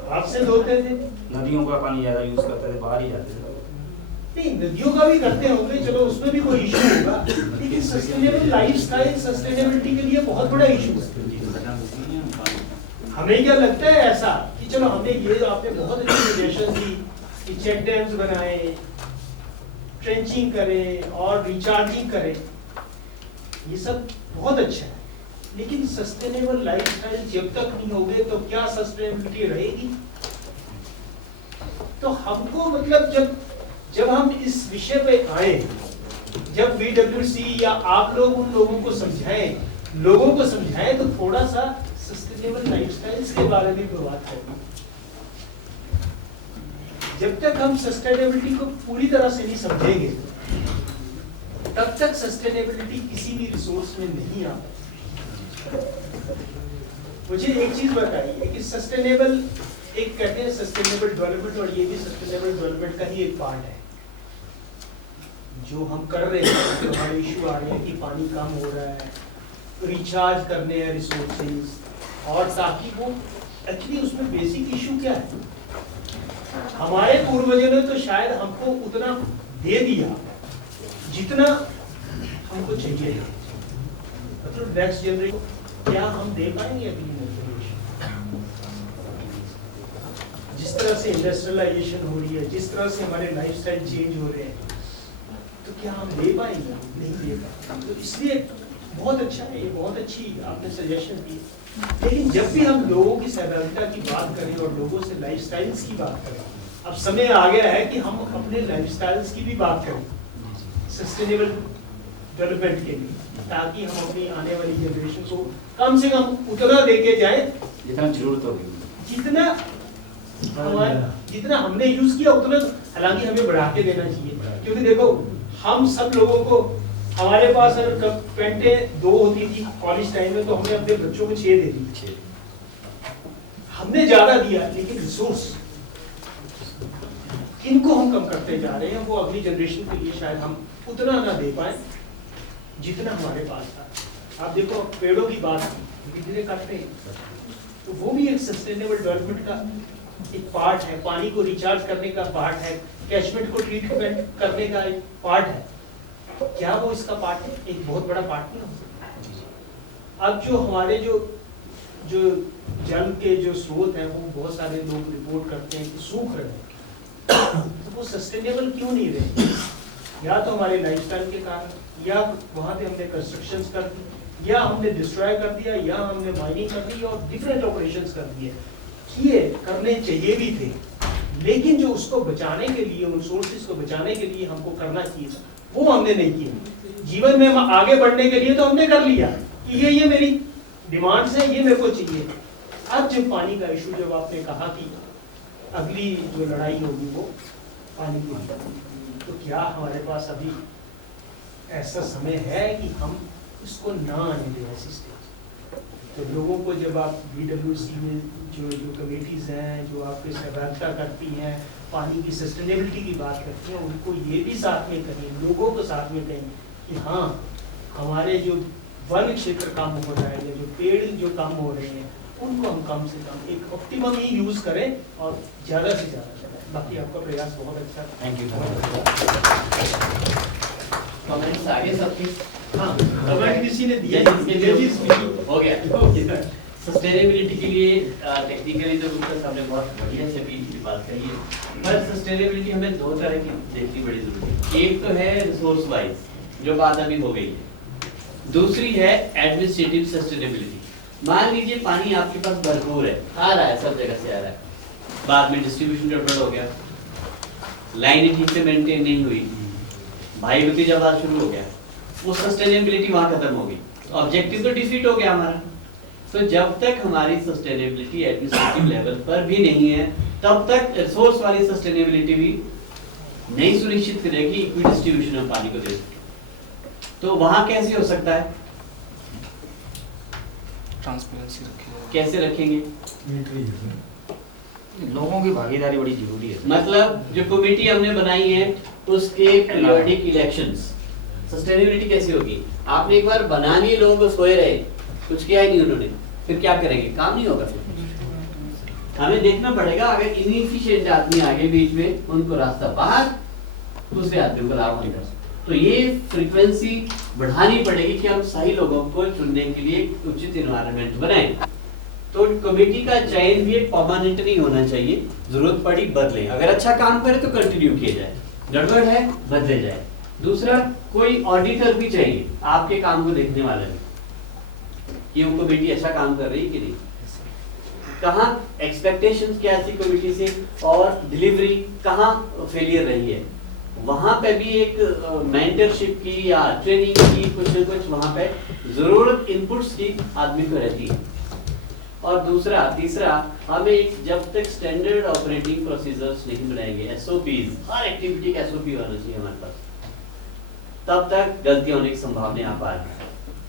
हाथ से धोते थे, नदियों का पानी ज्यादा यूज करते थे, बाहर ही जाते थे। नहीं, नदियों का भी करते होंगे, चलो उसमें भी कोई इशू होगा, लेकिन सस्टेनेबल लाइफस्टाइल सस्टेनेबिलिटी के लिए बहुत बड़ा इशू है। हमें क्या लगता है ऐसा कि चलो हमने ये आपने बहुत अच्छी सजेशन दी कि चेक डैम्स बनाए, ट्रेंचिंग करें और रिचार्जिंग करें, ये सब बहुत अच्छा है, लेकिन सस्टेनेबल लाइफस्टाइल जब तक नहीं होगे तो क्या सस्टेनेबिलिटी रहेगी? तो हमको मतलब जब हम इस विषय पे आए, जब BWC या आप लोग उन लोगों को समझाएं तो थोड़ा सा सस्टेनेबल लाइफस्टाइल्स के बारे में भी बात करें। जब तक हम सस्टेनेबिलिटी को पूरी तरह से नहीं समझेंगे तब तक सस्टेनेबिलिटी किसी भी रिसोर्स में नहीं आ पाएगी। मुझे एक चीज बताइए कि सस्टेनेबल, एक कहते हैं सस्टेनेबल डेवलपमेंट, और ये भी सस्टेनेबल डेवलपमेंट का ही एक पार्ट है। जो हम कर रहे हैं, जो हमारे इशू आ रहे हैं कि पानी कम हो रहा है, रिचार्ज करने हैं रिसोर्सेज, और ताकि वो एक्चुअली उसमें बेसिक इशू क्या है, हमारे पूर्वजों ने तो शायद हमको उतना दे दिया जितना हमको चाहिए, मतलब नेक्स्ट जनरेशन क्या हम दे पाएंगे अगली जनरेशन? जिस तरह से इंडस्ट्रियलाइजेशन हो रही है, जिस तरह से हमारे लाइफस्टाइल चेंज हो रहे हैं, तो क्या हम दे पाएंगे? नहीं दे पाएंगे। तो इसलिए बहुत अच्छा है, ये बहुत अच्छी आपने सजेशन दी। लेकिन जब भी हम लोगों की सहभागिता की बात करें और लोगों से लाइफस्टाइल्स की बात करें, अब समय आ गया है कि हम अपने लाइफस्टाइल्स की भी बात करें सस्टेनेबल डेवलपमेंट के लिए, ताकि हम अपनी आने वाली जनरेशन को कम से कम उतना देके जाए जितना जरूरत होगी, जितना हमने यूज किया उतना, हालांकि हमें बढ़ा के देना चाहिए। क्योंकि देखो हम सब लोगों को, हमारे पास अगर पेंटें 2 होती थी कॉलेज टाइम में, तो हमने अपने बच्चों को 6 दे दी। हमने ज्यादा दिया, लेकिन रिसोर्स इनको हम कम करते जा रहे हैं। वो अगली जनरेशन के लिए शायद हम उतना ना दे पाए जितना हमारे पास था। आप देखो पेड़ों की बात कितने काटते हैं, तो वो भी एक सस्टेनेबल डेवलपमेंट का एक पार्ट है, पानी को रिचार्ज करने का पार्ट है, कैचमेंट को ट्रीटमेंट करने का एक पार्ट है। क्या वो इसका पार्ट है? एक बहुत बड़ा पार्ट नहीं हो सकता। अब जो हमारे जो जल के जो स्रोत हैं, वो बहुत सारे लोग रिपोर्ट करते हैं कि सूख रहे हैं, तो वो सस्टेनेबल क्यों नहीं रहे? या तो हमारे लाइफस्टाइल के कारण, या वहाँ पे हमने कंस्ट्रक्शंस कर दी, या हमने डिस्ट्रॉय कर दिया, या हमने माइनिंग कर दी और डिफरेंट ऑपरेशंस कर दिए। किए, करने चाहिए भी थे, लेकिन जो उसको बचाने के लिए, उन सोर्सेज को बचाने के लिए हमको करना चाहिए था, वो हमने नहीं किया। जीवन में हम आगे बढ़ने के लिए तो हमने कर लिया कि ये मेरी डिमांड्स है, ये मेरे को चाहिए। अब जब पानी का इशू, जब आपने कहा कि अगली जो लड़ाई होगी वो पानी की, तो क्या हमारे पास अभी ऐसा समय है कि हम इसको ना आने दें ऐसी स्टेज? तो लोगों को, जब आप BWC में जो कमेटीज हैं, जो आपके सहभागिता करती हैं, पानी की सस्टेनेबिलिटी की बात करती हैं, उनको ये भी साथ में कहें, लोगों को साथ में कहें कि हाँ, हमारे जो वन क्षेत्र कम हो रहा है, या जो पेड़ जो कम हो रहे हैं, उनको हम कम से कम एक ऑप्टिमम ही यूज करें और ज़्यादा से ज़्यादा चलाएं। बाकी आपका प्रयास बहुत अच्छा। Thank you. कमेंट्स आगे सबके? हाँ, कमेंट किसी ने दिया हो गया। सस्टेनेबिलिटी के लिए टेक्निकली तो गुप्ता साहब ने बहुत बढ़िया से भी बात कही है, पर सस्टेनेबिलिटी हमें दो तरह की देखनी बड़ी जरूरी है। एक तो है रिसोर्स वाइज, जो बात अभी हो गई है, दूसरी है एडमिनिस्ट्रेटिव सस्टेनेबिलिटी। मान लीजिए पानी आपके पास भरपूर है, आ रहा है, सब जगह से आ रहा है, बाद में डिस्ट्रीब्यूशन गड़बड़ हो गया, लाइनें ठीक से मेंटेन नहीं हुई, भाई भतीजावाद शुरू हो गया, वो सस्टेनेबिलिटी वहां खत्म हो गई, ऑब्जेक्टिव तो डिफीट हो गया हमारा। तो जब तक हमारी सस्टेनेबिलिटी एडमिनिस्ट्रेटिव लेवल पर भी नहीं है, तब तक रिसोर्स वाली सस्टेनेबिलिटी भी नहीं सुनिश्चित करेगी इक्वी डिस्ट्रीब्यूशन ऑफ पानी को दे सके। तो वहां कैसे हो सकता है? ट्रांसपेरेंसी रखेंगे, कैसे रखेंगे? लोगों की भागीदारी बड़ी जरूरी है। मतलब जो कमेटी हमने बनाई है उसके पीरियोडिक इलेक्शंस, सस्टेनेबिलिटी कैसे होगी? आपने एक बार बना लिए, लोग सोए रहे, कुछ किया ही नहीं उन्होंने, फिर क्या करेंगे? काम नहीं होगा। फिर हमें देखना पड़ेगा, अगर इनएफिशिएंट आदमी आगे बीच में, उनको रास्ता बाहर, दूसरे आदमी को लाभ होगा। तो ये फ्रीक्वेंसी बढ़ानी पड़ेगी कि हम सही लोगों को चुनने के लिए उचित एनवायरनमेंट बनाएं। तो कमेटी का चयन भी एक परमानेंट नहीं होना चाहिए, जरूरत पड़ी बदले, अगर अच्छा काम करे तो कंटिन्यू किया जाए, गड़बड़ है बदले जाए। दूसरा, कोई ऑडिटर भी चाहिए आपके काम को देखने वाला भी, कि वो कमेटी अच्छा काम कर रही है कि नहीं, कहाँ एक्सपेक्टेशंस क्या थी कमेटी से और डिलीवरी कहाँ फेलियर रही है, वहां पे भी एक मेंटरशिप की या ट्रेनिंग की कुछ न कुछ वहां पे जरूरत इनपुट्स की आदमी को रहती है। और दूसरा, तीसरा, हमें जब तक स्टैंडर्ड ऑपरेटिंग प्रोसीजर्स नहीं बनाएंगे, एसओपीज, हर एक्टिविटी का एसओपी होना चाहिए हमारे पास, तब तक गलती होने की संभावना यहाँ पर है।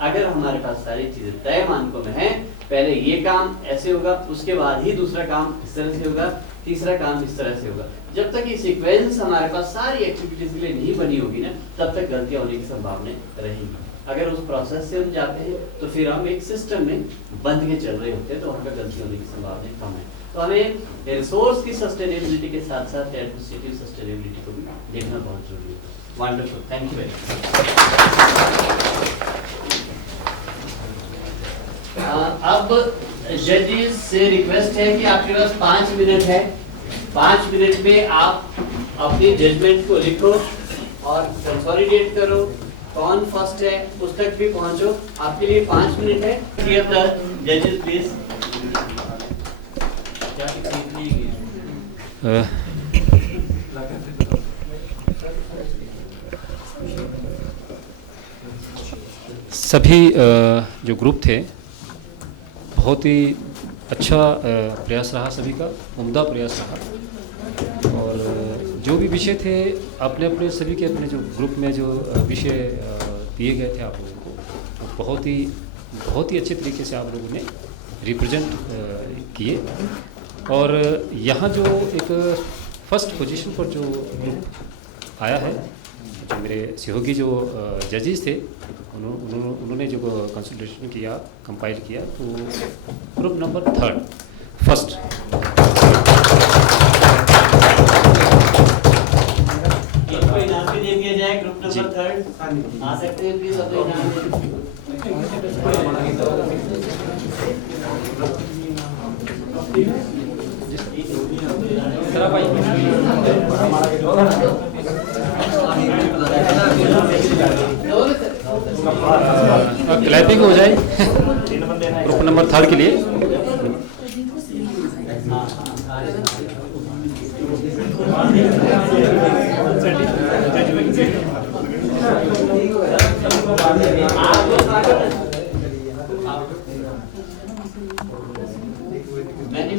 अगर हमारे पास सारी चीजें तय मानकों में हैं, पहले ये काम ऐसे होगा, उसके बाद ही दूसरा काम इस तरह से होगा, तीसरा काम इस तरह से होगा, जब तक ये सीक्वेंस हमारे पास सारी एक्टिविटीज के लिए नहीं बनी होगी ना, तब तक गलतियां होने की संभावना रहेगी। अगर उस प्रोसेस से हम जाते हैं तो फिर हम एक सिस्टम में बंध के चल रहे होते हैं, तो वहाँ पर गलती होने की संभावना कम है। तो हमें रिसोर्स की सस्टेनेबिलिटी के साथ साथ एडमिनिस्ट्रेटिव सस्टेनेबिलिटी को भी देखना बहुत जरूरी है। Wonderful, thank you very much. अब जजेस से रिक्वेस्ट है कि आपके पास 5 मिनट है, 5 मिनट में आप अपनी जजमेंट को लिखो और कंसोलिडेट करो, कौन फर्स्ट है उस तक भी पहुंचो। आपके लिए 5 मिनट है। क्लियर द जजेस प्लीज। सभी जो ग्रुप थे, बहुत ही अच्छा प्रयास रहा, सभी का उम्दा प्रयास रहा। और जो भी विषय थे अपने अपने सभी के अपने जो ग्रुप में जो विषय दिए गए थे आप लोगों को, तो बहुत ही अच्छे तरीके से आप लोगों ने रिप्रेजेंट किए। और यहाँ जो एक फर्स्ट पोजीशन पर जो ग्रुप आया है, जो मेरे सहयोगी जो जजेस थे, उन्होंने जो कंसल्टेशन किया, कंपाइल किया, तो ग्रुप नंबर 3 फर्स्ट। इनाम भी दे दिया जाए। ग्रुप नंबर 3 आ सकते हैं प्लीज, अपने इनाम क्लैपिंग हो जाए ग्रुप नंबर 3 के लिए।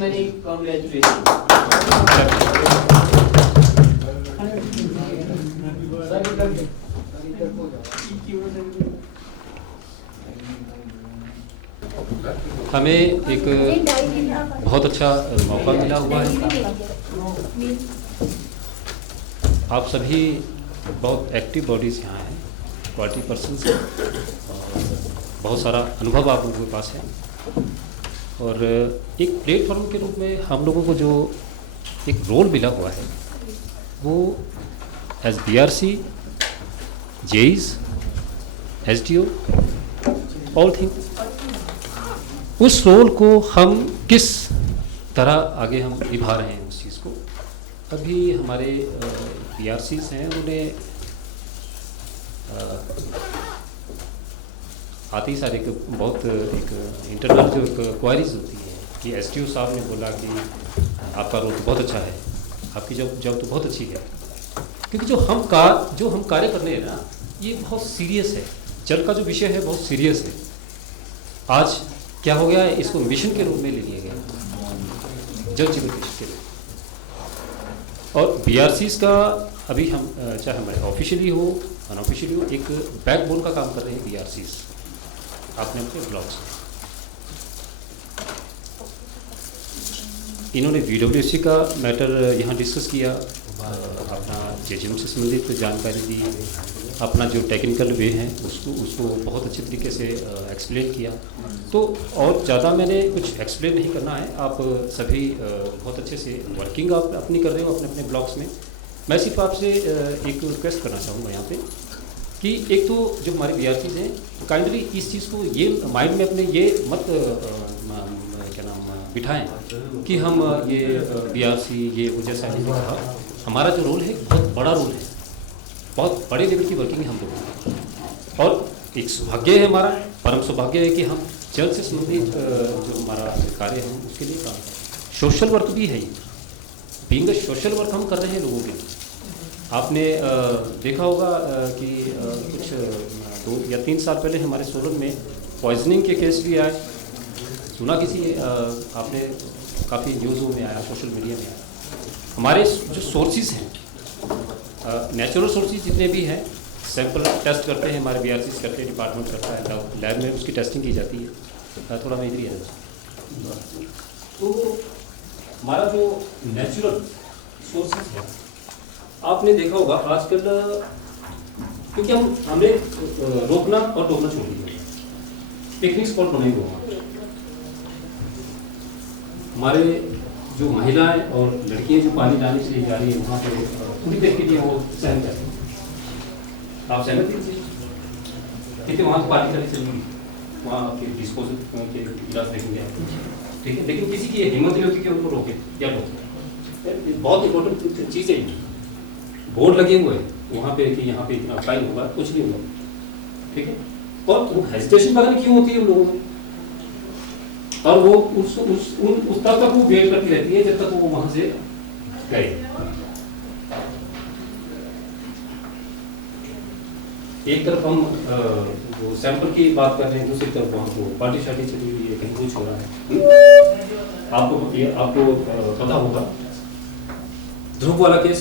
many congratulations। हमें एक बहुत अच्छा मौका मिला हुआ है। आप सभी बहुत एक्टिव बॉडीज़ यहाँ हैं, क्वालिटी पर्सन्स हैं, बहुत सारा अनुभव आप लोगों के पास है। और एक प्लेटफॉर्म के रूप में हम लोगों को जो एक रोल मिला हुआ है, वो as BRC, JEs, SDO, all thing उस रोल को हम किस तरह आगे हम निभा रहे हैं उस चीज़ को। अभी हमारे PRCs हैं, उन्होंने आते ही सारे बहुत एक इंटरनल जो क्वारीज होती है कि STO साहब ने बोला कि आपका रोल तो बहुत अच्छा है, आपकी जॉब तो बहुत अच्छी है, क्योंकि जो हम कार्य कर रहे हैं ना, ये बहुत सीरियस है। जल का जो विषय है बहुत सीरियस है। आज क्या हो गया है, इसको मिशन के रूप में ले लिया गया, जल जीवन मिशन के रूप। और BRCs का अभी हम चाहे हमारे ऑफिशियली हो अनऑफिशियली हो, एक बैकबोन का काम कर रहे हैं BRCs आपने अपने ब्लॉग्स में। इन्होंने VWC का मैटर यहाँ डिस्कस किया, अपना JJM से संबंधित जानकारी दी, अपना जो टेक्निकल वे है उसको बहुत अच्छे तरीके से एक्सप्लेन किया। तो और ज़्यादा मैंने कुछ एक्सप्लेन नहीं करना है, आप सभी बहुत अच्छे से वर्किंग आप अपनी कर रहे हो अपने अपने ब्लॉग्स में। मैं सिर्फ आपसे एक रिक्वेस्ट करना चाहूँगा यहाँ पे कि एक तो जो हमारे BRCs हैं, काइंडली इस चीज़ को ये माइंड में अपने ये मत क्या नाम बिठाएं कि हम ये BRC ये वो जैसा नहीं कहा। हमारा जो रोल है बहुत बड़ा रोल है, बहुत बड़े लेवल की वर्किंग है हम लोग। और एक सौभाग्य है हमारा, परम सौभाग्य है कि हम जल से संबंधित जो हमारा कार्य है उसके लिए काम करें। सोशल वर्क भी है ये, बीइंग सोशल वर्क हम कर रहे हैं लोगों के लिए। आपने देखा होगा कि कुछ 2 या 3 साल पहले हमारे सोलन में पॉइजनिंग के केस भी आए, सुना किसी आपने, काफ़ी न्यूज़ों में आया, सोशल मीडिया में आया। हमारे जो सोर्सेज हैं, नेचुरल सोर्सेज जितने भी हैं, सैंपल टेस्ट करते हैं हमारे BRCs करते हैं, डिपार्टमेंट करता है, लैब में उसकी टेस्टिंग की जाती है। थोड़ा मैं इधर ही है। तो हमारा जो नेचुरल सोर्सेज है, आपने देखा होगा आजकल, क्योंकि हमने रोकना और टोकना छोड़ दिया, पिकनिक स्पॉट बने हुए हैं। हमारे जो महिलाएं और लड़कियां जो पानी लाने के लिए जा रही है वहाँ पे थोड़ी देर के लिए वो सहन करती हैं। आप सहमत कीजिए, कितने वहाँ पानी चली चलेगी, वहाँ आपके डिस्पोजल के गिलास देखेंगे, ठीक है। लेकिन किसी की हिम्मत नहीं होती कि उनको रोके या रोके। बहुत इंपॉर्टेंट चीज़ है ये। बोर्ड लगे हुए हैं वहाँ पे कि यहाँ पे इतना टाइम होगा, कुछ नहीं होगा, ठीक है। और वो हेजिटेशन पता नहीं क्यों होती है उन लोगों में, और वो उस तब तक वो वेट करती रहती है जब तक वो वहाँ से गए। एक तरफ हम वो सैंपल की बात कर रहे हैं, दूसरी तरफ वहाँ को पार्टी शार्टी चली हुई है, कहीं कुछ हो रहा है। आपको पता होगा ध्रुव वाला केस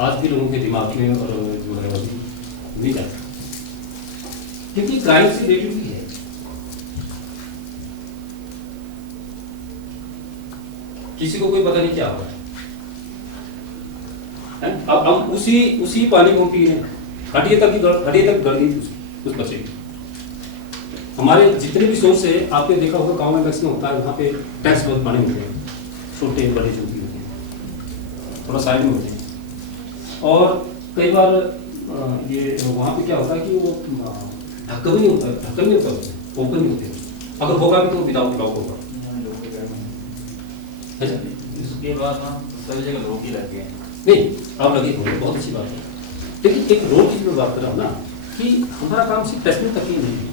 आज भी लोगों के दिमाग में और जो है अभी नहीं जाता, क्योंकि क्राइम से रिलेटेड भी है। किसी को कोई पता नहीं क्या हो रहा है। अब उसी पानी को पी रहे हैं, हड्डी तक गड़ गई उस बच्चे की। हमारे जितने भी सोर्स है, आपने देखा होगा गांव में वैक्सीन होता है, वहाँ पे टैक्स बहुत बने होते हैं, छोटे बड़े जो भी होते हैं, थोड़ा साइड में होते हैं। और कई बार ये वहाँ पे क्या होता है कि वो ढक्कन नहीं होता, ओपन नहीं होते, अगर होगा भी तो विदाउट लॉक होगा। इसके बाद ना सभी जगह लोग ही लगे हैं। नहीं, आप लगे होंगे, बहुत अच्छी बात है। लेकिन एक रोल की मैं बात कर रहा हूँ ना, कि हमारा काम सिर्फ टेस्टिंग तक ही नहीं है।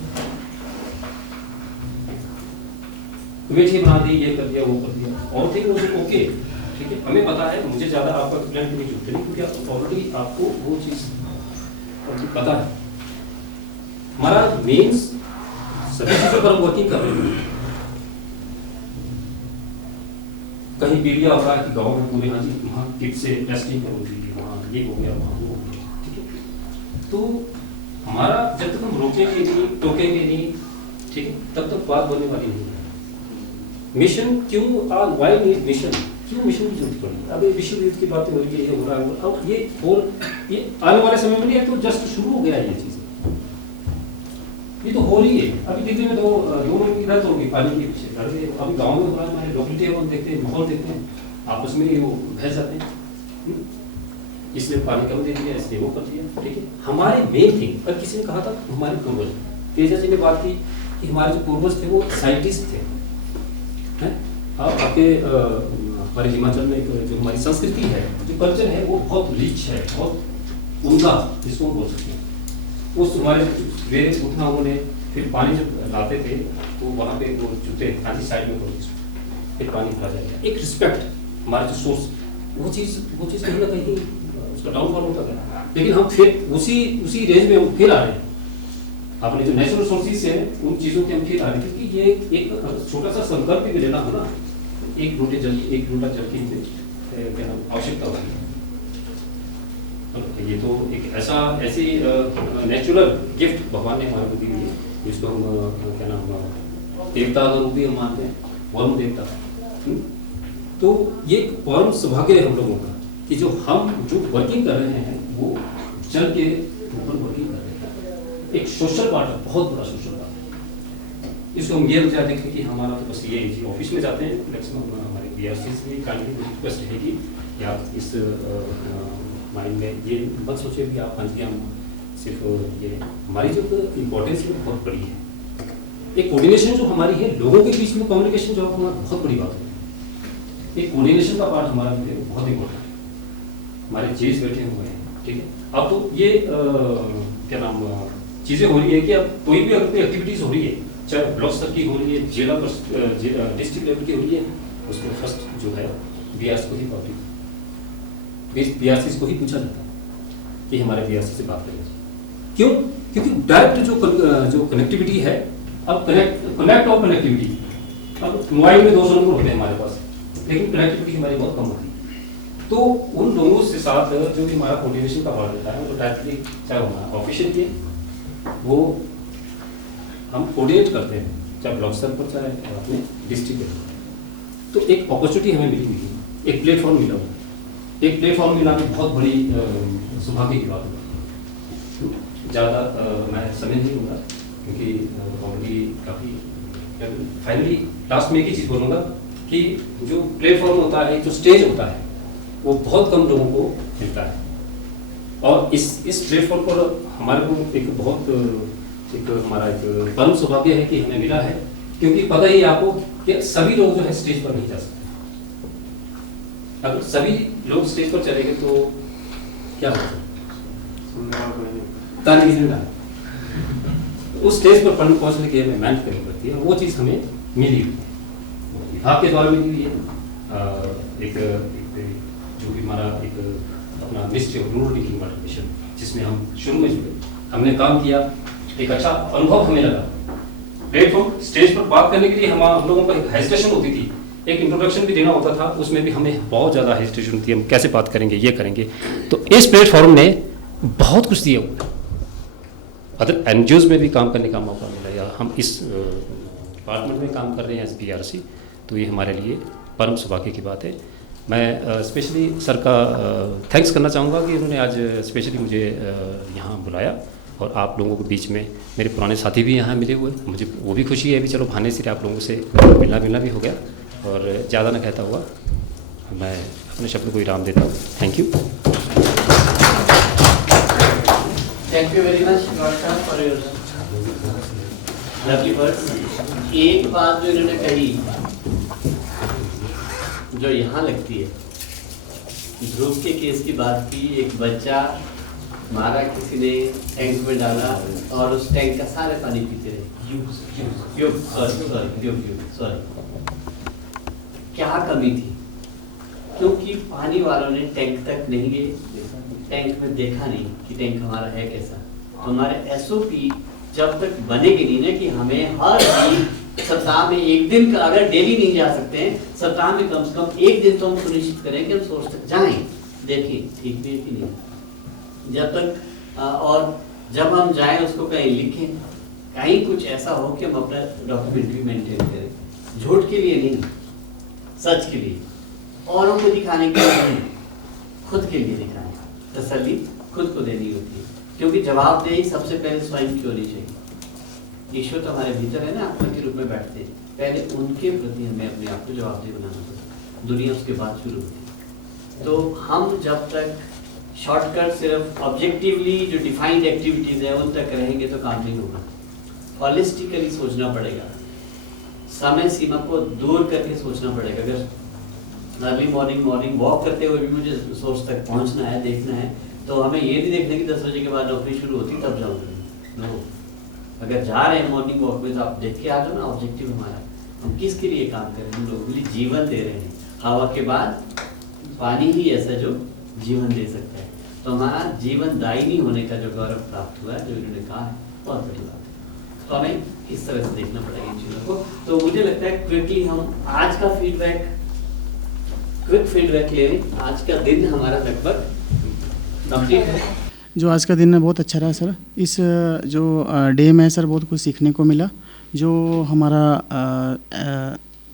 कमेटी बना दी, ये कर दिया, वो कर दिया, और थिंग ओके, ठीक है, हमें पता है। मुझे ज़्यादा आपका एक्सप्लेन करने की जरूरत नहीं, क्योंकि ऑलरेडी आपको वो चीज़ पता है। हमारा मेंस सभी चीज़ों पर हम वर्किंग कर रहे हैं। कहीं पीड़िया हो रहा है कि गाँव में पूरे हाँ जी वहाँ किट से टेस्टिंग करो जी, वहाँ ये हो गया, वहाँ वो हो गया, ठीक है। तो हमारा जब तक हम रोकेंगे नहीं, टोकेंगे नहीं, ठीक है, तब तक बात बनने वाली नहीं है। मिशन क्यों, वाई नीड मिशन, क्यों मिशन की जरूरत पड़ी? अब ये विश्व युद्ध की बातें हो रही है, ये हो रहा है, अब ये आने वाले समय में नहीं है, तो जस्ट शुरू हो गया ये चीज़, ये तो हो रही है। अभी दिल्ली में 2 महीने की रात होगी पानी के पीछे, अभी गाँव में हो रहा है, हमारे लोकेलिटी है, हम देखते हैं, माहौल देखते हैं, आपस में वो बहस जाते हैं, इसलिए पानी कम दे दिया, इसलिए वो कर दिया, ठीक है। हमारे मेन थिंग, और किसी ने कहा था हमारे पूर्वज, तेजा जी ने बात की कि हमारे जो पूर्वज थे वो साइंटिस्ट थे, हैं। आप आपके हमारे हिमाचल में जो हमारी संस्कृति है, जो कल्चर है, वो बहुत रिच है, बहुत उमदा जिसको हम बोल सकते हैं। उस हमारे सवेरे उठना, उन्होंने फिर पानी जब लाते थे तो वहाँ पे वो जूते आधी साइड में होती, फिर पानी भरा जाएगा। एक रिस्पेक्ट, हमारा जो सोर्स, वो चीज़ कहीं ना कहीं उसका डाउनफॉल होता गया। लेकिन हम फिर उसी रेंज में हम फिर आ रहे हैं। अपने जो नेचुरल रिसोर्सेज हैं उन चीज़ों के हम फिर आ रहे हैं, क्योंकि ये एक छोटा सा संकल्प भी लेना हो ना, एक लोटा जल की क्या आवश्यकता होती है। ये तो एक ऐसी नेचुरल गिफ्ट भगवान ने हमारे को दी हुई है, जिसको हम क्या नाम देवता का रूप भी हम मानते हैं, वरुण देवता। तो ये एक परम सौभाग्य है हम लोगों का कि जो वर्किंग कर रहे हैं वो जल के ऊपर वर्किंग कर रहे हैं। एक सोशल पार्ट है, बहुत बड़ा सोशल पार्ट है। इसको हम ये जाते हैं कि हमारा तो बस ये ऑफिस में जाते हैं, मैक्सिमम हमारे BRC से भी काइंडली रिक्वेस्ट है कि आप इस माइंड में ये मत सोचिए कि आप हम सिर्फ ये हमारी जो इम्पोर्टेंस है बहुत बड़ी है। एक कोऑर्डिनेशन जो हमारी है, लोगों के बीच में कम्युनिकेशन जो हमारा बहुत बड़ी बात है। एक कोऑर्डिनेशन का पार्ट हमारा जो है बहुत इंपॉर्टेंट है। हमारे जेस बैठे हुए हैं, ठीक है। अब तो ये क्या नाम चीज़ें हो रही है कि अब कोई भी अगर कोई एक्टिविटीज़ हो रही है, चाहे ब्लॉक स्तर की हो रही है, जिला डिस्ट्रिक्ट लेवल की हो रही है, उसमें फर्स्ट जो है BRC को ही BRC को ही पूछा जाता है कि हमारे BRC से बात करें। क्यों? क्योंकि डायरेक्ट जो कनेक्टिविटी है, अब कनेक्ट और कनेक्टिविटी, अब मोबाइल में 200 नंबर होते हैं हमारे पास, लेकिन कनेक्टिविटी हमारी बहुत कम होती है। तो उन लोगों से साथ जो भी हमारा कोऑर्डिनेशन का पार्ट रहता है, तो डायरेक्टली चाहे हमारा ऑफिशियल की वो हम कोऑर्डिनेट करते हैं, चाहे ब्लॉक स्तर पर चाहे अपने डिस्ट्रिक्ट लेवल पर। तो एक अपॉर्चुनिटी हमें मिली हुई है, एक प्लेटफॉर्म मिला हुआ है। एक प्लेटफॉर्म मिला भी बहुत बड़ी सौभाग्य की बात है। ज़्यादा मैं समय नहीं लूँगा, क्योंकि ऑलरेडी काफ़ी फाइनली लास्ट में एक ही चीज़ बोलूँगा कि जो प्लेटफॉर्म होता है, जो स्टेज होता है, वो बहुत कम लोगों को मिलता है। और इस प्लेटफॉर्म पर हमारे को एक हमारा एक परम सौभाग्य है कि हमें मिला है, क्योंकि पता ही आपको कि सभी लोग जो है स्टेज पर नहीं जा सकते। अगर सभी लोग स्टेज पर चले गए तो क्या होगा? उस स्टेज पर पहुंचने के लिए हमें मेहनत करनी पड़ती है, वो चीज़ हमें मिली हुई है, विभाग के द्वारा मिली हुई है। एक जो भी हमारा एक अपना ministry of rural development mission, जिसमें हम शुरू में जुड़े, हमने काम किया, एक अच्छा अनुभव हमें लगा। प्लेटफॉर्म स्टेज पर बात करने के लिए हम लोगों को एक हेजिटेशन होती थी, एक इंट्रोडक्शन भी देना होता था, उसमें भी हमें बहुत ज़्यादा हेजिटेशन होती है, हम कैसे बात करेंगे, ये करेंगे। तो इस प्लेटफॉर्म ने बहुत कुछ दिया हुआ है। अदर NGOs में भी काम करने का मौका मिला, या हम इस डिपार्टमेंट में काम कर रहे हैं BRC, तो ये हमारे लिए परम सौभाग्य की बात है। मैं स्पेशली सर का थैंक्स करना चाहूँगा कि उन्होंने आज स्पेशली मुझे यहाँ बुलाया, और आप लोगों के बीच में मेरे पुराने साथी भी यहाँ मिले हुए, मुझे वो भी खुशी है भी, चलो बहाने से आप लोगों से मिलना भी हो गया। और ज़्यादा ना कहता हुआ मैं अपने शब्द को विराम देता हूँ। Thank you. Thank you very much for your lovely words. एक बात जो इन्होंने कही जो यहाँ लगती है, ध्रुव के केस की बात की, एक बच्चा मारा किसी ने, टैंक में डाला और उस टैंक का सारे पानी पीते रहे। क्या कमी थी? क्योंकि पानी वालों ने टैंक तक नहीं गए, टैंक में देखा नहीं कि टैंक हमारा है कैसा। तो हमारे SOP जब तक बनेगी नहीं ना कि हमें हर दिन सप्ताह में एक दिन, अगर डेली नहीं जा सकते हैं, सप्ताह में कम से कम एक दिन तो हम सुनिश्चित करें कि हम सोर्स तक जाएं, देखें ठीक भी है कि नहीं। जब तक और जब हम जाएं उसको कहीं लिखें, कहीं कुछ ऐसा हो कि हम अपना डॉक्यूमेंट्री मेंटेन करें, झूठ के लिए नहीं, सच के लिए, औरों को दिखाने के लिए नहीं, खुद के लिए दिखाने, तसल्ली खुद को देनी होती है। क्योंकि जवाबदेही सबसे पहले स्वयं की होनी चाहिए। ईश्वर तो हमारे भीतर है ना, आत्मा के रूप में बैठते हैं, पहले उनके प्रति हमें अपने आप को जवाबदेह बनाना पड़ता, दुनिया उसके बाद शुरू होती है। तो हम जब तक शॉर्टकट सिर्फ ऑब्जेक्टिवली जो डिफाइंड एक्टिविटीज़ है उन तक रहेंगे तो काम नहीं होगा। हॉलिस्टिकली सोचना पड़ेगा, समय सीमा को दूर करके सोचना पड़ेगा। अगर अर्ली मॉर्निंग वॉक करते हुए भी मुझे सोर्स तक पहुंचना है, देखना है, तो हमें ये नहीं देखना कि 10 बजे के बाद नौकरी शुरू होती तब जाऊँगा। नो, अगर जा रहे हैं मॉर्निंग वॉक में तो आप देख के आ जाओ ना। ऑब्जेक्टिव हमारा, हम किसके लिए काम कर रहे हैं? हम लोगों के लिए जीवन दे रहे हैं। हवा के बाद पानी ही ऐसा जो जीवन दे सकता है। तो हमारा जीवन दायिनी होने का जो गौरव प्राप्त हुआ है, जो इन्होंने कहा है, बहुत बड़ी बात है। तो हमें इस तरह से देखना पड़ेगा इन चीज़ों को। तो मुझे लगता है क्विकली हम आज का क्विक फीडबैक ले लें। आज का दिन हमारा लगभग कंप्लीट है। जो आज का दिन है बहुत अच्छा रहा सर। इस जो डे में सर बहुत कुछ सीखने को मिला। जो हमारा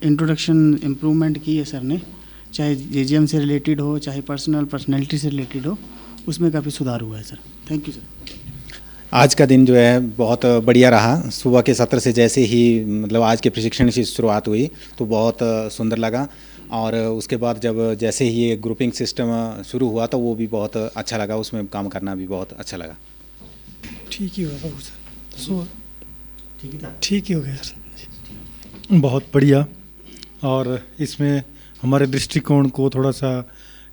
इंट्रोडक्शन इम्प्रूवमेंट की है सर ने, चाहे जेजीएम से रिलेटेड हो, चाहे पर्सनैलिटी से रिलेटेड हो, उसमें काफ़ी सुधार हुआ है सर। Thank you sir. आज का दिन जो है बहुत बढ़िया रहा। सुबह के सत्र से जैसे ही मतलब आज के प्रशिक्षण की शुरुआत हुई तो बहुत सुंदर लगा, और उसके बाद जब जैसे ही ये ग्रुपिंग सिस्टम शुरू हुआ तो वो भी बहुत अच्छा लगा, उसमें काम करना भी बहुत अच्छा लगा। ठीक ही हुआ सर, ठीक ही हो गया सर, बहुत बढ़िया। और इसमें हमारे दृष्टिकोण को थोड़ा सा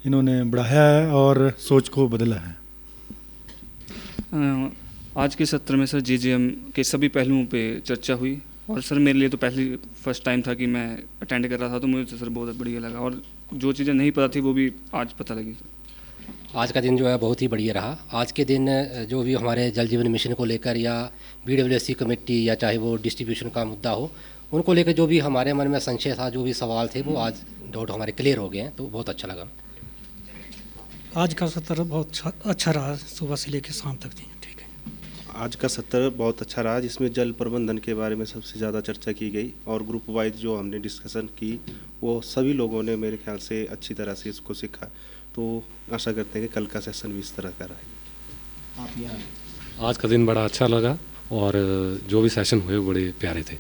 इन्होंने बढ़ाया है और सोच को बदला है। आज के सत्र में सर जेजीएम के सभी पहलुओं पे चर्चा हुई, और सर मेरे लिए तो फर्स्ट टाइम था कि मैं अटेंड कर रहा था, तो मुझे तो सर बहुत बढ़िया लगा, और जो चीज़ें नहीं पता थी वो भी आज पता लगी। आज का दिन जो है बहुत ही बढ़िया रहा। आज के दिन जो भी हमारे जल जीवन मिशन को लेकर या BWSC कमेटी या चाहे वो डिस्ट्रीब्यूशन का मुद्दा हो, उनको लेकर जो भी हमारे मन में संशय था, जो भी सवाल थे, वो आज डाउट हमारे क्लियर हो गए हैं, तो बहुत अच्छा लगा। आज का सत्र बहुत अच्छा रहा, सुबह से लेकर शाम तक। ठीक है, आज का सत्र बहुत अच्छा रहा, जिसमें जल प्रबंधन के बारे में सबसे ज़्यादा चर्चा की गई, और ग्रुप वाइज जो हमने डिस्कशन की वो सभी लोगों ने मेरे ख्याल से अच्छी तरह से इसको सीखा। तो आशा करते हैं कि कल का सेशन भी इस तरह का रहे। आज का दिन बड़ा अच्छा लगा, और जो भी सेशन हुए बड़े प्यारे थे।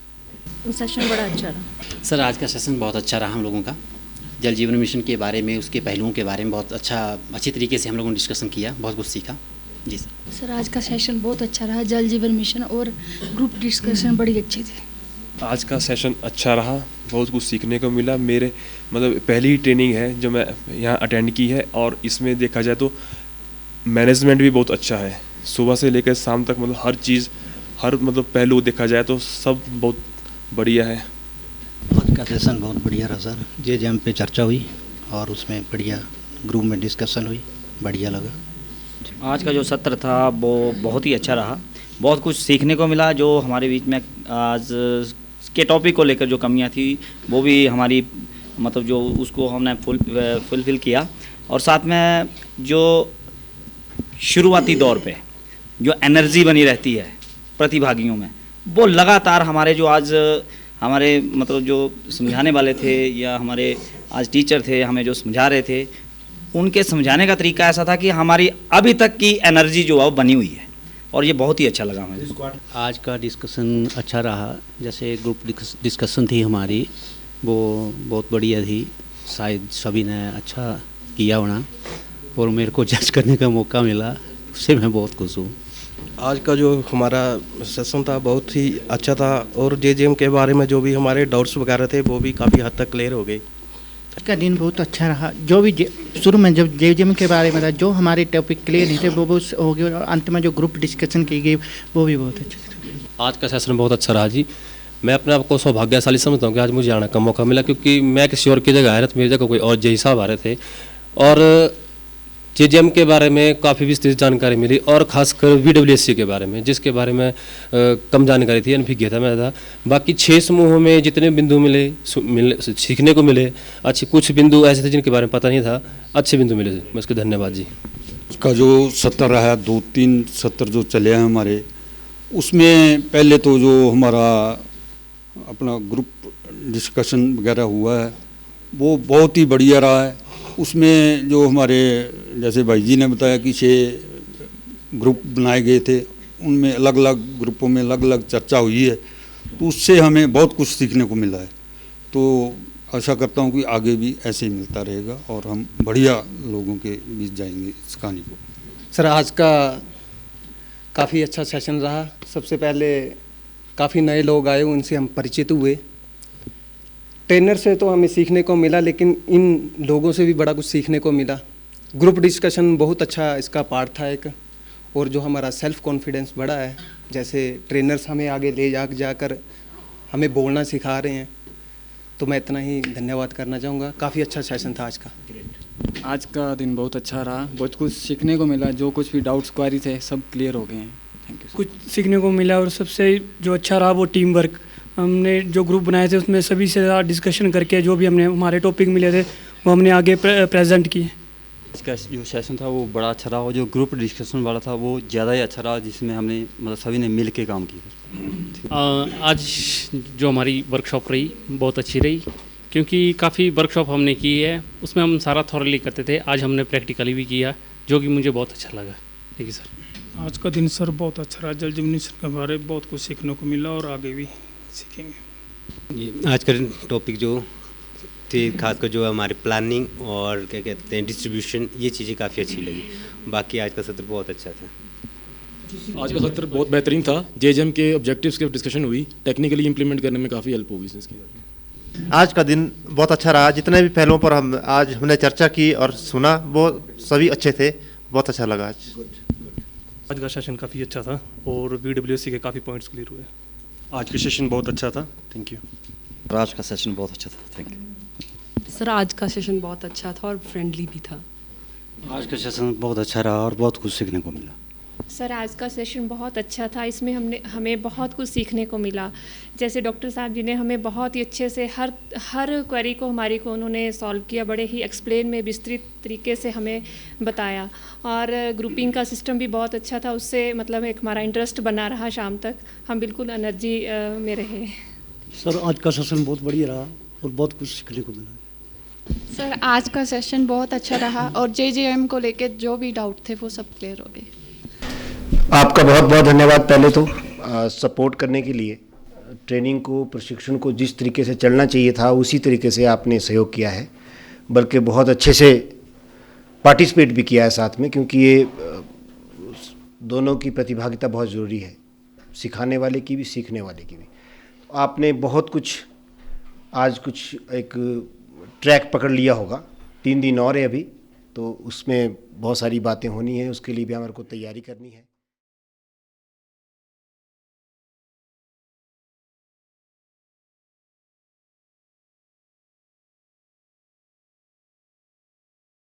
सेशन बड़ा अच्छा रहा सर। आज का सेशन बहुत अच्छा रहा हम लोगों का। जल जीवन मिशन के बारे में, उसके पहलुओं के बारे में बहुत अच्छी तरीके से हम लोगों ने डिस्कशन किया, बहुत कुछ सीखा। जी सर, आज का सेशन बहुत अच्छा रहा। जल जीवन मिशन और ग्रुप डिस्कशन बड़ी अच्छी थी। आज का सेशन अच्छा रहा, बहुत कुछ सीखने को मिला। मेरे मतलब पहली ही ट्रेनिंग है जो मैं यहाँ अटेंड की है, और इसमें देखा जाए तो मैनेजमेंट भी बहुत अच्छा है। सुबह से लेकर शाम तक मतलब हर चीज़, हर मतलब पहलू देखा जाए तो सब बहुत बढ़िया है। आज का सेशन बहुत बढ़िया रहा सर। जेजीएम पे चर्चा हुई और उसमें बढ़िया ग्रुप में डिस्कशन हुई, बढ़िया लगा। आज का जो सत्र था वो बहुत ही अच्छा रहा, बहुत कुछ सीखने को मिला। जो हमारे बीच में आज के टॉपिक को लेकर जो कमियां थी वो भी हमारी मतलब जो उसको हमने फुलफिल किया, और साथ में जो शुरुआती दौर पे जो एनर्जी बनी रहती है प्रतिभागियों में, वो लगातार हमारे जो आज हमारे मतलब जो समझाने वाले थे या हमारे आज टीचर थे हमें जो समझा रहे थे, उनके समझाने का तरीका ऐसा था कि हमारी अभी तक की एनर्जी जो है वो बनी हुई है, और ये बहुत ही अच्छा लगा हमें। आज का डिस्कशन अच्छा रहा। जैसे ग्रुप डिस्कशन थी हमारी, वो बहुत बढ़िया थी। शायद सभी ने अच्छा किया होना, और मेरे को जज करने का मौका मिला, उससे मैं बहुत खुश हूँ। आज का जो हमारा सेशन था बहुत ही अच्छा था, और जेजीएम के बारे में जो भी हमारे डाउट्स वगैरह थे वो भी काफ़ी हद तक क्लियर हो गए। आज का दिन बहुत अच्छा रहा। जो भी शुरू में जब जेजीएम के बारे में था, जो हमारे टॉपिक क्लियर नहीं थे वो हो गए, और अंत में जो ग्रुप डिस्कशन की गई वो भी बहुत अच्छा। आज का सेशन बहुत अच्छा रहा जी। मैं अपने आप को सौभाग्यशाली समझता हूँ कि आज मुझे आने का मौका मिला, क्योंकि मैं किसी और की जगह आया था तो मेरी जगह कोई और जय साहब आ रहे थे, और जेजीएम के बारे में काफ़ी विस्तृत जानकारी मिली, और ख़ासकर BWSC के बारे में, जिसके बारे में कम जानकारी थी, अनभिज्ञता में था। बाकी 6 समूहों में जितने बिंदु मिले सीखने को मिले, अच्छे कुछ बिंदु ऐसे थे जिनके बारे में पता नहीं था, अच्छे बिंदु मिले। मैं उसके धन्यवाद जी। उसका जो सत्र रहा, 2-3 सत्र जो चले हैं हमारे, उसमें पहले तो जो हमारा अपना ग्रुप डिस्कशन वगैरह हुआ है वो बहुत ही बढ़िया रहा है। उसमें जो हमारे जैसे भाई जी ने बताया कि 6 ग्रुप बनाए गए थे, उनमें अलग अलग ग्रुपों में अलग अलग चर्चा हुई है, तो उससे हमें बहुत कुछ सीखने को मिला है। तो आशा करता हूँ कि आगे भी ऐसे ही मिलता रहेगा और हम बढ़िया लोगों के बीच जाएंगे इस कहानी को। सर, आज का काफ़ी अच्छा सेशन रहा। सबसे पहले काफ़ी नए लोग आए, उनसे हम परिचित हुए। ट्रेनर से तो हमें सीखने को मिला, लेकिन इन लोगों से भी बड़ा कुछ सीखने को मिला। ग्रुप डिस्कशन बहुत अच्छा इसका पार्ट था एक, और जो हमारा सेल्फ कॉन्फिडेंस बढ़ा है, जैसे ट्रेनर्स हमें आगे ले जाकर हमें बोलना सिखा रहे हैं, तो मैं इतना ही धन्यवाद करना चाहूँगा। काफ़ी अच्छा सेशन था आज का। आज का दिन बहुत अच्छा रहा, बहुत कुछ सीखने को मिला, जो कुछ भी डाउट्स क्वारी थे सब क्लियर हो गए हैं। Thank you. कुछ सीखने को मिला, और सबसे जो अच्छा रहा वो टीम वर्क। हमने जो ग्रुप बनाए थे उसमें सभी से ज़्यादा डिस्कशन करके जो भी हमने हमारे टॉपिक मिले थे वो हमने आगे प्रेजेंट किए। इसका जो सेशन था वो बड़ा अच्छा रहा, और जो ग्रुप डिस्कशन वाला था वो ज़्यादा ही अच्छा रहा, जिसमें हमने मतलब सभी ने मिल के काम किया। आज जो हमारी वर्कशॉप रही बहुत अच्छी रही, क्योंकि काफ़ी वर्कशॉप हमने की है, उसमें हम सारा थॉरली करते थे। आज हमने प्रैक्टिकली भी किया, जो कि मुझे बहुत अच्छा लगा। Thank you sir. आज का दिन सर बहुत अच्छा रहा, जल जीवन मिशन के बारे में बहुत कुछ सीखने को मिला और आगे भी सीखेंगे। आज का टॉपिक जो थे, खासकर जो हमारे प्लानिंग और क्या कहते हैं डिस्ट्रीब्यूशन, ये चीज़ें काफ़ी अच्छी लगी। बाकी आज का सत्र बहुत अच्छा था। आज का सत्र बहुत बेहतरीन था। जेजेएम के ऑब्जेक्टिव्स की डिस्कशन हुई, टेक्निकली इंप्लीमेंट करने में काफ़ी हेल्प होगी इसकी। आज का दिन बहुत अच्छा रहा। जितने भी पहलुओं पर हमने चर्चा की और सुना वो सभी अच्छे थे, बहुत अच्छा लगा आज का सेशन काफ़ी अच्छा था और VWC के काफ़ी पॉइंट्स क्लियर हुए। आज का सेशन बहुत अच्छा था। Thank you. आज का सेशन बहुत अच्छा था। Thank you sir. आज का सेशन बहुत अच्छा था और फ्रेंडली भी था। आज का सेशन बहुत अच्छा रहा और बहुत कुछ सीखने को मिला। सर आज का सेशन बहुत अच्छा था, इसमें हमें बहुत कुछ सीखने को मिला। जैसे डॉक्टर साहब जी ने हमें बहुत ही अच्छे से हर क्वेरी को हमारी को उन्होंने सॉल्व किया, बड़े ही एक्सप्लेन में विस्तृत तरीके से हमें बताया। और ग्रुपिंग का सिस्टम भी बहुत अच्छा था, उससे मतलब एक हमारा इंटरेस्ट बना रहा। शाम तक हम बिल्कुल एनर्जी में रहे। सर आज का सेशन बहुत बढ़िया रहा और बहुत कुछ सीखने को मिला। सर आज का सेशन बहुत अच्छा रहा और JJM को लेके जो भी डाउट थे वो सब क्लियर हो गए। आपका बहुत बहुत धन्यवाद पहले तो सपोर्ट करने के लिए। ट्रेनिंग को, प्रशिक्षण को जिस तरीके से चलना चाहिए था उसी तरीके से आपने सहयोग किया है, बल्कि बहुत अच्छे से पार्टिसिपेट भी किया है साथ में, क्योंकि ये दोनों की प्रतिभागिता बहुत ज़रूरी है, सिखाने वाले की भी, सीखने वाले की भी। आपने बहुत कुछ आज कुछ एक ट्रैक पकड़ लिया होगा। 3 दिन और है अभी, तो उसमें बहुत सारी बातें होनी है, उसके लिए भी हमारे को तैयारी करनी है।